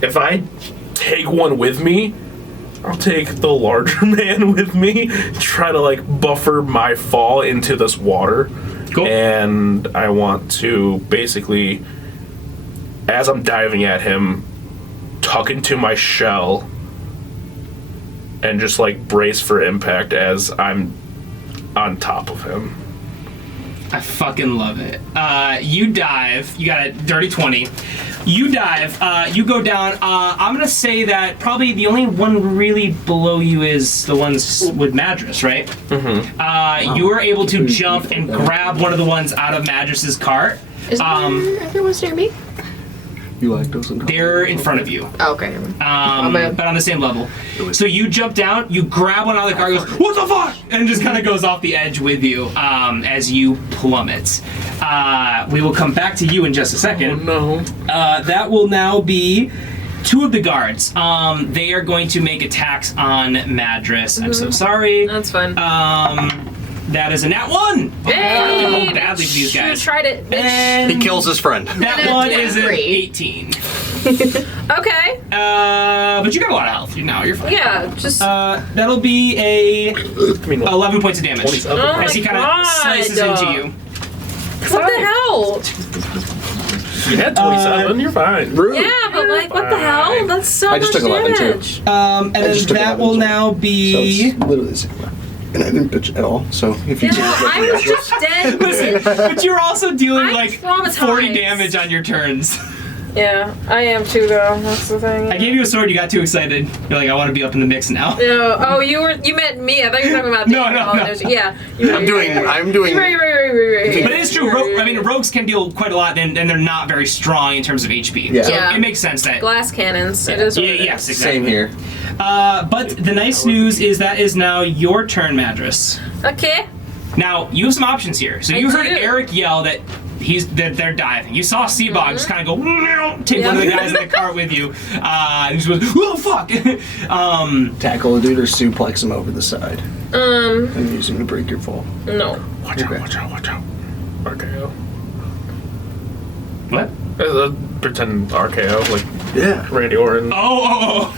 if I take one with me, I'll take the larger man with me, try to like buffer my fall into this water. Cool. And I want to basically, as I'm diving at him, tuck into my shell and just like brace for impact as I'm on top of him. I fucking love it. You dive. You got a dirty 20. You dive. You go down. I'm gonna say that probably the only one really below you is the ones with Madras, right? Mm-hmm. You are able to jump and grab one of the ones out of Madras's cart. Is there other ones near me? You lactose intolerant? They're in front of you. Oh, okay. But on the same level. So you jump down, you grab one out of the car, goes, what the fuck? And just kind of goes off the edge with you as you plummet. We will come back to you in just a second. No. That will now be two of the guards. They are going to make attacks on Madras. I'm so sorry. That's fine. That is a nat 1. Hey! I rolled badly for these Should've guys. tried it. And He kills his friend. that one is an Great. 18. Okay. But you got a lot of health. You're fine. Yeah, just. That'll be a I mean, 11 points of damage. 27. Oh As he my kind of God. slices into you. What the hell? You had 27, you're fine. Rude. Yeah, but like, what the hell? That's so I much just took 11 too. damage. And then just took that 11 will as well. now So be. it's literally the same. And I didn't bitch at all. So if you Yeah, can't I was just dead. Listen, but you're also dealing I'm like traumatized. 40 damage on your turns. Yeah, I am too, though. That's the thing. I gave you a sword, you got too excited. You're like, I want to be up in the mix now. No, oh, you meant me. I thought you were talking about No, Dave. no, Oh, no. there's- Yeah. I'm doing. Right. But it is true. I mean, rogues can deal quite a lot, and they're not very strong in terms of HP. Yeah. So Yeah. it makes sense that. Glass cannons. It is what it is. Yes, exactly. Same here. But the nice news is that is now your turn, Madras. Okay. Now you have some options here. So you I heard do. Eric yell that they're diving. You saw Seabog just kind of go "Meow," take one of the guys in the cart with you. And he just goes, "Oh fuck!" Tackle a dude or suplex him over the side. And use him to break your fall. No. Watch out. RKO. What? Pretend RKO, like Yeah. Randy Orton. Oh.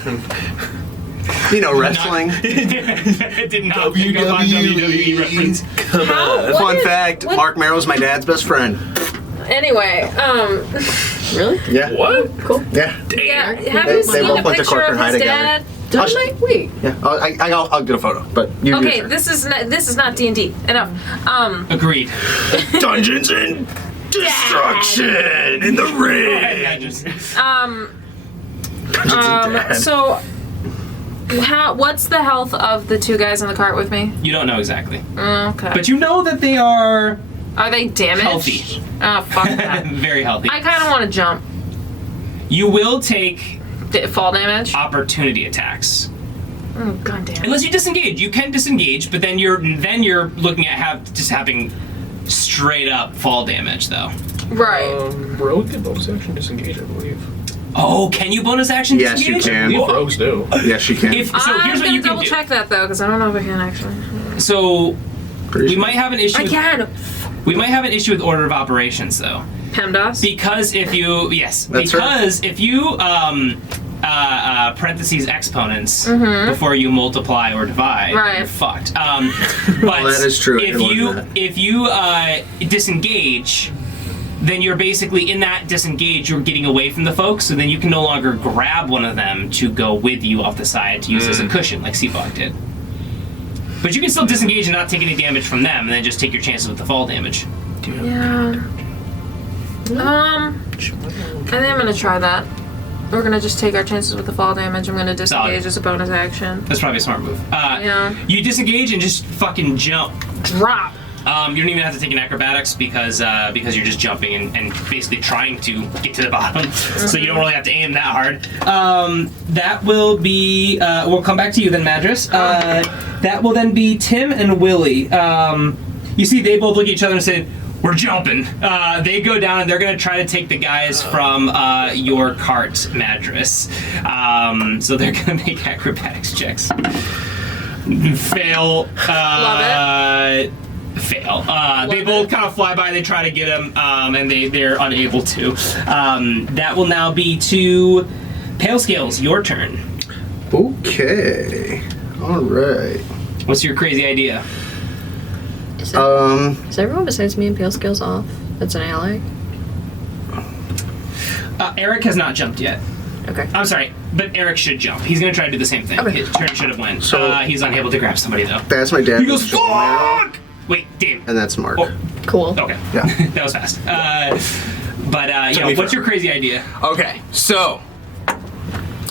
You know, wrestling. It did not pick up on WWE reference. How? What Fun is- fact: what- Mark Merrill's my dad's best friend. Anyway, Really? Yeah. What? Cool. Yeah. yeah. They Have you seen both a went to picture Cork of and High his together. dad? Wait. Yeah, I'll get a photo, but you do Okay, your turn. this is not D&D. Enough. Agreed. Dungeons and Destruction in the ring. So, what's the health of the two guys in the cart with me? You don't know exactly, Okay. but you know that they are Are they damaged? healthy. Oh, fuck that. Very healthy. I kind of want to jump. You will take Fall damage? opportunity attacks. Oh, goddamn. Unless you disengage, you can disengage, but then you're looking at having straight up fall damage though. Right. Rogue can bonus action disengage, I believe. Oh, can you bonus action Yes, you disengage? can. I believe rogues do. Yes, you can. Here's what I'm you gonna can double do. check that though, because I don't know if I can actually. So we might have an issue. I can. We might have an issue with order of operations though, PEMDAS? because if you if you parentheses exponents before you multiply or divide, Right. you're fucked. But that is true. If you disengage, then you're basically in that disengage. You're getting away from the folks, so then you can no longer grab one of them to go with you off the side to use as a cushion, like Seabog did. But you can still disengage and not take any damage from them, and then just take your chances with the fall damage. Yeah. I think I'm gonna try that. We're gonna just take our chances with the fall damage. I'm gonna disengage Solid. as a bonus action. That's probably a smart move. Yeah. You disengage and just fucking jump. Drop. You don't even have to take an acrobatics because you're just jumping and basically trying to get to the bottom. So you don't really have to aim that hard. That will be. We'll come back to you then, Madras. That will then be Tim and Willie. You see, they both look at each other and say, "We're jumping." They go down and they're going to try to take the guys from your cart, Madras. So they're going to make acrobatics checks. Fail. Love it. Fail. They both kind of fly by. They try to get him, and they're unable to. That will now be to Pale Scales. Your turn. Okay. All right. What's your crazy idea? Is everyone besides me and Pale Scales off? That's an ally? Eric has not jumped yet. Okay. I'm sorry, but Eric should jump. He's gonna try to do the same thing. Okay. His turn should have went. So- He's unable to grab somebody though. That's my dad. He goes, "Fuck!" Wait, Dave. And that's Mark. Oh, Cool. okay. Yeah. That was fast. Yeah, me what's first. your crazy idea? Okay, so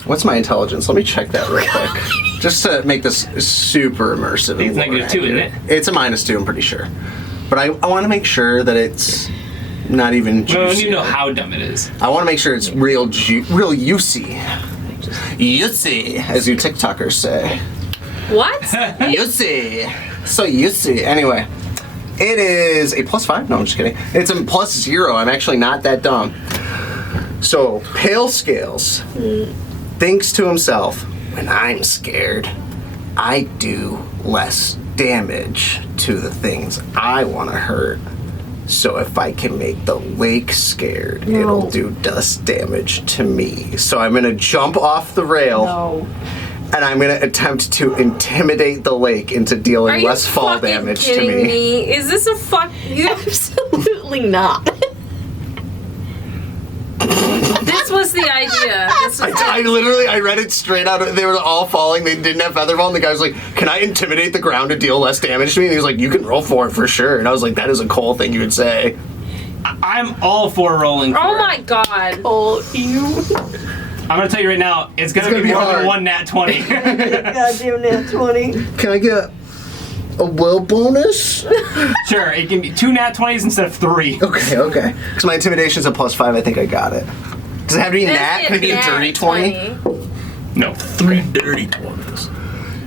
what's my intelligence? Let me check that real quick, just to make this super immersive. I think it's and more -2, isn't accurate. It's a -2, I'm pretty sure. But I want to make sure that it's not even juicy. Well, you know how dumb it is. I want to make sure it's real juicy. Juicy, as you TikTokers say. What? Juicy. So juicy. Anyway, it is a +5. No, I'm just kidding. It's a +0. I'm actually not that dumb. So, Pale Scales thinks to himself, when I'm scared, I do less damage to the things I want to hurt. So if I can make the lake scared, it'll do dust damage to me. So I'm going to jump off the rail. No. And I'm going to attempt to intimidate the lake into Are dealing you less fall fucking damage to kidding me. Is this a fuck? Absolutely not. This was the idea. This was I read it straight out. They were all falling. They didn't have featherfall. And the guy was like, "Can I intimidate the ground to deal less damage to me?" And he was like, "You can roll for it for sure." And I was like, "That is a Cole thing you would say." I'm all for rolling. For Oh it. my god. Oh, you. I'm gonna tell you right now, it's gonna be more hard. than one nat 20. Goddamn nat 20. Can I get a will bonus? Sure, it can be 2 nat 20s instead of 3. Okay. Because my intimidation's a +5. I think I got it. Does it have to be nat? Can it be a dirty 20? No. 3 dirty 20s.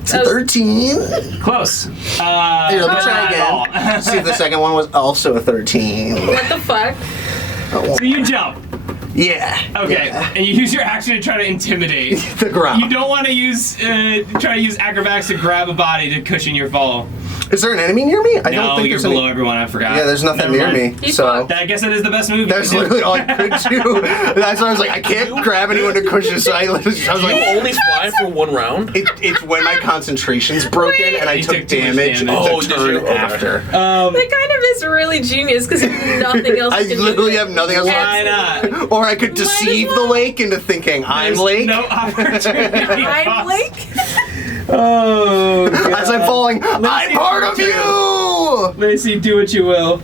It's a 13. Close. Here, let me but try not at all. again. See if the second one was also a 13. What the fuck? So you jump. Yeah. Okay. Yeah. And you use your action to try to intimidate. The ground. You don't want to try to use acrobatics to grab a body to cushion your fall. Is there an enemy near me? I No, don't think you're there's below any. everyone. I forgot. Yeah, there's nothing Never near mind. me. He's So fucked. I guess that is the best move. that's you can do. literally all I could do. That's why I was like, I can't grab anyone to cushion. So I was Do you like, only fly for 1 round? it's when my concentration's broken and I You took took too much damage damage. Oh, the did turn you? Okay. after. That kind of is is really genius because nothing else. I can literally do. have nothing else. Why not? Or I could deceive the lake into thinking I'm There's lake. no opportunity. I'm Lake. Oh, God. As I'm falling, I'm part of you! Lacey, do what you will.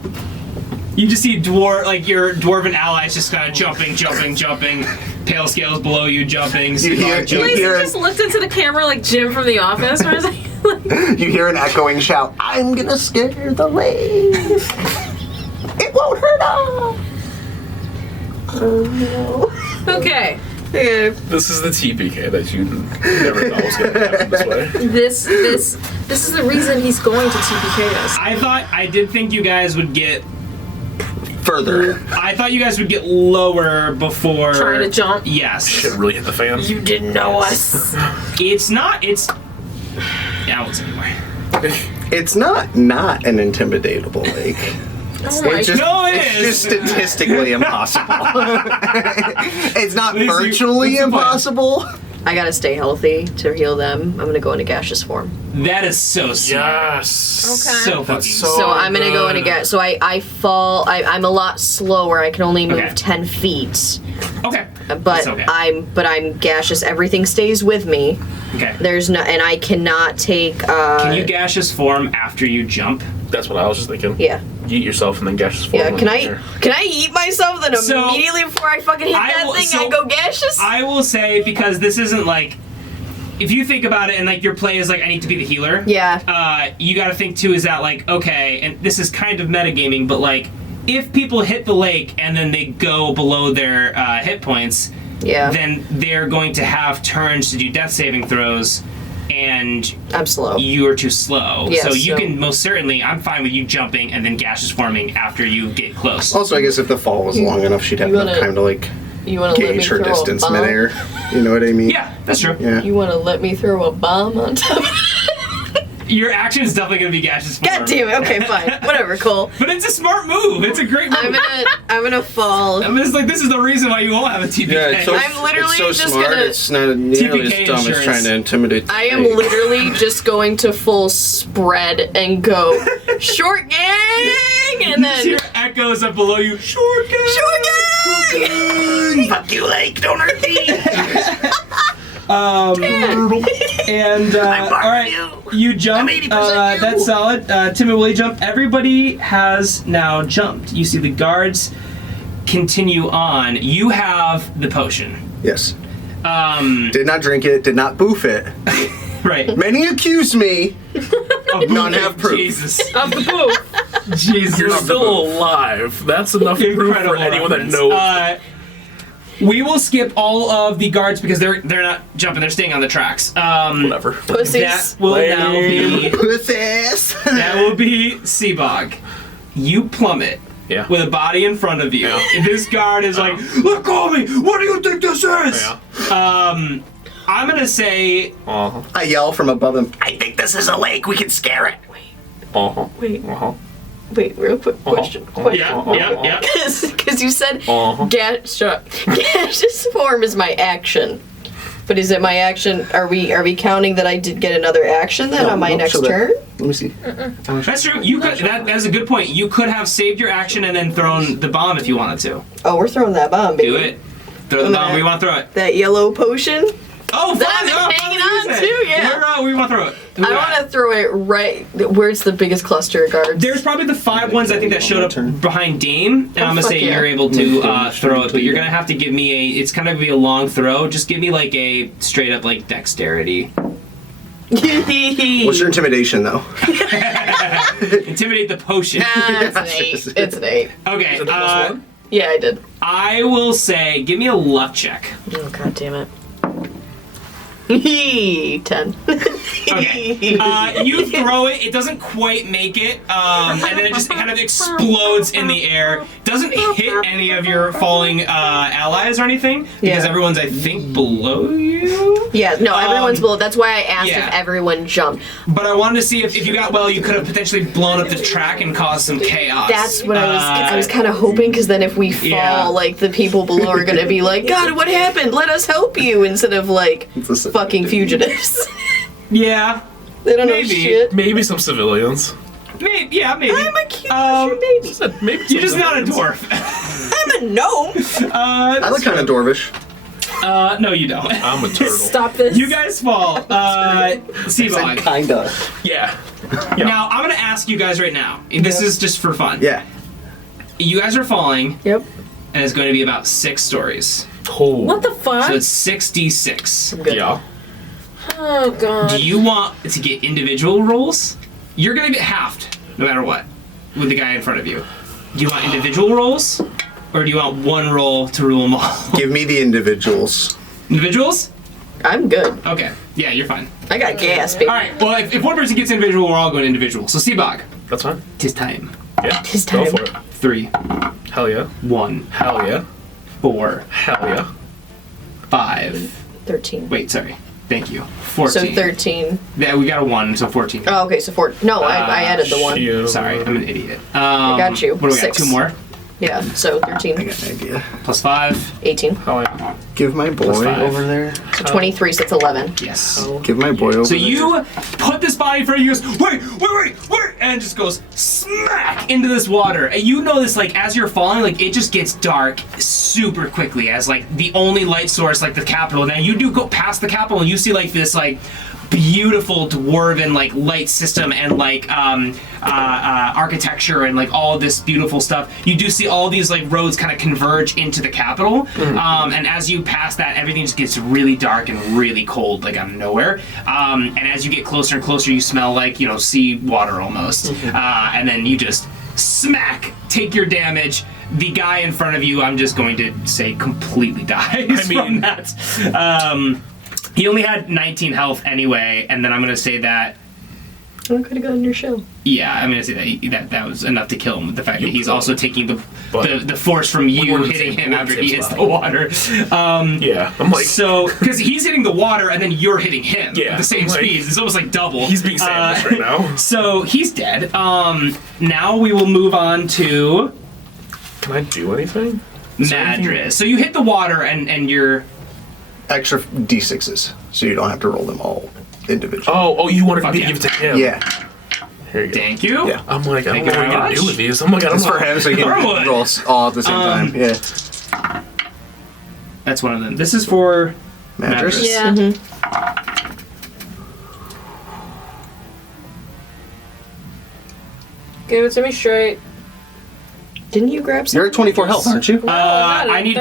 You just see your dwarven allies just kind of jumping. Pale scales below you jumping. You hear- Seabog jumping. you hear- Lacey just looked into the camera like Jim from The Office. Where it's like, You hear an echoing shout, I'm gonna scare the lake. It won't hurt us. Oh no. okay, This is the TPK that you never thought was going to happen this way. this is the reason he's going to TPK us. I did think you guys would get. Further. I thought you guys would get lower before Trying to jump. Yes. Shit really hit the fan. You didn't know us. It's not. It's. Yeah, I won't say anymore. It's not an intimidatable lake. Oh my It's just, No, it it's is. just statistically impossible. It's not Lacey, virtually what's the plan? impossible. I gotta stay healthy to heal them. I'm gonna go into gaseous form. That is so smart. Yes. So fucking. That's So I'm gonna go into good. gas. So I fall. I'm a lot slower. I can only move Okay. 10 feet. Okay. But That's okay. I'm gaseous. Everything stays with me. Okay. There's no, and I cannot take. Can you gaseous form after you jump? That's what I was just thinking. Yeah. Eat yourself and then gaseous form. Yeah. when Can you're I eat myself then So, immediately before I fucking hit I that will- thing? so I go gaseous. I will say, because this isn't like, if you think about it and like your play is like, I need to be the healer. Yeah. You got to think too, is that like, okay, and this is kind of metagaming, but like, if people hit the lake and then they go below their hit points, Yeah. then they're going to have turns to do death saving throws, and I'm slow. you are too slow. Yeah, so you so- can most certainly, I'm fine with you jumping and then gaseous forming after you get close. Also, I guess if the fall was long enough, she'd have You enough wanna- time to like You want to let me gauge her throw distance a bomb? midair. You know what I mean? Yeah, that's true. Yeah. You want to let me throw a bomb on top of Your action is definitely going to be gaseous form. God damn it. Okay, fine. Whatever, Cole. But it's a smart move. It's a great move. I'm gonna fall. I mean, it's like, this is the reason why you won't have a TPK. Yeah, it's so, I'm literally it's so just smart. gonna- It's not nearly TPK as dumb as insurance. trying to intimidate. the I am lake. literally just going to full spread and go short gang, and You just hear then echoes up below you. Short gang! short gang. Fuck you, lake. Don't hurt me. And, all right, you jump. 80% you. That's solid. Tim and Willie jump. Everybody has now jumped. You see the guards continue on. You have the potion. Yes. Did not drink it. Did not boof it. Right. Many accuse me. None have proof. Jesus. Of the booth. Jesus. You're still alive. That's enough proof for Incredible anyone reference. that knows. We will skip all of the guards because they're not jumping. They're staying on the tracks. Whatever. That Pussies. will now be Pussies. that will be Seabog. You plummet. Yeah. With a body in front of you. And this guard is like, look at me! What do you think this is? Yeah. I'm gonna say Uh-huh. I yell from above him. I think this is a lake. We can scare it. Uh-huh. Wait, Uh-huh. wait, real quick question. yeah. Because you said Uh-huh. gaseous form is my action. But is it my action? Are we counting that I did get another action then on my Nope, next so that- turn? Let me see. That's true. You could that's a good point. You could have saved your action and then thrown the bomb if you wanted to. Oh, we're throwing that bomb, baby. Do it. Throw the bomb where you want to throw it. That yellow potion. Oh, That fuck! I've been Oh, hanging fuck, on use to, it. yeah. Where you want to throw it? Who I got want it? to throw it right where's the biggest cluster of guards. There's probably the 5 ones I think that showed up behind Dame, and I'm gonna fuck say yeah. you're able to throw it, but you're gonna have to give me a. It's kind of be a long throw. Just give me like a straight up like dexterity. What's your intimidation though? Intimidate the potion. It's an 8. It's an 8. Okay. Is it the plus one? Yeah, I did. I will say, give me a luck check. Oh, god damn it. 10. Okay. You throw it. It doesn't quite make it, and then it just kind of explodes in the air. Doesn't hit any of your falling allies or anything because Yeah. everyone's, I think, below you. Yeah, no, everyone's below. That's why I asked yeah. if everyone jumped. But I wanted to see if you got well, you could have potentially blown up the track and caused some chaos. That's what I was kind of hoping, because then if we fall, Yeah. like, the people below are going to be like, God, what happened? Let us help you, instead of, like, Listen. fucking fugitives. Yeah. They don't know Maybe. shit. Maybe some civilians. Maybe, yeah, maybe. I'm a cute Russian baby. Maybe You're just not a dwarf. I'm a gnome. I look kind of dwarvish. No, you don't. I'm a turtle. Stop this. You guys fall. Seabog. Kinda. Yeah. Now, I'm going to ask you guys right now. This is just for fun. Yeah. You guys are falling, Yep. and it's going to be about 6 stories. Oh. What the fuck? So it's 6d6. Yeah. Oh god. Do you want to get individual rolls? You're going to get halved, no matter what, with the guy in front of you. Do you want individual rolls, or do you want one roll to rule them all? Give me the individuals. Individuals? I'm good. Okay. Yeah, you're fine. I got gas, baby. All right. Well, if one person gets individual, we're all going individual. So, Seabog, That's fine. tis time. Yeah. Tis Go time. for it. 3, Hell yeah. 1, Hell yeah. 4, Hell yeah. 5. 13. Wait, sorry. Thank you. 14. So 13. Yeah, we got a 1, so 14. Oh, okay, so 4. No, I added the 1. Shit. Sorry, I'm an idiot. I got you. What do we got? 6. 2 more? Yeah, so I 13. got an idea. Plus 5. 18. Hell yeah. Give my boy Plus 5. over there. So 23, so that's 11. Yes. Give my boy over So there. you put this body in front of you, goes, wait, and just goes smack into this water. And you know this, like, as you're falling, like, it just gets dark super quickly as, like, the only light source, like, the capital. Now, you do go past the capital and you see, like, this, like, beautiful dwarven, like, light system and, like, architecture and, like, all this beautiful stuff. You do see all these, like, roads kind of converge into the capital. And as you pass that, everything just gets really dark and really cold, like, out of nowhere. And as you get closer and closer, you smell like, you know, sea water almost. And then you just smack, take your damage. The guy in front of you, I'm just going to say, completely dies from that. He only had 19 health anyway, and then I'm going to say that, I could have gotten your shell. yeah, I'm going to say that was enough to kill him, with the fact that he's also taking the But force from you wouldn't hitting say him after he hits level. the water. Yeah. I'm like, So, because he's hitting the water and then you're hitting him Yeah, at the same like- speed. It's almost like double. he's being sandwiched right now. So, he's dead. Now we will move on to Can I do anything? Is there anything- Madras. So you hit the water and you're... Extra d6s, so you don't have to roll them all individually. Oh, you wanted me to yeah. give it to him. Yeah. Here you go. Thank you. Yeah. I'm like, I Thank don't know you what very you're gonna do much. with these. I'm like, I don't It's know. for him, so he can Norwood. roll all at the same time. Yeah. That's one of them. This is for Mattress? Mattress. Yeah. Give it to me straight. Didn't you grab some? You're at 24 health, aren't you? I need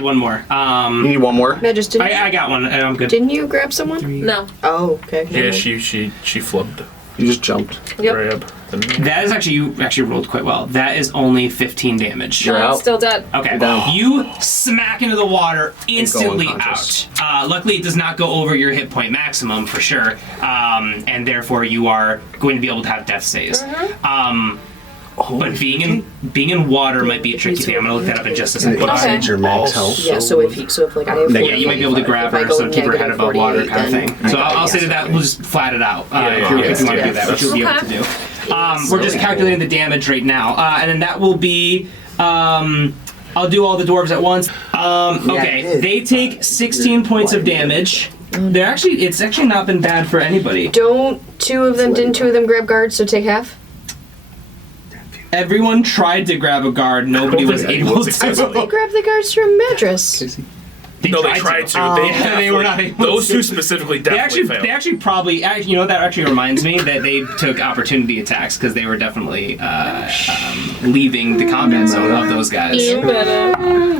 one more. You need one more? No, just didn't. I got one, and I'm good. Didn't you grab someone? No. Oh, okay. Yeah, she flubbed. You just jumped. Yep. Grab. That is actually, you actually rolled quite well. That is only 15 damage. You're I'm out. still dead. Okay. Down. You smack into the water, instantly unconscious. out. Luckily, it does not go over your hit point maximum for sure, and therefore you are going to be able to have death saves. But being in water might be a tricky thing. I'm gonna look that up in just a second. It Okay. exceeds your max health. Yeah, so if like I have Yeah, you might be able to grab her, so keep her head above water, kind of thing. So I'll say yes. that we'll just flat it out if you want to do that, which you'll be able to do. We're just calculating the damage right now, and then that will be. I'll do all the dwarves at once. Okay, they take 16 points of damage. It's actually not been bad for anybody. Didn't two of them grab guards, so take half? Everyone tried to grab a guard. Nobody was able They to. grabbed the guards from Madras. They tried to. They were not able Those to. two specifically They definitely failed. actually probably, you know, that actually reminds me that they took opportunity attacks because they were definitely leaving the combat zone of those guys. You better.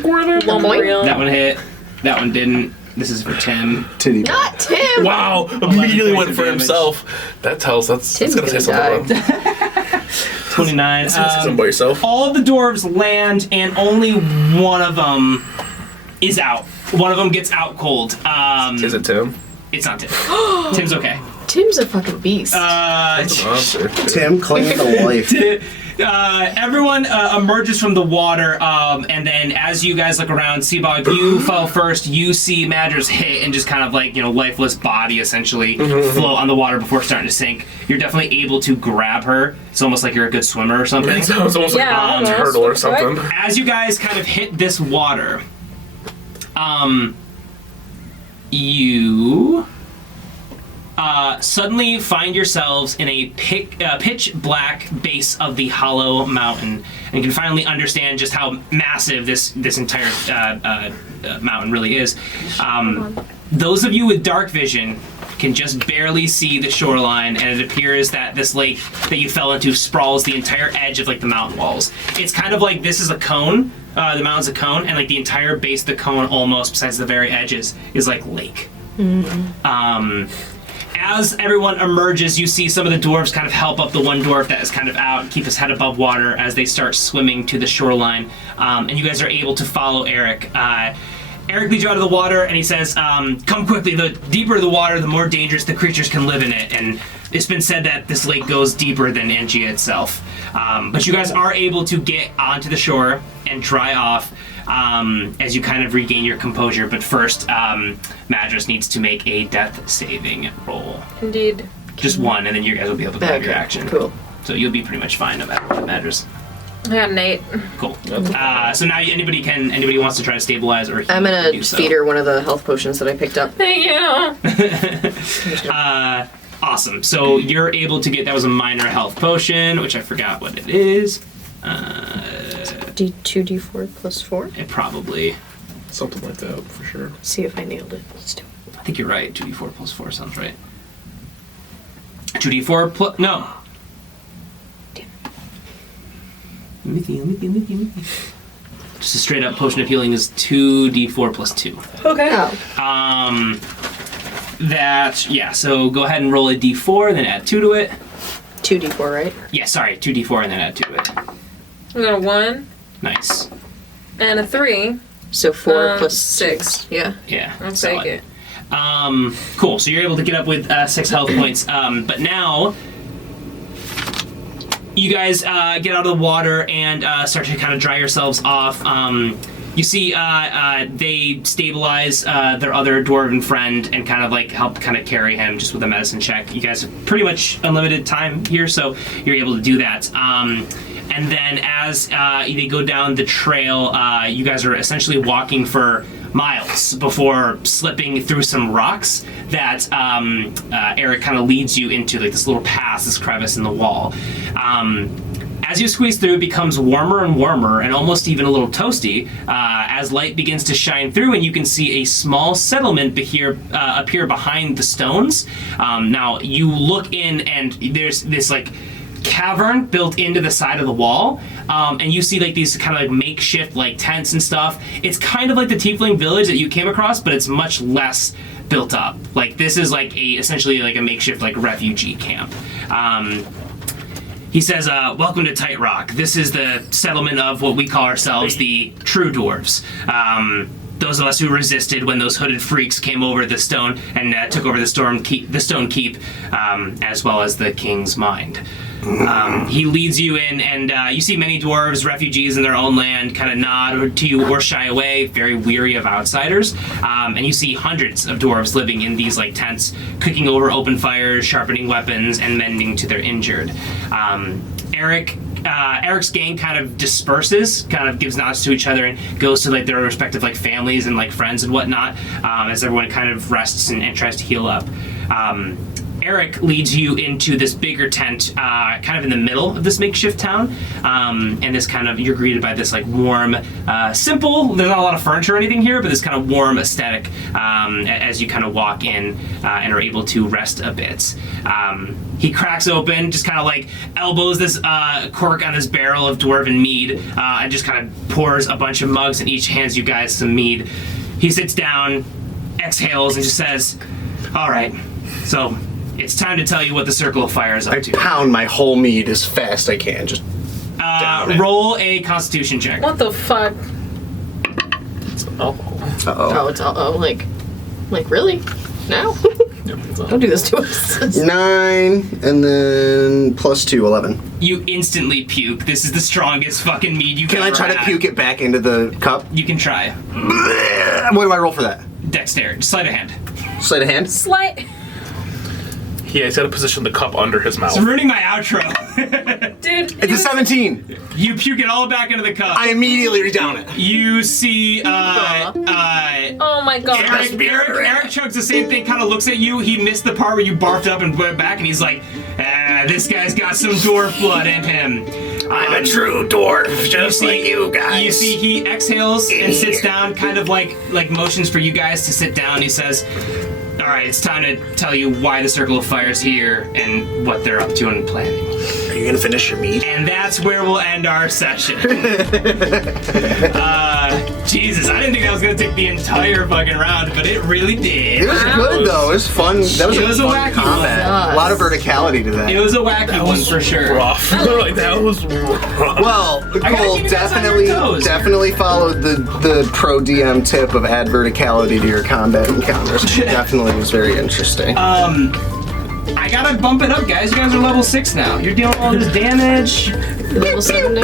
One point. That one hit. That one didn't. This is for Tim. Titty. Not Tim! Wow! Immediately went points for of damage. himself. That tells that's Tim's gonna say gonna something die. wrong. 29. Say something about yourself. All of the dwarves land, and only one of them is out. One of them gets out cold. Is it Tim? It's not Tim. Tim's okay. Tim's a fucking beast. Monster. Tim clinging to life. Everyone emerges from the water, and then as you guys look around, Seabog, you fell first. You see Madras hit and just kind of like, you know, lifeless body essentially float on the water before starting to sink. You're definitely able to grab her. It's almost like you're a good swimmer or something. It sounds almost like Yeah, a turtle or something. As you guys kind of hit this water, you suddenly find yourselves in a pitch black base of the hollow mountain, and you can finally understand just how massive this entire mountain really is. Those of you with dark vision can just barely see the shoreline, and it appears that this lake that you fell into sprawls the entire edge of like the mountain walls. It's kind of like this is a cone, the mountain's a cone, and like the entire base of the cone almost, besides the very edges, is like lake. As everyone emerges, you see some of the dwarves kind of help up the one dwarf that is kind of out and keep his head above water as they start swimming to the shoreline, and you guys are able to follow Eric. Eric leads you out of the water, and he says, come quickly. The deeper the water, the more dangerous the creatures can live in it. And it's been said that this lake goes deeper than Angea itself. But you guys are able to get onto the shore and dry off as you kind of regain your composure. But first, Madras needs to make a death saving roll. Indeed. Just one, and then you guys will be able to have your action. Cool. So you'll be pretty much fine no matter what, Madras. I got an 8. Cool. So now anybody wants to try to stabilize or heal, I'm gonna do so. feed her one of the health potions that I picked up. Thank you. Awesome. So you're able to get, that was a minor health potion, which I forgot what it is. 2d4 plus 4. It probably, Something like that, for sure. See if I nailed it. Let's do it. I think you're right. 2d4 plus 4 sounds right. 2d4 plus, no. Let me think. Just a straight up potion of healing is 2d4 plus 2. Okay. Oh. So go ahead and roll a d4, then add 2 to it. 2d4, right? Yeah, sorry, 2d4 and then add 2 to it. I got a 1 Nice. and a 3. So 4 plus 6. Yeah. Yeah. I'll solid. take it. Cool. So you're able to get up with 6 health points. But now you guys get out of the water and start to kind of dry yourselves off. You see they stabilize their other dwarven friend and kind of like help kind of carry him just with a medicine check. You guys have pretty much unlimited time here, so you're able to do that. And then as they go down the trail, you guys are essentially walking for miles before slipping through some rocks that Eric kind of leads you into, like this little pass, this crevice in the wall. As you squeeze through, it becomes warmer and warmer and almost even a little toasty as light begins to shine through, and you can see a small settlement appear behind the stones. Now, you look in, and there's this like cavern built into the side of the wall, and you see like these kind of like makeshift like tents and stuff. It's kind of like the Tiefling village that you came across, but it's much less built up. Like this is like essentially like a makeshift like refugee camp. He says, welcome to Tight Rock. This is the settlement of what we call ourselves the true dwarves. Those of us who resisted when those hooded freaks came over the stone and took over the stone keep, as well as the king's mind. He leads you in, and you see many dwarves, refugees in their own land, kind of nod to you or shy away, very weary of outsiders. And you see hundreds of dwarves living in these like tents, cooking over open fires, sharpening weapons, and mending to their injured. Eric's gang kind of disperses, kind of gives nods to each other, and goes to like their respective like families and like friends and whatnot, as everyone kind of rests and tries to heal up. Eric leads you into this bigger tent, kind of in the middle of this makeshift town, and this kind of, you're greeted by this like warm, simple, there's not a lot of furniture or anything here, but this kind of warm aesthetic as you kind of walk in and are able to rest a bit. He cracks open, just kind of like elbows this cork on this barrel of dwarven mead, and just kind of pours a bunch of mugs and each hands you guys some mead. He sits down, exhales, and just says, all right, so it's time to tell you what the Circle of Fire is up to. I pound my whole mead as fast as I can. Just down it. Roll a Constitution check. What the fuck? It's alcohol. Uh-oh. Oh, it's all like really? Now? Don't do this to us. 9, and then plus 2, 11. You instantly puke. This is the strongest fucking mead you Can I try to puke it back into the cup? You can try. What do I roll for that? Dexterity. Sleight of hand. Sleight of hand? Slight. Yeah, he's got to position the cup under his mouth. It's ruining my outro. Dude, It's a 17. You puke it all back into the cup. I immediately redown it. You see, oh my god. Eric chugs the same thing, kind of looks at you. He missed the part where you barfed up and went back, and he's like, this guy's got some dwarf blood in him. I'm a true dwarf, just like you guys. You see, he exhales and sits down, kind of like motions for you guys to sit down. He says, all right, it's time to tell you why the Circle of Fire is here and what they're up to and planning. Are you gonna finish your meat? And that's where we'll end our session. Jesus, I didn't think that was gonna take the entire fucking round, but it really did. It was good though. It was fun. That was It was a fun wacky combat. one. A lot of verticality to that. It was a wacky one for sure. Rough. Like, that was rough. Well, gotta Cole keep you guys on your toes. definitely followed the pro DM tip of add verticality to your combat encounters. Definitely was very interesting. I gotta bump it up, guys. You guys are level 6 now. You're dealing with all this damage. Level 7 now.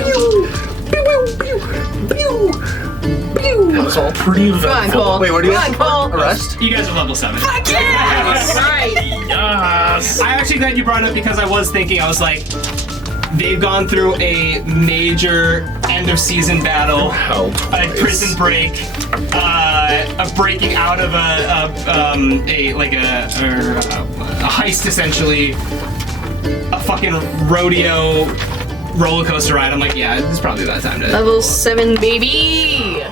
That was all pretty Come on, eventful. Cole. Wait, what do you Come have? on, Cole. Arrest? You guys are level 7. Right. Yes. I'm actually glad you brought it up because I was thinking, I was like, they've gone through a major end of season battle, Hell, a prison break, a breaking out of a heist essentially, a fucking rodeo roller coaster ride. I'm like, yeah, it's probably that time to Level 7, baby.